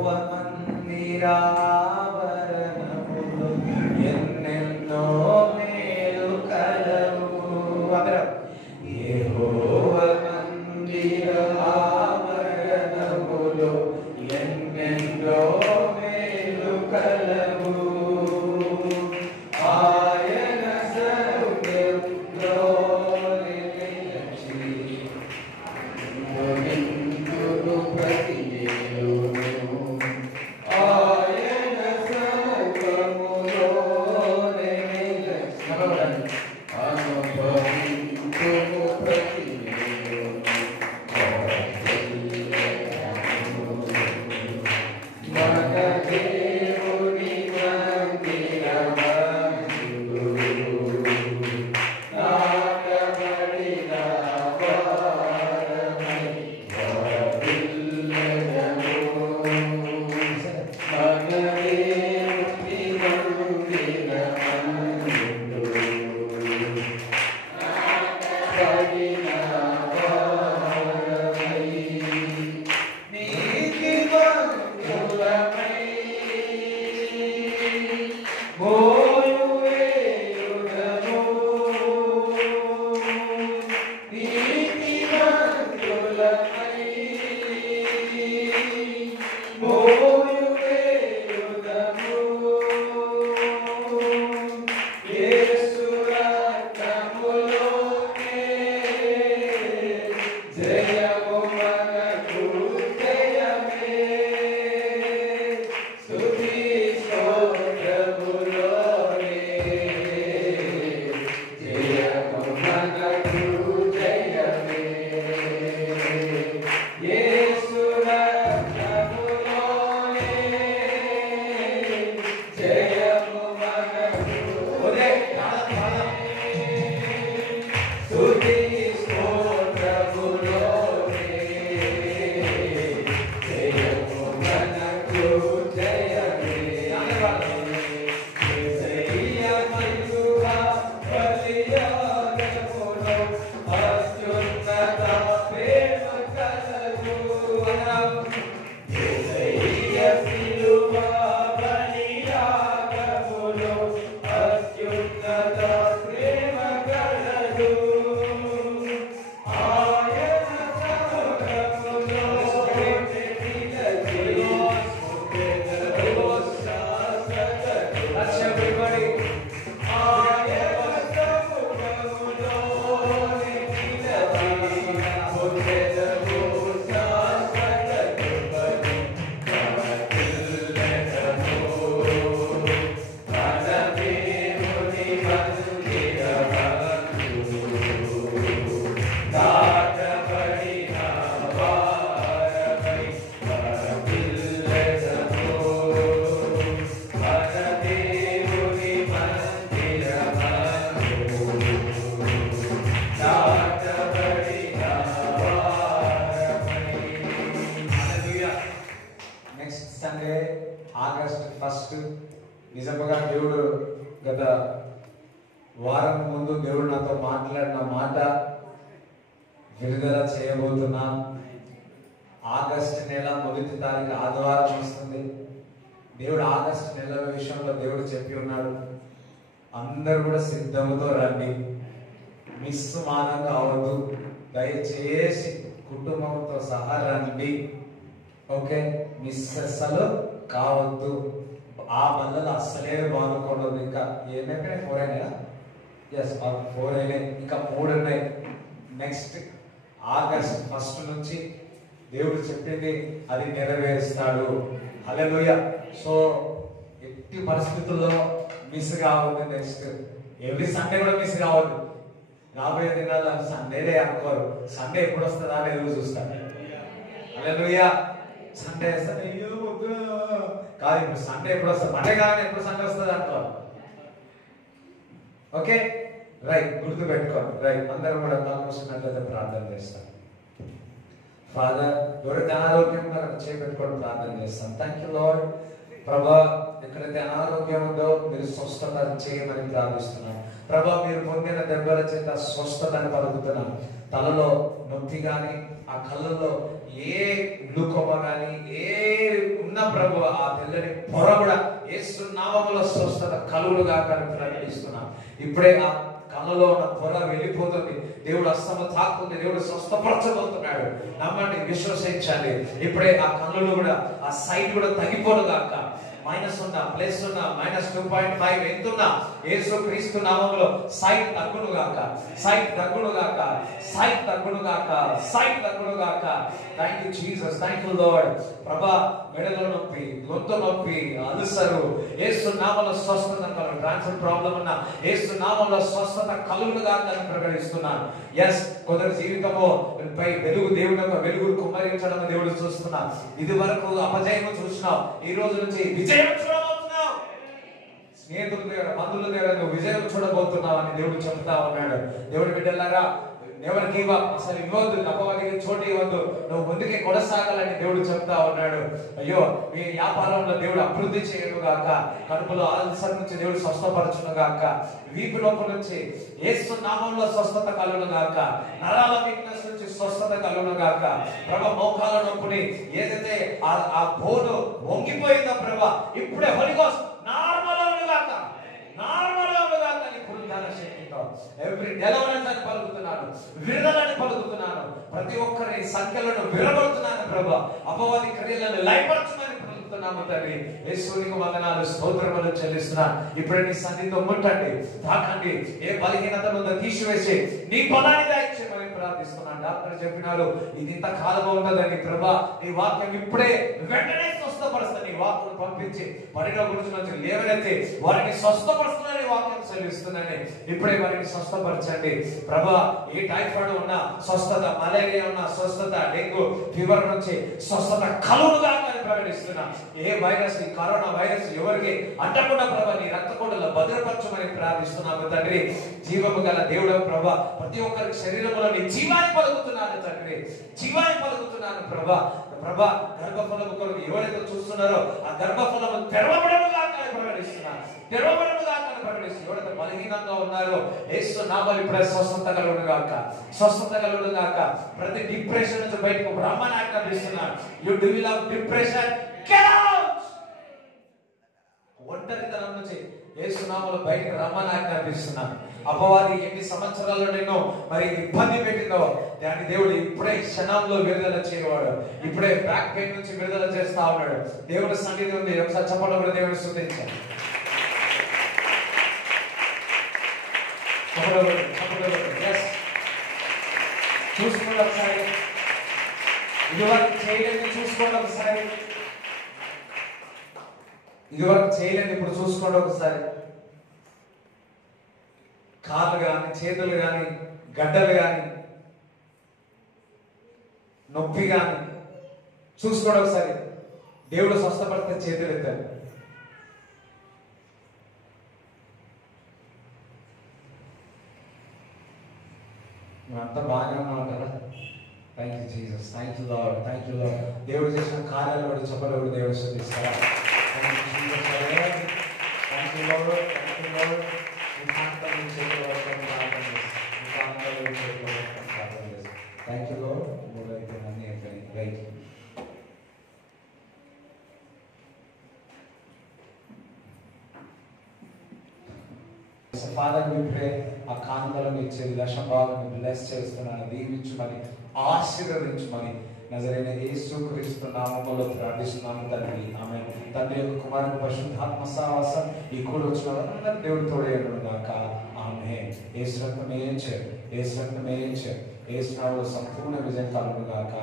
వారం ముందు దేవుడు నాతో మాట్లాడిన మాట విడుదల చేయబోతున్నా. ఆగస్టు నెల 1వ తారీఖు ఆదివారం వస్తుంది. దేవుడు ఆగస్టు నెల విషయంలో దేవుడు చెప్పి ఉన్నాడు, అందరూ కూడా సిద్ధముతో రండి, మిస్ మానంగా అవద్దు, దయచేసి కుటుంబంతో సహా రండి. ఓకే, మిస్ అస్సలు కావద్దు. ఆ బల్లలు అస్సలే బాగుండదు. ఇంకా ఏమైనా 4 అయినాయా? ఎస్, 4 అయినాయి, ఇంకా 3 ఉన్నాయి. నెక్స్ట్ ఆగస్ట్ 1 నుంచి దేవుడు చెప్పింది అది నెరవేరుస్తాడు. హల్లెలూయా. సో ఎట్టి పరిస్థితుల్లో మిస్ కావద్దు. నెక్స్ట్ ఎవ్రీ సండే కూడా మిస్ కావద్దు. రాబోయే దినాల్లో సండేనే అనుకోరు, సండే ఎప్పుడు వస్తుందా అని ఎదురు చూస్తాను. హల్లెలూయా. సండే వస్తుంది, అయ్యో కాదు, ఇప్పుడు సండే ఎప్పుడు వస్తుంది, మండే కానీ ఎప్పుడు సండే వస్తుంది అనుకోరు. ఓకే, రైట్, గుర్తు పెట్టుకోండి. రైట్, అందరూ కూడా కాల్మొస్తున్నట్లయితే ప్రార్థన చేస్తాం. ఫాదర్, ఎవరైతే అనారోగ్యం ఉన్నారో చేపెట్టుకోవడం ప్రార్థన చేస్తాం. Thank you lord. ప్రభా, ఎక్కడైతే అనారోగ్యం ఉందో మీరు స్వస్థత చేయమని ప్రార్థిస్తున్నాను. ప్రభా, మీరు పొందిన దెబ్బల చేత స్వస్థతని పలుకుతున్నాను. తలలో నొప్పి కానీ, ఆ కళ్ళల్లో ఏ గ్లూకోమా కానీ ఏ ఉన్న ప్రభు, ఆ తెల్లని పొర కూడా యేసు నామములో స్వస్థత కలుగులుగా ప్రకటిస్తున్నాను. ఇప్పుడే ఆ కళ్ళలో ఉన్న పొర వెళ్ళిపోతుంది. దేవుడు అస్తమ తాకుతుంది. దేవుడు స్వస్థపరచబోతున్నాడు. నమ్మండి, విశ్వసించాలి. ఇప్పుడే ఆ కళ్ళలో కూడా ఆ సైట్ కూడా తగ్గిపోను గాక. మైనస్ ఉన్న ప్లస్ ఉన్న -2.5 ఎంతున్నా యేసు క్రీస్తు నామములో సైట్ తగ్గును గాక, సైట్ తగ్గును గాక, సైట్ తగ్గును గాక, సైట్ తగ్గును గాక. Thank you Jesus, thank you lord. ప్రభా, మెడలో నొప్పి, గొంతు నొప్పి, అల్సరు యేసు నామములో స్వస్థత కలుగు. ట్రాన్స్ఫర్ ప్రాబ్లం ఉన్న యేసు నామములో స్వస్థత కలుగును గాక అని ప్రకటిస్తున్నాను. ఎస్, కొందరు జీవితము పై వెలుగు, దేవుని యొక్క వెలుగును కుమ్మరించడం దేవుడు చూస్తున్నాం. ఇది వరకు అపజయము చూసినావు, ఈ రోజు నుంచి విజయం చూడబోతున్నావు. స్నేహితుల దగ్గర, బంధువుల దగ్గర నువ్వు విజయం చూడబోతున్నావు అని దేవుడు చెప్తా ఉన్నాడు. దేవుడి బిడ్డలారా, నెవర్ గివ్ అప్, అసలు ఇవ్వద్దు, అపవాదికి చోటు ఇవ్వద్దు, నువ్వు ముందుకే కొనసాగాలని దేవుడు చెప్తా ఉన్నాడు. అయ్యో, మీ వ్యాపారంలో దేవుడు అభివృద్ధి చేయను గాక, కడుపులో అల్సర్ నుంచి దేవుడు స్వస్థపరచును గాక, వీపు నొప్పి నుంచి యేసు నామములో స్వస్థత కలుగును గాక, నరాల వీక్నెస్ నుంచి స్వస్థత కలుగును గాక. ప్రభా, మోకాల నొప్పిని ఏదైతే ఆ బోను వంగిపోయిందో ప్రభా, ఇప్పుడే హోలీ గోస్ట్ నార్మల్ అవును గాక, నార్మల్ అవును గాక నీ పునరుద్ధాన శక్తితో ఎవ్రీ డెలివరెన్స్ అని పలుకుతున్నాను, విడుదలని పలుకుతున్నాను. ప్రతి ఒక్కరి సంఖ్యలను విరగొడుతున్నాను ప్రభా. అపవాది క్రియలను లయపరచుమని పలుకుతున్నాము తండ్రి. యేసునికి వందనాలు, స్తోత్రములు చెల్లిస్తున్నాను. ఇప్పుడే నీ సన్నిధితో ముట్టండి, తాకండి, ఏ బలహీనత ఉందో తీసివేసి నీ బలాన్ని దయచేయమని ప్రార్థిస్తున్నాను. డాక్టర్ చెప్పినారు ఇది ఇంత కాలంగా ఉండదని ప్రభా, నీ వాక్యం ఇప్పుడే వెంటనే స్వస్థపరుస్తా. నీ వాక్యం పంపించి పడిన గురించి నుంచి లేవనెత్తి వారిని స్వస్థపరుస్తున్న వాక్యం చెల్లిస్తుందని ఇప్పుడే వారిని స్వస్థపరచండి ప్రభా. ఏ టైఫాయిడ్ ఉన్న స్వస్థత, మలేరియా ఉన్న స్వస్థత, డెంగ్యూ ఫీవర్ నుంచి స్వస్థత కలుగుగా అని ప్రకటిస్తున్నా. ఏ వైరస్, ఈ కరోనా వైరస్ ఎవరికి అంటకుండా ప్రభా నీ రక్తకోటలో భద్రపరచమని ప్రార్థిస్తున్నాము తండ్రి. జీవము గల దేవుడు ప్రభా, ప్రతి ఒక్కరి శరీరంలో నీ జీవాన్ని పలుకుతున్నాను తండ్రి, జీవాన్ని పలుకుతున్నాను ప్రభా. ప్రభా, గర్భఫలము కొరకు ఎవరైతే చూస్తున్నారో ఆ గర్భఫలము తెరవబడముగా అని ప్రకటిస్తున్నాను, తెరవబడముగా అని ప్రకటిస్తున్నాను. ఎవరైతే బలహీనంగా ఉన్నారో యేసు నామములో ఇప్పుడే స్వస్థత కలుగును గాక, స్వస్థత కలుగును గాక. ప్రతి డిప్రెషన్ నుంచి బయటకు బ్రహ్మని ఆజ్ఞాపిస్తున్నాను. You do will have depression, get out. ఒంటరితనం నుంచి యేసు నామములో బయటకు రమ్మని ఆజ్ఞాపిస్తున్నాను. అపవాది ఎన్ని సంవత్సరాలు నిన్ను మరి ఇబ్బంది పెట్టిందో దాన్ని దేవుడు ఇప్పుడే క్షణంలో విడుదల చేయవాడు. ఇప్పుడే బ్యాక్ పెయిన్ నుంచి విడుదల చేస్తా ఉన్నాడు. దేవుడి సన్నిధి ఉంది. ఒకసారి చెప్పడం కూడా దేవుడు స్తుతించాలి. చూసుకోండి ఒకసారి, ఇదివరకు చేయలేదు చూసుకోండి ఒకసారి, ఇదివరకు చేయలేదు ఇప్పుడు చూసుకోండి ఒకసారి. కాళ్ళు కానీ, చేతులు కానీ, గడ్డలు కానీ, నొప్పి కానీ చూసుకోండి ఒకసారి. దేవుడు స్వస్థపడితే చేతులు ఎత్తాడు. అంతా బాగానే ఉన్నాం కదా. Thank you Jesus, thank you Lord, thank you Lord. దేవుడు చేసిన కార్యాలు కూడా చెప్పలు కూడా దేవుడు స్తుతిస్తారా. Thank you Lord, thank you Lord. Thank you Lord. మూడైతే అన్ని అయిపోయింది. రైట్. Father, we pray ఆ కానుకలను ఇచ్చే దశభాగాన్ని బ్లెస్ చేస్తున్నాను, దీవించమని ఆశీర్వదించమని నజరైన యేసుక్రీస్తు నామములో ప్రార్థిస్తున్నాము తండ్రి. ఆమేన్. తండ్రి యొక్క కుమారుని పరిశుద్ధాత్మ సహవాసం ఈ కూడి వచ్చిన వారందరినీ దేవుడు తోడేయను గాక. ఆమేన్. యేసు రక్తమే యేసు రక్తమే యేసు నామములో సంపూర్ణ విజయం కలుగును గాక.